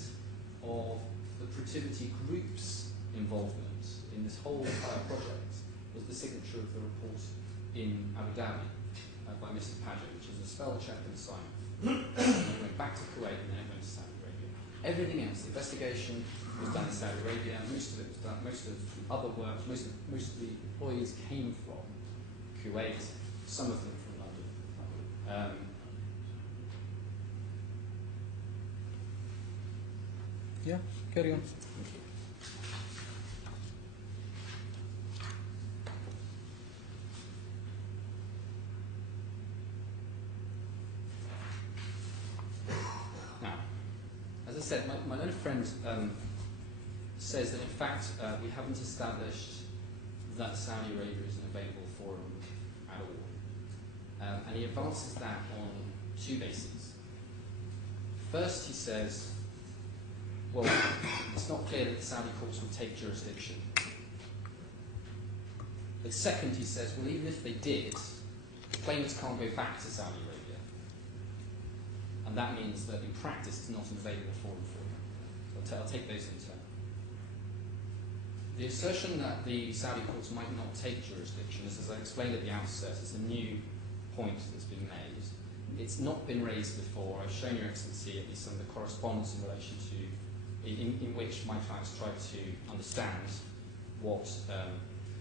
of the Protiviti group's involvement in this whole entire project was the signature of the report in Abu Dhabi by Mr. Padgett, which is a spell check and sign. And then went back to Kuwait and then it went to Saudi Arabia. Everything else, the investigation was done in Saudi Arabia, most of it was done, most of the other work, most of the employees came from Kuwait, some of them from London. Yeah, carry on. Thank you. Now, as I said, my learned friend says that in fact we haven't established that Saudi Arabia is an available forum at all. And he advances that on two bases. First, he says, well, it's not clear that the Saudi courts would take jurisdiction. But second, he says, well, even if they did, claimants can't go back to Saudi Arabia. And that means that in practice it's not an available forum for them. So I'll take those in turn. The assertion that the Saudi courts might not take jurisdiction is, as I explained at the outset, it's a new point that's been made. It's not been raised before. I've shown Your Excellency at least some of the correspondence in relation to in which my clients tried to understand what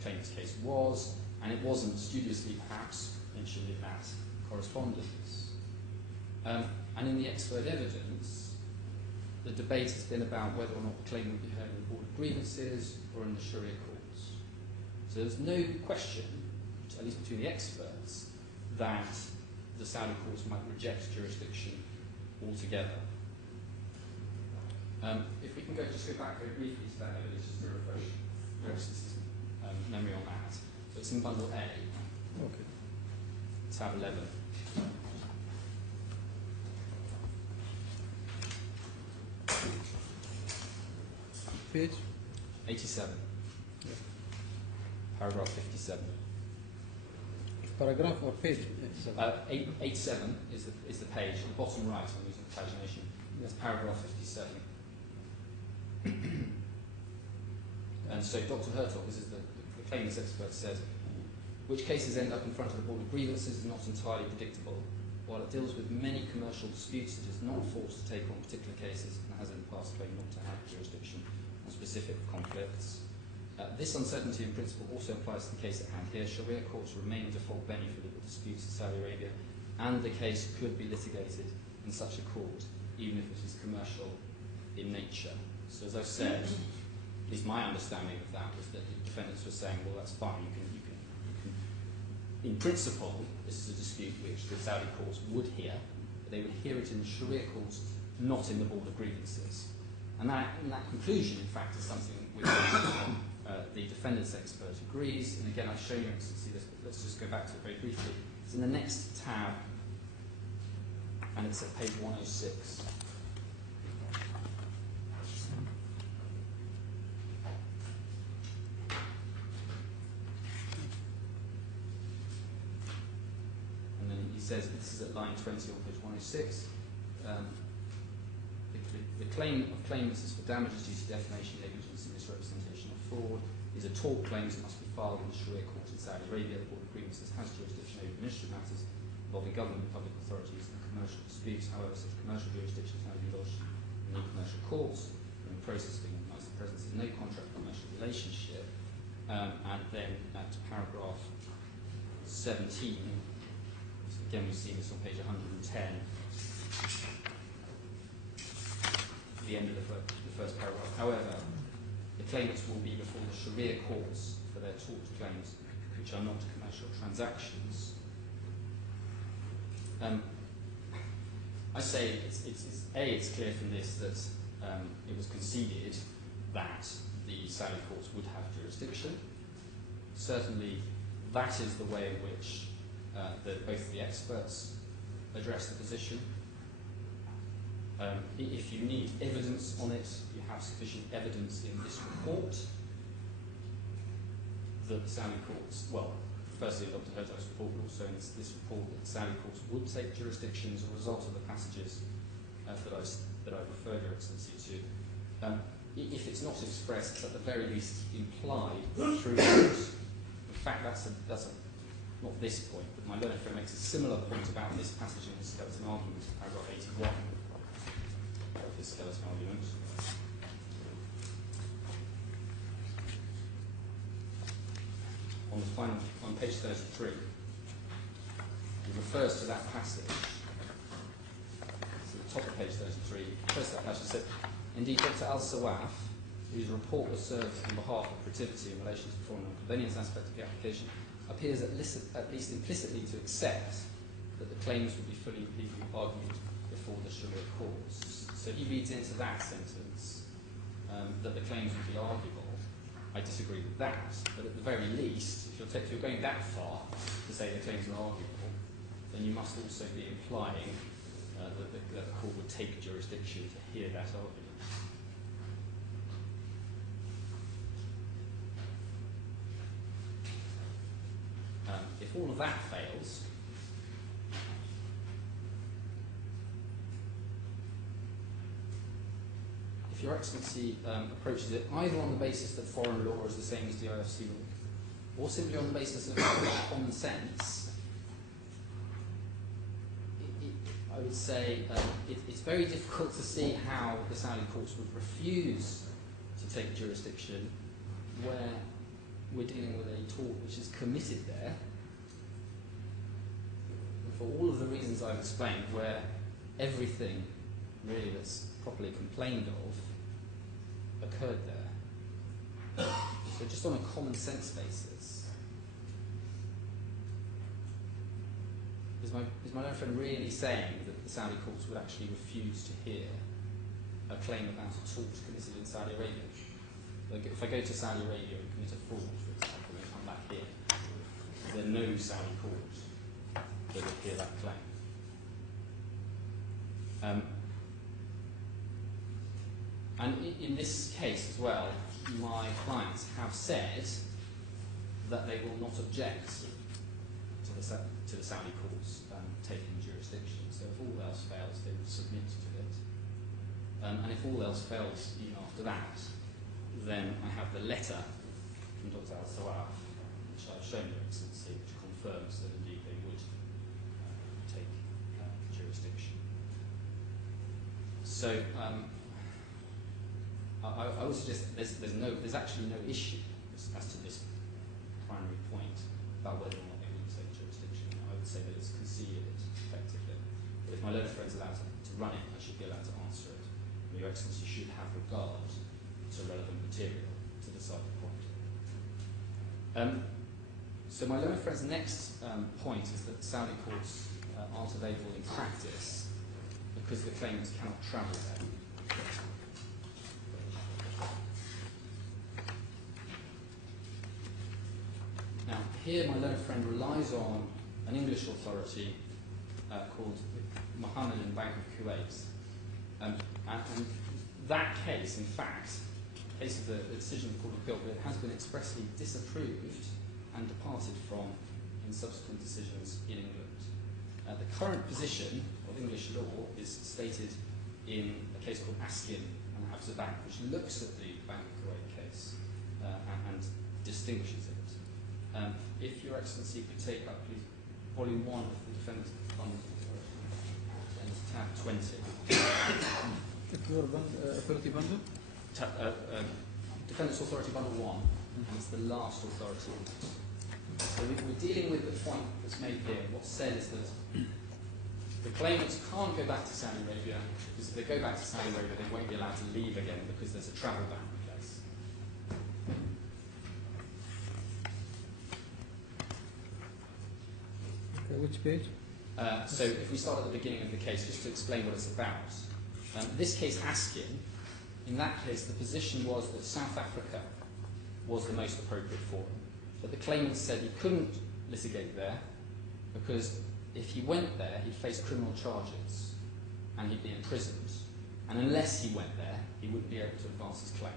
claimant's case was, and it wasn't studiously perhaps mentioned in that correspondence. And in the expert evidence, the debate has been about whether or not the claim would be heard in the Board of Grievances or in the Sharia courts. So there's no question, at least between the experts, that the Saudi courts might reject jurisdiction altogether. If we can just go back very briefly to that evidence, just to refresh Your Excellency's memory on that. So it's in bundle A. Okay. Tab 11. Page? 87. Yeah. Paragraph 57. Paragraph or page? 87 is the page, at the bottom right, I'm using pagination. That's paragraph 57. And so Dr. Hertog, this is the claimant's expert, said, which cases end up in front of the Board of Grievances is not entirely predictable. While it deals with many commercial disputes, it is not forced to take on particular cases and has in the past claimed not to have jurisdiction on specific conflicts. This uncertainty in principle also applies to the case at hand here. Sharia courts remain default venue for legal disputes in Saudi Arabia, and the case could be litigated in such a court, even if it is commercial in nature. So as I've said, at least my understanding of that was that the defendants were saying, well, that's fine, you can in principle, this is a dispute which the Saudi courts would hear, but they would hear it in the Sharia courts, not in the Board of Grievances. And that conclusion, in fact, is something with which the defendant's expert agrees. And again, I've shown you see this, but let's just go back to it very briefly. It's in the next tab, and it's at page 106. Says, this is at line 20 on page 106, the claim of claimants is for damages due to defamation, negligence, and misrepresentation or fraud is a tort claim that must be filed in the Sharia court in Saudi Arabia. The Board of Grievances has jurisdiction over administrative matters involving government and public authorities and commercial disputes. However, such commercial jurisdiction can only be lodged in the commercial courts. In the process of being organised, the presence of no contract or commercial relationship. And then at paragraph 17, again, we've seen this on page 110, the end of the first paragraph. However, the claimants will be before the Sharia courts for their tort claims, which are not commercial transactions. I say it's clear from this that it was conceded that the Saudi courts would have jurisdiction. Certainly, that is the way in which both the experts address the position. If you need evidence on it, you have sufficient evidence in this report that the Saudi courts, well, firstly in Dr. Hertog's report, but also in this report, that the Saudi courts would take jurisdiction as a result of the passages that I referred Your Excellency to. If it's not expressed, it's at the very least implied through it. In fact, that's not this point, but my learned friend makes a similar point about this passage in his skeleton argument, paragraph 81 of his skeleton argument. On page 33, he refers to that passage. So the top of page 33, he refers to that passage. He said, indeed, Dr. Al-Sawaf, whose report was served on behalf of Protiviti in relation to the foreign non-convenience aspect of the application, appears at least implicitly to accept that the claims would be fully legally argued before the Sharia courts. So he reads into that sentence that the claims would be arguable. I disagree with that, but at the very least, if you're going that far to say the claims are arguable, then you must also be implying that the court would take jurisdiction to hear that argument. If all of that fails, if Your Excellency approaches it either on the basis that foreign law is the same as the IFC law, or simply on the basis of common sense, I would say it's very difficult to see how the Saudi courts would refuse to take jurisdiction where we're dealing with a tort which is committed there, for all of the reasons I've explained, where everything really that's properly complained of occurred there. So just on a common sense basis, is my learned friend really saying that the Saudi courts would actually refuse to hear a claim about a tort committed in Saudi Arabia? Like if I go to Saudi Arabia and commit a fraud, for example, and come back here, is there no Saudi court that would hear that claim? And in this case as well, my clients have said that they will not object to the Saudi courts taking jurisdiction. So if all else fails, they will submit to it. And if all else fails even after that, then I have the letter from Dr. Al-Sawaf, which I've shown Your Excellency, which confirms that indeed they would take jurisdiction. So I would suggest that there's actually no issue as to this primary point about whether or not they would take jurisdiction. I would say that it's conceded effectively. But if my learned friend's allowed to run it, I should be allowed to answer it. And Your Excellency should have regard to relevant material to decide the point. So my learned friend's next point is that Saudi courts aren't available in practice because the claimants cannot travel there. Now, here my learned friend relies on an English authority called Mohammed in Bank of Kuwait. And that case, in fact, the case of the decision of the Court of Appeal, it has been expressly disapproved and departed from in subsequent decisions in England. The current position of English law is stated in a case called Askin and Abza Bank, which looks at the Bank of Kuwait case and distinguishes it. If Your Excellency could take up, please, Volume 1 of the Defendant's Fund, and tab 20. Authority bundle? Defendant's Authority Bundle 1, and it's the last authority. So we're dealing with the point that's made here. What's said is that the claimants can't go back to Saudi Arabia, because if they go back to Saudi Arabia, they won't be allowed to leave again because there's a travel ban in place. Okay, which page? So if we start at the beginning of the case, just to explain what it's about. This case, Askin, in that case, the position was that South Africa was the most appropriate forum. But the claimant said he couldn't litigate there because if he went there, he'd face criminal charges and he'd be imprisoned. And unless he went there, he wouldn't be able to advance his claim.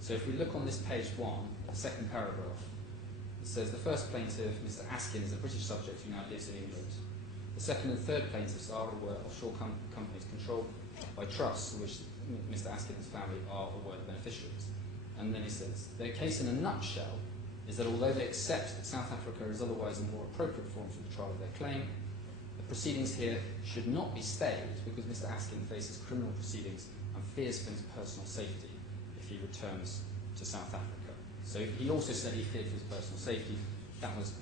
So if we look on this page 1, the second paragraph, it says the first plaintiff, Mr. Askin, is a British subject who now lives in England. The second and third plaintiffs are offshore companies controlled by trusts, which Mr. Askin and his family are aware beneficiaries. And then he says, their case in a nutshell is that although they accept that South Africa is otherwise a more appropriate forum for the trial of their claim, the proceedings here should not be stayed because Mr. Askin faces criminal proceedings and fears for his personal safety if he returns to South Africa. So he also said he feared for his personal safety. That was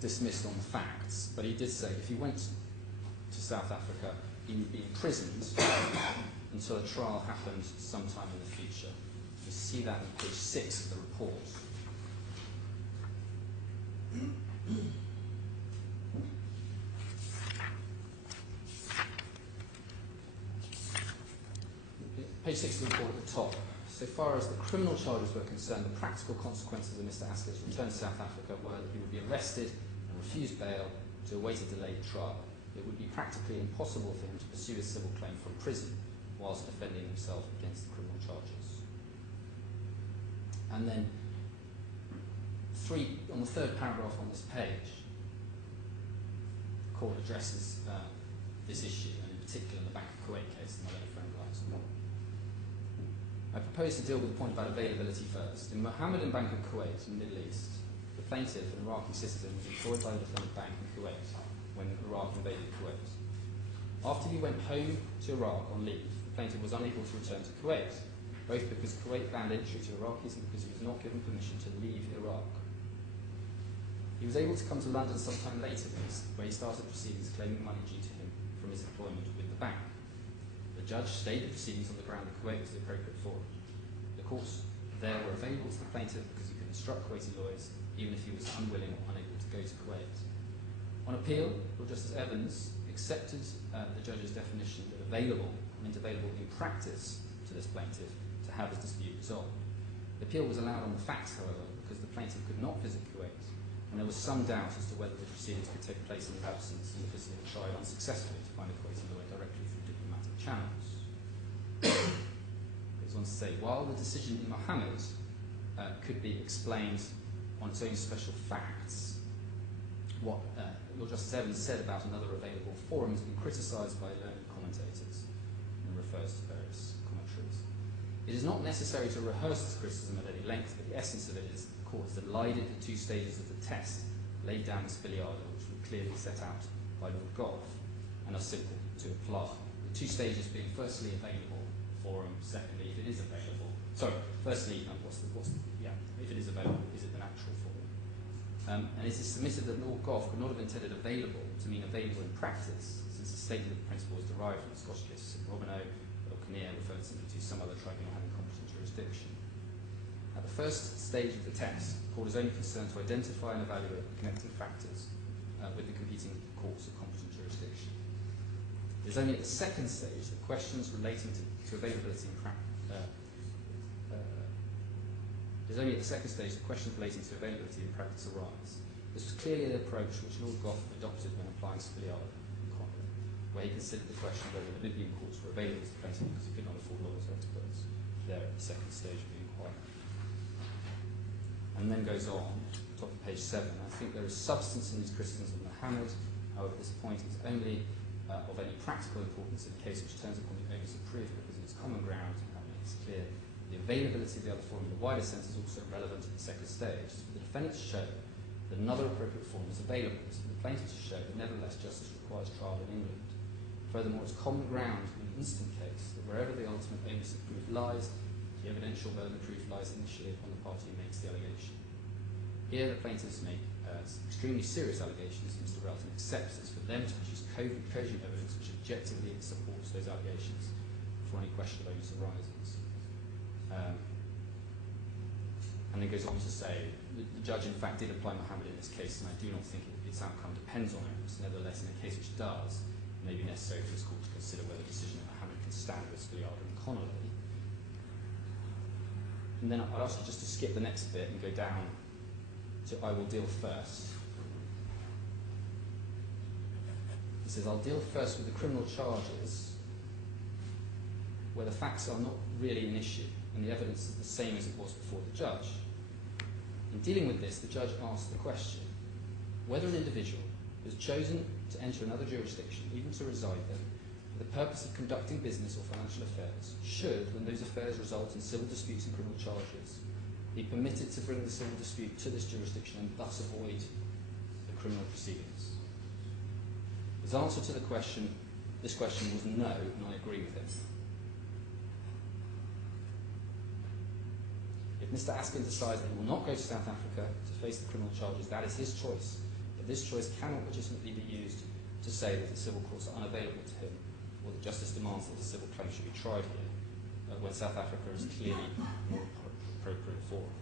dismissed on the facts, but he did say if he went to South Africa, he would be imprisoned until a trial happened sometime in the future. You see that on page 6 of the report. Page 6 of the report at the top. So far as the criminal charges were concerned, the practical consequences of Mr. Askin's return to South Africa were that he would be arrested and refuse bail to await a delayed trial. It would be practically impossible for him to pursue a civil claim from prison whilst defending himself against the criminal charges. And then on the third paragraph on this page, the court addresses this issue, and in particular the Bank of Kuwait case that my learned friend writes on. I propose to deal with the point about availability first. In Mohammed in Bank of Kuwait in the Middle East, the plaintiff, an Iraqi citizen, was employed by the defendant bank in Kuwait when Iraq invaded Kuwait. After he went home to Iraq on leave, the plaintiff was unable to return to Kuwait, both because Kuwait banned entry to Iraqis and because he was not given permission to leave Iraq. He was able to come to London sometime later, where he started proceedings claiming money due to him from his employment with the bank. The judge stayed the proceedings on the ground that Kuwait was the appropriate forum. The courts there were available to the plaintiff because he could instruct Kuwaiti lawyers, even if he was unwilling or unable to go to Kuwait. On appeal, Lord Justice Evans accepted the judge's definition that available meant available in practice to this plaintiff to have his dispute resolved. The appeal was allowed on the facts, however, because the plaintiff could not visit Kuwait, and there was some doubt as to whether the proceedings could take place in his absence, and because he had tried unsuccessfully to find a Kuwaiti lawyer directly through diplomatic channels. It goes on to say, while the decision in Mohammed could be explained on its own special facts, what Lord Justice Evans said about another available forum has been criticised by learned commentators and refers to various commentaries. It is not necessary to rehearse this criticism at any length, but the essence of it is the court has elided the two stages of the test laid down in Spiliada, which were clearly set out by Lord Gough and are simple to apply. The two stages being firstly available forum, secondly if it is available. Sorry, firstly, if it is available, is it the natural form? And it is submitted that Lord Gough could not have intended available to mean available in practice, since the statement of the principle is derived from the Scottish case of Robinow, or Kinnear referred simply to some other tribunal having competent jurisdiction. At the first stage of the test, the court is only concerned to identify and evaluate the connecting factors with the competing courts of competent jurisdiction. It is only at the second stage that questions relating to availability in practice. It is only at the second stage that questions relating to availability in practice arise. This was clearly the approach which Lord Gough adopted when applying Spiliada and Connolly, where he considered the question whether the Libyan courts were available to the plaintiff because he could not afford lawyers or experts there at the second stage of the inquiry. And then goes on, top of page 7. I think there is substance in these criticisms of Mohammed. However, this point is only of any practical importance in a case which turns upon the onus of proof because it is common ground, and that makes clear the availability of the other form in the wider sense is also relevant at the second stage. So the defendant to show that another appropriate form is available, so the plaintiff to show that nevertheless justice requires trial in England. Furthermore, it's common ground in the instant case that wherever the ultimate onus of proof lies, the evidential burden of proof lies initially upon the party who makes the allegation. Here the plaintiffs make extremely serious allegations, and Mr. Relton accepts this for them to produce cogent evidence which objectively supports those allegations before any question of onus arises. And then goes on to say the judge in fact did apply Mohammed in this case, and I do not think its outcome depends on it. Nevertheless, in a case which does, it may be necessary for this court to consider whether the decision of Mohammed can stand with Spiliada and Connolly. And then I'd ask you just to skip the next bit and go down to I will deal first. He says, I'll deal first with the criminal charges where the facts are not really an issue and the evidence is the same as it was before the judge. In dealing with this, the judge asked the question whether an individual who has chosen to enter another jurisdiction, even to reside there, for the purpose of conducting business or financial affairs, should, when those affairs result in civil disputes and criminal charges, be permitted to bring the civil dispute to this jurisdiction and thus avoid the criminal proceedings. His answer to this question was no, and I agree with him. If Mr. Askin decides that he will not go to South Africa to face the criminal charges, that is his choice. But this choice cannot legitimately be used to say that the civil courts are unavailable to him, or that justice demands that the civil claim should be tried here, when South Africa is clearly more appropriate forum.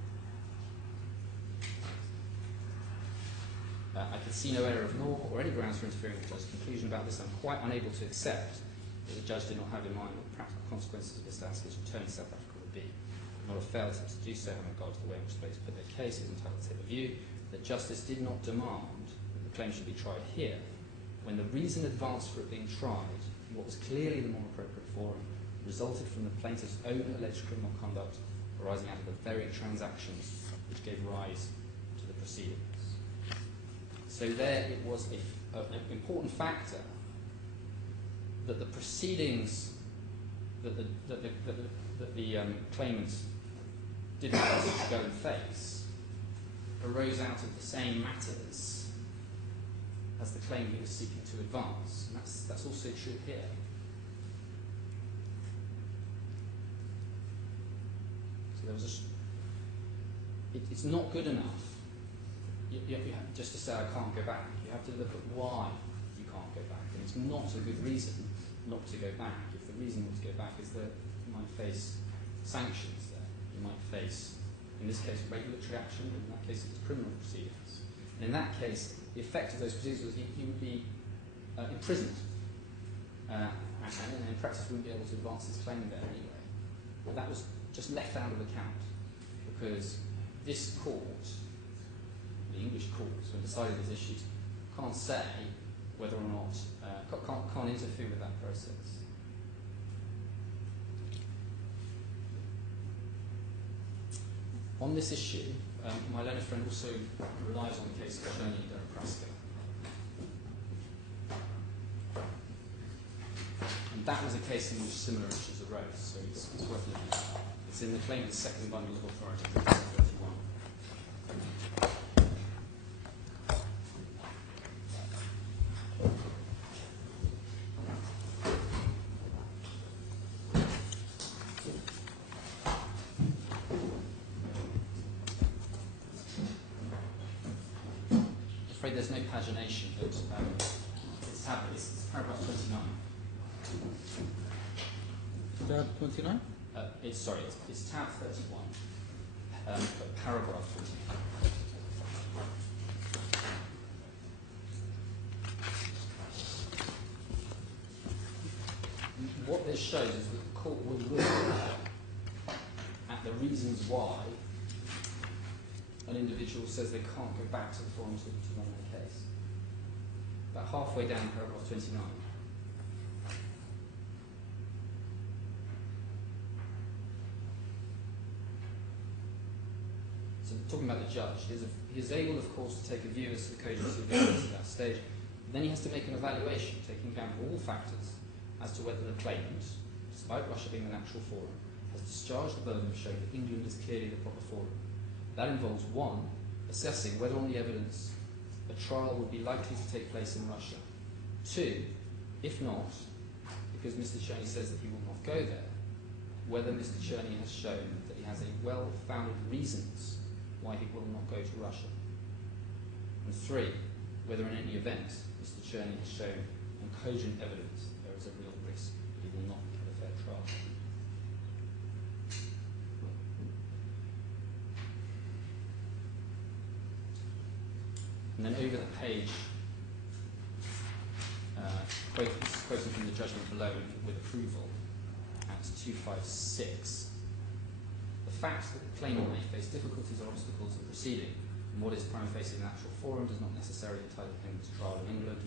I can see no error of law or any grounds for interfering with the judge's conclusion about this. I'm quite unable to accept that the judge did not have in mind what the practical consequences of Mr. Askin's return to South Africa would be. Not have failed to do so in regard to the way in which the plaintiffs put their case, is entitled to take the view that justice did not demand that the claim should be tried here, when the reason advanced for it being tried, in what was clearly the more appropriate forum, resulted from the plaintiff's own alleged criminal conduct arising out of the very transactions which gave rise to the proceedings. So there it was an important factor that the proceedings that the claimants didn't want to go and face arose out of the same matters as the claim he was seeking to advance. And that's also true here. So there was it's not good enough you have, just to say I can't go back. You have to look at why you can't go back. And it's not a good reason not to go back. If the reason not to go back is that you might face sanctions there. You might face, in this case, regulatory action, but in that case it was criminal proceedings. And in that case, the effect of those proceedings was he would be imprisoned. And in practice wouldn't be able to advance his claim there anyway. But that was just left out of account because this court, the English courts, when deciding these issues, can't say whether or not, can't interfere with that process. On this issue, my learned friend also relies on the case of Shirley Deripaska. And And that was a case in which similar issues arose, so it's worth looking at. It's in the claimant's second bundle of authority, 31. I'm afraid there's no pagination, but it's paragraph 29. Tab 29? It's tab 31, but paragraph 29. What this shows is that the court will look at the reasons why an individual says they can't go back to the forum to run their case. About halfway down paragraph 29. So talking about the judge, he is able, of course, to take a view as to the cogency of the evidence at that stage. Then he has to make an evaluation, taking account of all factors, as to whether the claimant, despite Russia being the natural forum, has discharged the burden of showing that England is clearly the proper forum. That involves, one, assessing whether on the evidence a trial would be likely to take place in Russia. Two, if not, because Mr. Cherney says that he will not go there, whether Mr. Cherney has shown that he has a well-founded reasons why he will not go to Russia. And three, whether in any event Mr. Cherney has shown on cogent evidence there is a real risk that he will not get a fair trial. And then over the page, quoting from the judgment below with approval, at 256, the fact that the claimant may face difficulties or obstacles in proceeding in what is prima facie a natural forum does not necessarily entitle him to trial in England,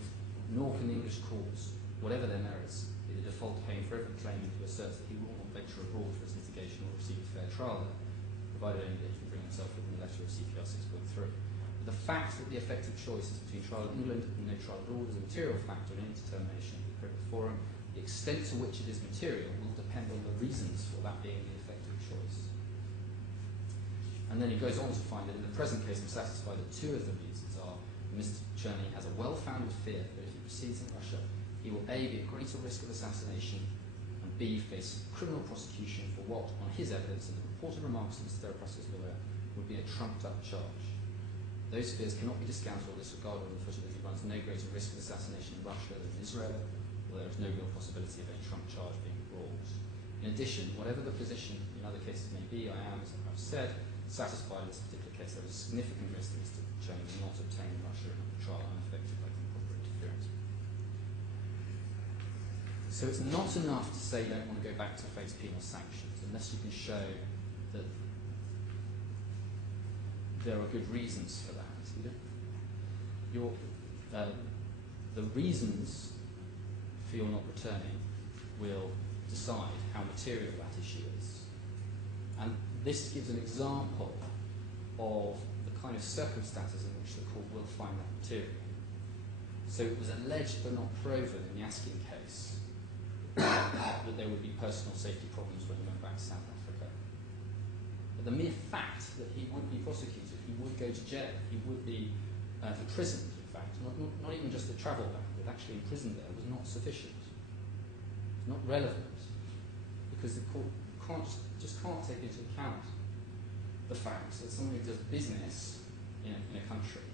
nor can the English courts, whatever their merits, be the default home for every claimant who asserts that he will not venture abroad for his litigation or receive a fair trial there, provided only that he can bring himself within the letter of CPR 6.3. But the fact that the effective choice is between trial in England and no trial abroad is a material factor in any determination of the appropriate forum. The extent to which it is material will depend on the reasons for that being the effective choice. And then he goes on to find that in the present case, I'm satisfied that two of the reasons are that Mr. Cherney has a well-founded fear that if he proceeds in Russia, he will A, be at greater risk of assassination, and B, face criminal prosecution for what, on his evidence and the reported remarks of Mr. Theropoulos' lawyer, would be a trumped-up charge. Those fears cannot be discounted or disregarded on the footing that he runs no greater risk of assassination in Russia than in Israel, or there is no real possibility of any trump charge being brought. In addition, whatever the position in other cases may be, I am, as I've said, satisfied in this particular case there is a significant risk that Mr. Cherney will not obtain in Russia and the trial unaffected by improper interference. So it's not enough to say you don't want to go back to face penal sanctions unless you can show that there are good reasons for that. The reasons for your not returning will decide how material that issue is. And this gives an example of the kind of circumstances in which the court will find that material. So it was alleged but not proven in the Askin case that there would be personal safety problems when he went back to South Africa. But the mere fact that he would be prosecuted, he would go to jail, he would be imprisoned, in fact, not even just the travel ban, but actually imprisoned there, was not sufficient. It's not relevant, because the court just can't take into account the fact that somebody who does business in a country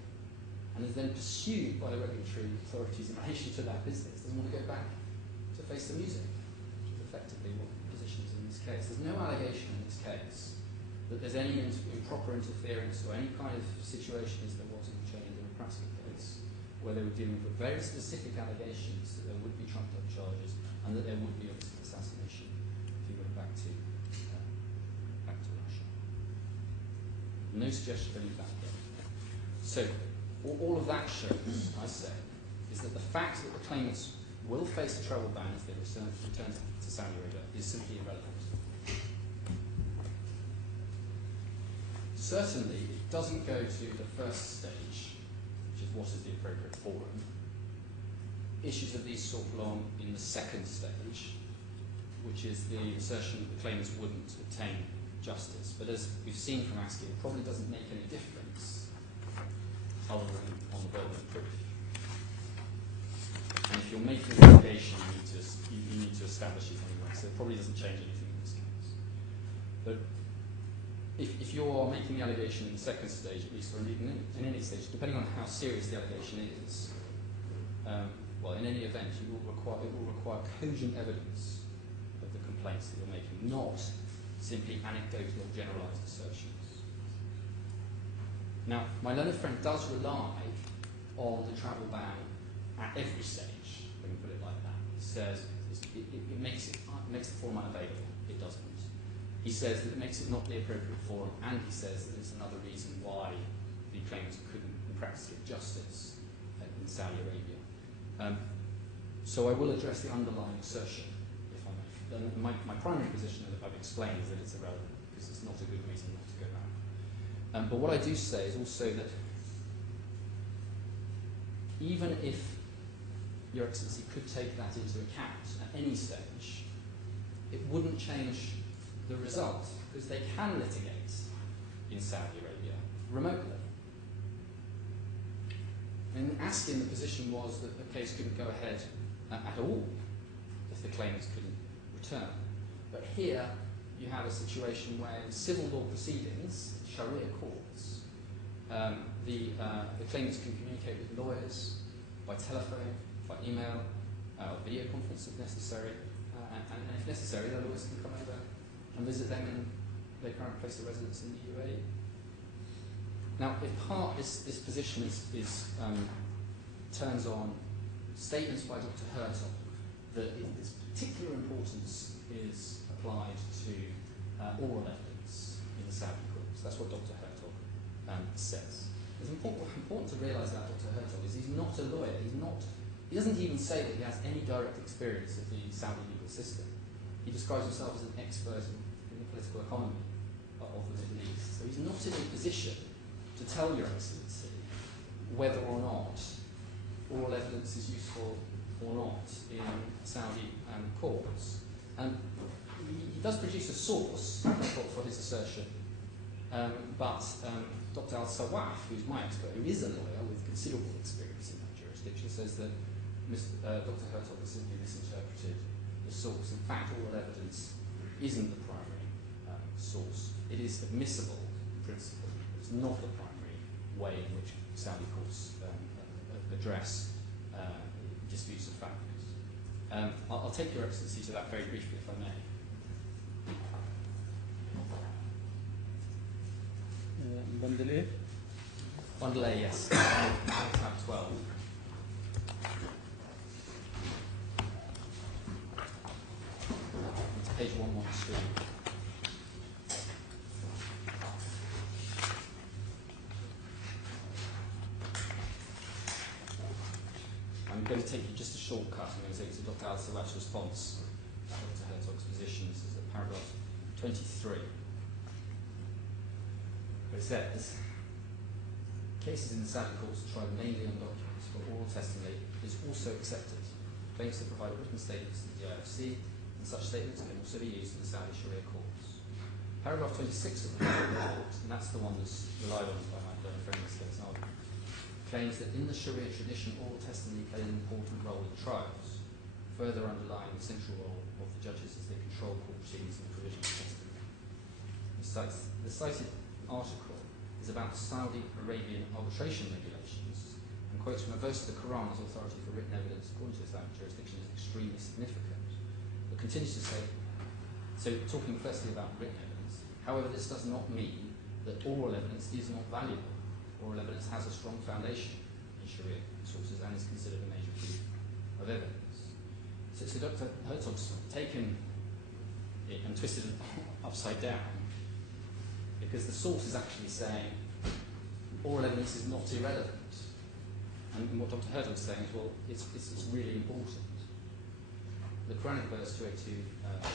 and is then pursued by the regulatory authorities in relation to that business doesn't want to go back to face the music, which is effectively what the position is in this case. There's no allegation in this case that there's any improper interference or any kind of situation as there was in the Cherney and Pratsky case, where they were dealing with very specific allegations that there would be trumped-up charges and that there would be a risk of assassination if he went back to Russia. No suggestion of any of that there. So all of that shows, I say, is that the fact that the claimants will face a travel ban if they return to Saudi Arabia is simply irrelevant. Certainly, it doesn't go to the first stage, which is what is the appropriate forum. issues of these sort belong in the second stage, which is the assertion that the claimants wouldn't obtain justice. But as we've seen from ASCII, it probably doesn't make any difference other than on the burden of proof. And if you're making an allegation, you need to establish it anyway, so it probably doesn't change anything in this case. But if you're making the allegation in the second stage, at least, or in any stage, depending on how serious the allegation is, well, in any event, it will require cogent evidence of the complaints that you're making, not simply anecdotal or generalised assertions. Now, my learned friend does rely on the travel ban at every stage, let me put it like that. He says it makes the forum unavailable. It doesn't. He says that it makes it not the appropriate forum, and he says that it's another reason why the claimants couldn't in practice get justice in Saudi Arabia. So I will address the underlying assertion, if I may. My primary position, as I've explained, is that it's irrelevant, because it's not a good reason not to go back. But what I do say is also that even if Your Excellency could take that into account at any stage, it wouldn't change the result, because they can litigate in Saudi Arabia remotely. And ASCII, the position was that the case couldn't go ahead at all if the claimants couldn't return. But here you have a situation where in civil law proceedings, Sharia courts, the claimants can communicate with lawyers by telephone, by email, video conference if necessary, and if necessary, their lawyers can come over and visit them in their current place of residence in the UAE. Now, in part, this position turns on statements by Dr. Hertog that its particular importance is applied to oral evidence in the Saudi courts. That's what Dr. Hertog says. It's important to realise about Dr. Hertog is he's not a lawyer. He doesn't even say that he has any direct experience of the Saudi legal system. He describes himself as an expert in the political economy of the Middle East. So he's not in a position to tell Your Excellency whether or not oral evidence is useful or not in Saudi courts. He does produce a source for his assertion, but Dr. Al-Sawaf, who's my expert, who is a lawyer with considerable experience in that jurisdiction, says that Dr. Hertog has simply misinterpreted the source. In fact, oral evidence isn't the primary source. It is admissible in principle. It's not the primary way in which Saudi courts address disputes of fact. I'll take Your Excellency to that very briefly, if I may. Bundle A? Bundle A, yes. Tab 12. It's page 112. I'm going to take you just a shortcut. I'm going to take you to Dr. Al-Sawaf's response to Dr. Hertog's position. This is at paragraph 23. It says, cases in the Saudi courts are tried mainly on documents, but oral testimony is also accepted. Claims to provide written statements to the IFC, and such statements can also be used in the Saudi Sharia courts. Paragraph 26 of the report, and that's the one that's relied on by my learned friend in this case, claims that in the Sharia tradition, oral testimony played an important role in trials, further underlying the central role of the judges as they control court proceedings and the provision of testimony. The cited article is about Saudi Arabian arbitration regulations and quotes from a verse of the Quran as authority for written evidence according to Islamic jurisdiction is extremely significant. It continues to say, so talking firstly about written evidence, however, this does not mean that oral evidence is not valuable. Oral evidence has a strong foundation in Sharia sources and is considered a major proof of evidence. So Dr. Hertog's taken it and twisted it upside down, because the source is actually saying oral evidence is not irrelevant. And what Dr. Hertog is saying is, well, it's really important. The Quranic verse 282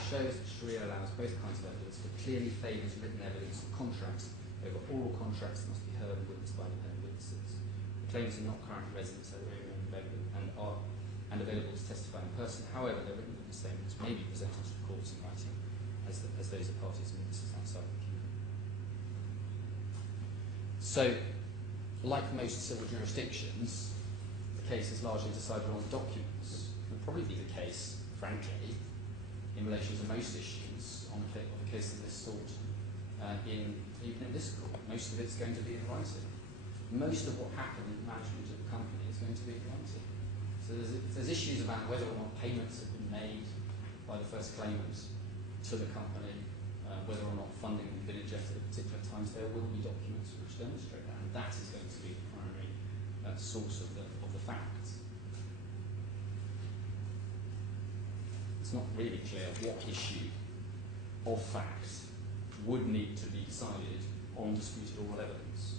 shows that Sharia allows both kinds of evidence, but clearly favours written evidence of contracts over oral contracts that must be heard and witnessed by independent witnesses. The claims are not current residents of Arabia and person. However, their written statements may be presented to the courts in writing as those are parties, and this is outside the kingdom. So, like most civil jurisdictions, the case is largely decided on documents. It will probably be the case, frankly, in relation to most issues of a case of this sort, even in this court. Most of it's going to be in writing. Most of what happened in the management of the company is going to be in writing. So there's issues about whether or not payments have been made by the first claimant to the company, whether or not funding has been injected at particular times. There will be documents which demonstrate that, and that is going to be the primary source of the facts. It's not really clear what issue of fact would need to be decided on disputed oral evidence.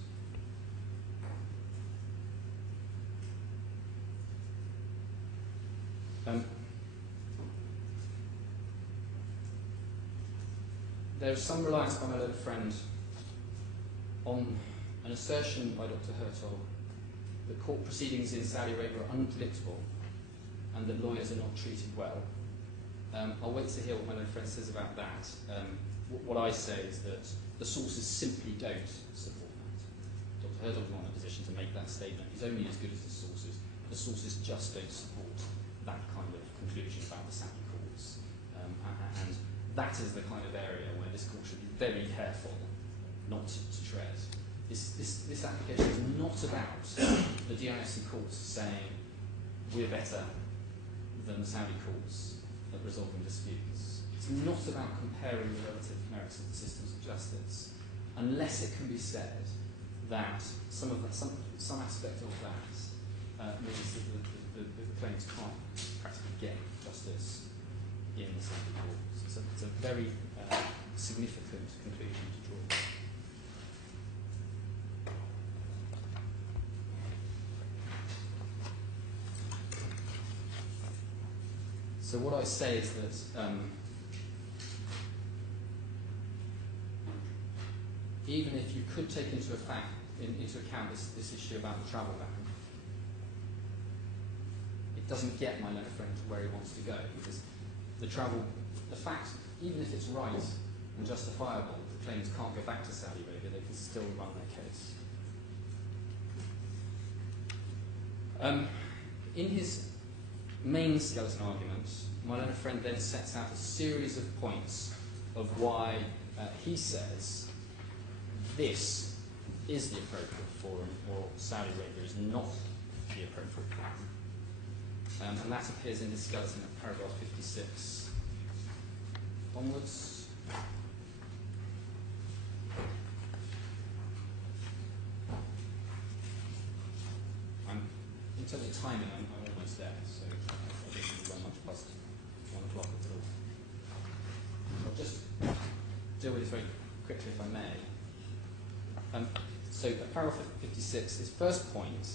There's some reliance by my learned friend on an assertion by Dr. Hertog that court proceedings in Saudi Arabia are unpredictable and that lawyers are not treated well. I'll wait to hear what my learned friend says about that. What I say is that the sources simply don't support that. Dr. Hertog is not in a position to make that statement. He's only as good as the sources. The sources just don't support that kind of conclusion about the Saudi courts. And that is the kind of area where this court should be very careful not to tread. This application is not about the DIFC courts saying we're better than the Saudi courts at resolving disputes. It's not about comparing the relative merits of the systems of justice, unless it can be said that some aspect of that means that the claimants can't practically get justice in the Saudi courts. It's a very significant conclusion to draw. So what I say is that even if you could take into account this issue about the travel ban, it doesn't get my learned friend to where he wants to go, because the fact, even if it's right and justifiable, the claimants can't go back to Saudi Arabia, they can still run their case. In his main skeleton argument, my learned friend then sets out a series of points of why he says this is the appropriate forum, or Saudi Arabia is not the appropriate forum. And that appears in his skeleton at paragraph 56 onwards. In terms of timing, I'm almost there, so I don't think we'll run much past 1 o'clock at all. I'll just deal with this very quickly, if I may. So paragraph 56, his first point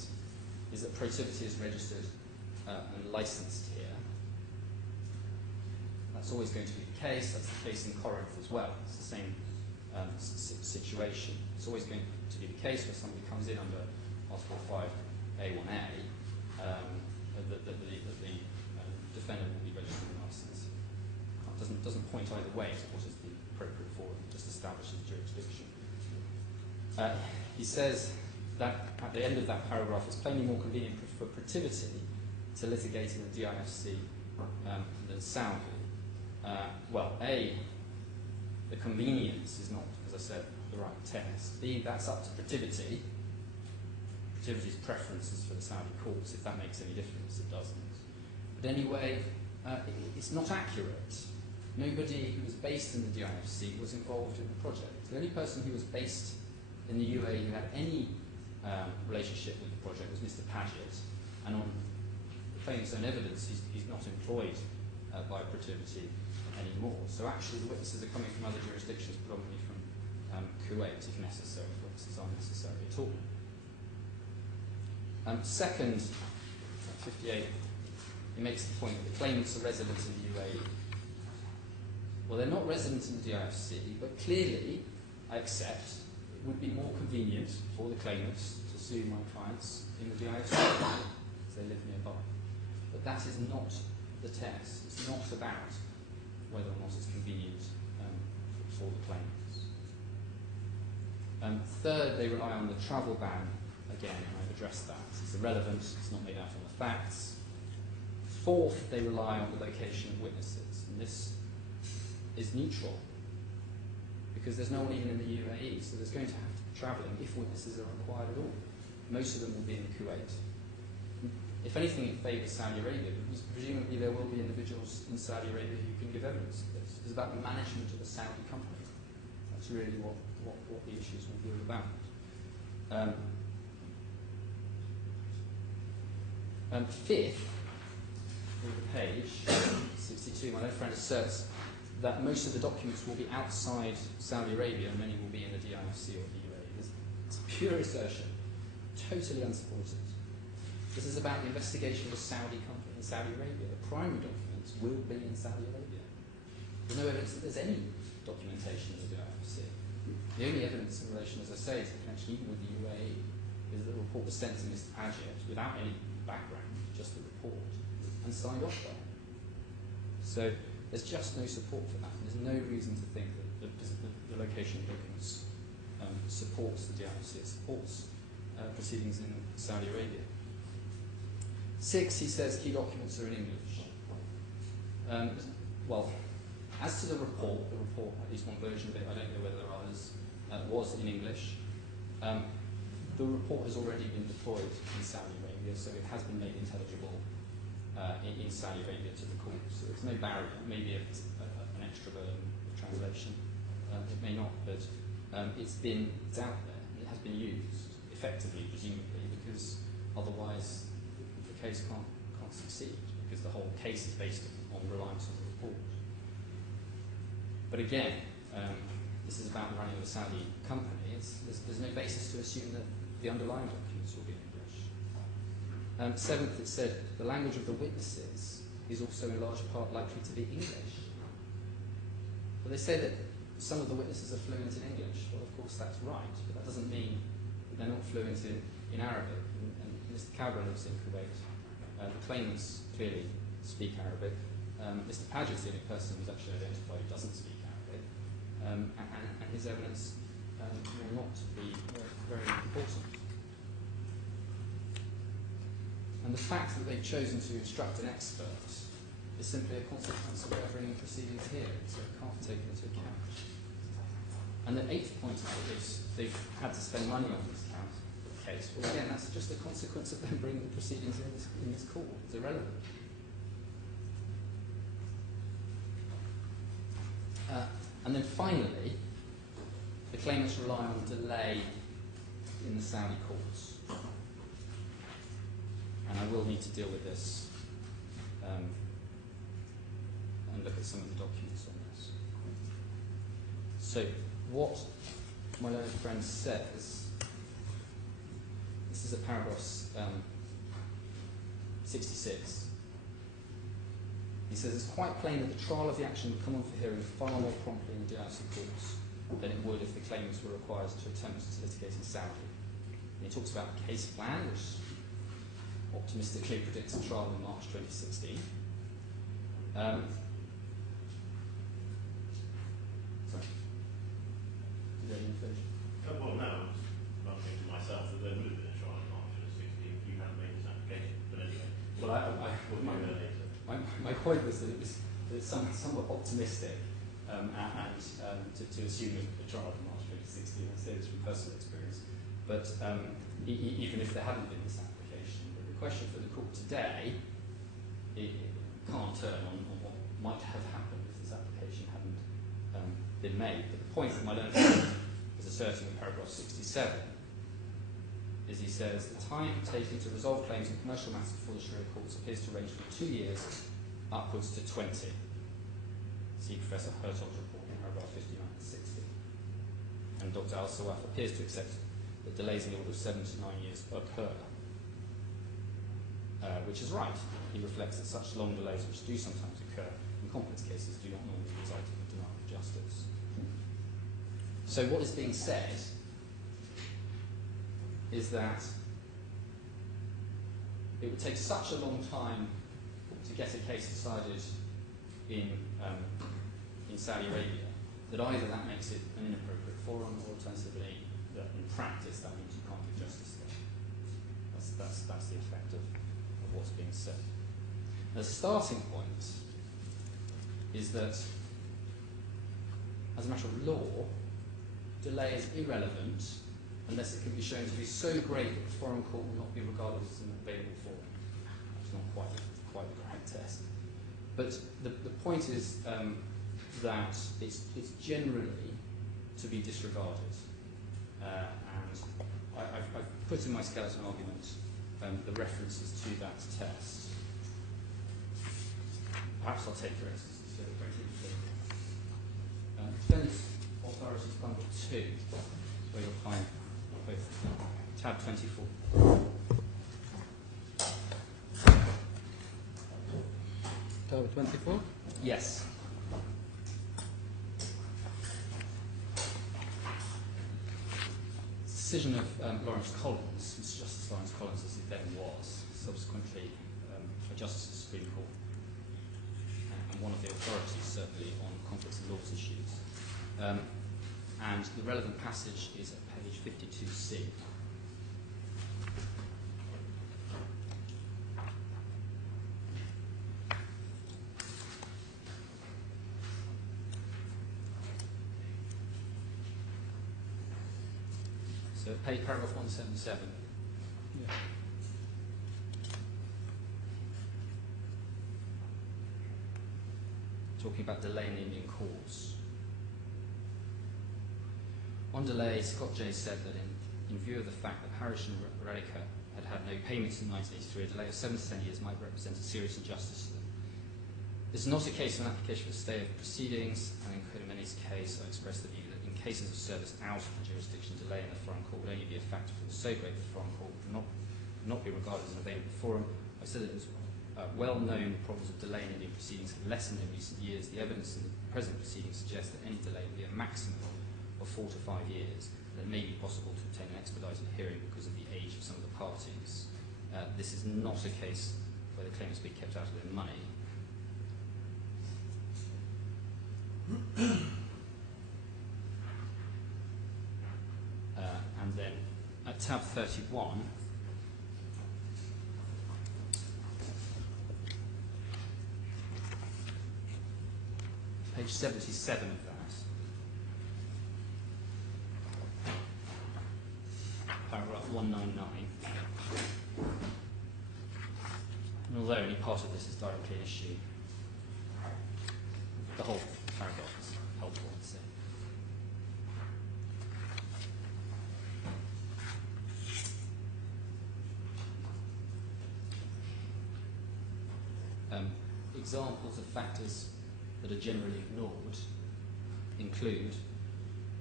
is that Protiviti is registered and licensed here. That's always going to be the case. That's the case in Corinth as well. It's the same situation. It's always going to be the case where somebody comes in under Article 5A1A, that the defendant will be registered and licensed. It doesn't point either way to what is the appropriate forum, it just establishes jurisdiction. He says that at the end of that paragraph, it's plainly more convenient for Protiviti to litigate in the DIFC than Saudi. Well, A, the convenience is not, as I said, the right test. B, that's up to Protiviti. Protiviti's preference is for the Saudi courts. If that makes any difference, it doesn't. But anyway, it's not accurate. Nobody who was based in the DIFC was involved in the project. The only person who was based in the UAE who had any relationship with the project was Mr. Paget, and on the claimant's own evidence, he's not employed by Protiviti anymore. So actually, the witnesses are coming from other jurisdictions, predominantly from Kuwait, if necessary, if witnesses aren't necessary at all. Second, 58, he makes the point that the claimants are residents in the UAE. Well, they're not residents in the DIFC, but clearly, I accept, it would be more convenient for the claimants to sue my clients in the DIFC, because they live nearby. But that is not the test. It's not about whether or not it's convenient for the claimants. Third, they rely on the travel ban. Again, I've addressed that. It's irrelevant, it's not made out on the facts. Fourth, they rely on the location of witnesses. And this is neutral, because there's no one even in the UAE, so there's going to have to be travelling if witnesses are required at all. Most of them will be in Kuwait. If anything, it favours Saudi Arabia, because presumably there will be individuals in Saudi Arabia who can give evidence of this. It's about the management of a Saudi company. That's really what the issues will be all about. Fifth, on the page 62, my own friend asserts that most of the documents will be outside Saudi Arabia and many will be in the DIFC or the UAE. It's a pure assertion, totally unsupported. This is about the investigation of a Saudi company in Saudi Arabia. The primary documents will be in Saudi Arabia. There's no evidence that there's any documentation in the DIFC. The only evidence in relation, as I say, to the connection even with the UAE is that the report was sent to Mr. Paget without any background, just the report, and signed off by him. So there's just no support for that. There's no reason to think that the location of documents supports the DIFC. It supports proceedings in Saudi Arabia. 6, he says key documents are in English. Well, as to the report, at least one version of it, I don't know whether there are others, was in English. The report has already been deployed in Saudi Arabia, so it has been made intelligible in Saudi Arabia to the court. So there's no barrier. Maybe it's an extra burden of translation. It may not, but it's out there. It has been used effectively, presumably, because otherwise the case can't succeed, because the whole case is based on reliance on the report. But again, this is about the running of a Saudi company. There's no basis to assume that the underlying documents will be in English. 7th, it said the language of the witnesses is also in large part likely to be English. Well, they say that some of the witnesses are fluent in English. Well, of course, that's right, but that doesn't mean that they're not fluent in Arabic. And Mr. Cabra lives in Kuwait. The claimants clearly speak Arabic. Mr. Paget's the only person who's actually identified who doesn't speak Arabic. And his evidence will not be very important. And the fact that they've chosen to instruct an expert is simply a consequence of their bringing proceedings here, so it can't be taken into account. And the 8th point is that they've had to spend money on this case. Well, again, that's just a consequence of them bringing the proceedings in this court. It's irrelevant. And then finally, the claimants rely on delay in the Saudi courts. And I will need to deal with this and look at some of the documents on this. So, what my learned friend says, this is at paragraph 66. He says it's quite plain that the trial of the action would come on for hearing far more promptly in the DIFC courts than it would if the claimants were required to attempt to litigate in Saudi. And he talks about the case plan, which optimistically predicts a trial in March 2016. Sorry. Did you finish? Well, no, I was not thinking to myself that there would have been a trial in March 2016 if you hadn't made this application. But anyway, my point was that it's somewhat optimistic to assume a trial in March 2016. I say this from personal experience. But even if there hadn't been this application, but the question for the court today, it can't turn on what might have happened if this application hadn't been made. But the point that my learned friend is asserting in paragraph 67 is he says the time taken to resolve claims in commercial matters before the Sharia courts appears to range from 2 years upwards to 20. See Professor Hertog's report in paragraph 59 and 60. And Dr. Al-Sawaf appears to accept that delays in the order of 7 to 9 years occur. Which is right. He reflects that such long delays, which do sometimes occur in complex cases, do not normally result in the denial of justice. So what is being said is that it would take such a long time to to get a case decided in Saudi Arabia, that either that makes it an inappropriate forum, or alternatively, that in practice that means you can't give justice there. That's the effect of what's being said. The starting point is that, as a matter of law, delay is irrelevant unless it can be shown to be so great that the foreign court will not be regarded as an available forum. That's not quite the correct test. But the point is that it's generally to be disregarded. And I've put in my skeleton argument the references to that test. Perhaps I'll take your instance instead of going through the Defendants Authorities Bundle 2, where you'll find both tab 24. Tab 24? Yes. Decision of Lawrence Collins, Mr. Justice Lawrence Collins, as he then was, subsequently a Justice of the Supreme Court, and one of the authorities certainly on conflicts of laws issues. And the relevant passage is at page 52C. So page paragraph 177. Yeah. Talking about delay in the Indian cause. On delay, Scott J. said that in view of the fact that Harish and Radhika had no payments in 1983, a delay of 7 to 10 years might represent a serious injustice to them. This is not a case of an application for a stay of proceedings, and in Kodamani's case, I expressed the view that in cases of service out of the jurisdiction, delay in the foreign court would only be a factor that was so great that the foreign court would not be regarded as an available forum. I said that it was well known the problems of delay in Indian proceedings have lessened in recent years. The evidence in the present proceedings suggests that any delay will be a maximum of 4 to 5 years, and it may be possible to obtain an expedited hearing because of the age of some of the parties. This is not a case where the claimants be kept out of their money. And then at tab 31, page 77 of that, paragraph 199. And although only part of this is directly an issue, the whole paragraph is helpful to see. Examples of factors that are generally ignored include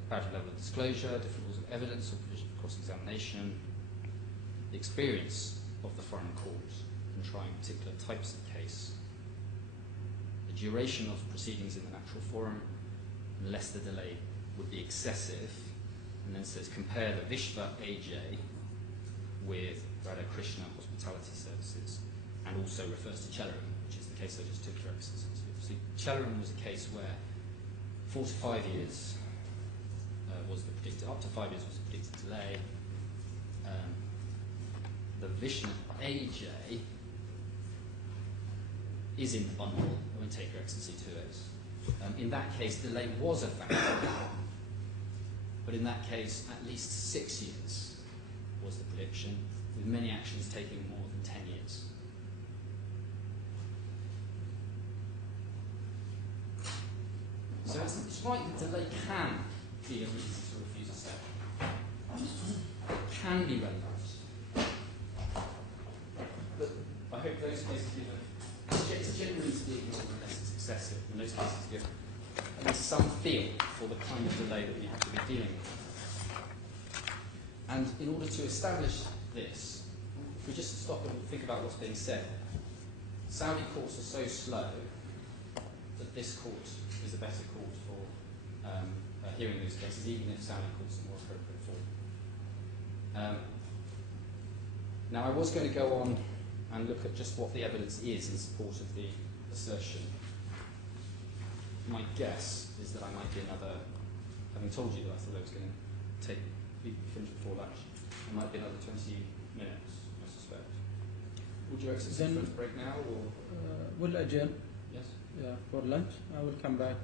comparative level of disclosure, different rules of evidence or provision of cross-examination, the experience of the foreign court in trying particular types of case, the duration of proceedings in the natural forum, unless the delay would be excessive, and then says compare the Vishva AJ with Radha Krishna Hospitality Services, and also refers to Chelaram, which is the case I just took your exercise to. So Chelaram was a case where 4 to 5 years was the predicted, up to 5 years was the predicted delay. The Vishnu AJ is in the bundle. I won't take your excellency to it. In that case, delay was a factor, but in that case, at least 6 years was the prediction, with many actions taking more than 10 years. So it's right that delay can be a reason to refuse a stay. It can be relevant. But I hope those cases give it's generally to be ignored unless it's excessive. In those cases give at least some feel for the kind of delay that we have to be dealing with. And in order to establish this, if we just stop and think about what's being said, Saudi courts are so slow that this court is a better court for hearing those cases, even if Saudi courts are more appropriate for them. Now, I was going to go on and look at just what the evidence is in support of the assertion. My guess is that I might be another, having told you that I thought I was going to be finished before lunch, I might be another 20 minutes, I suspect. Would you access the first break now, or? We'll adjourn. Yes. Yeah, for lunch. I will come back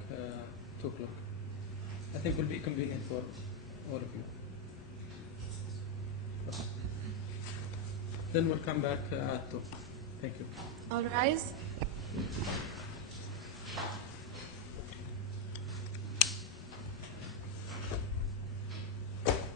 2 o'clock. I think it will be convenient for all of you. Then we'll come back at 2. Thank you. All rise.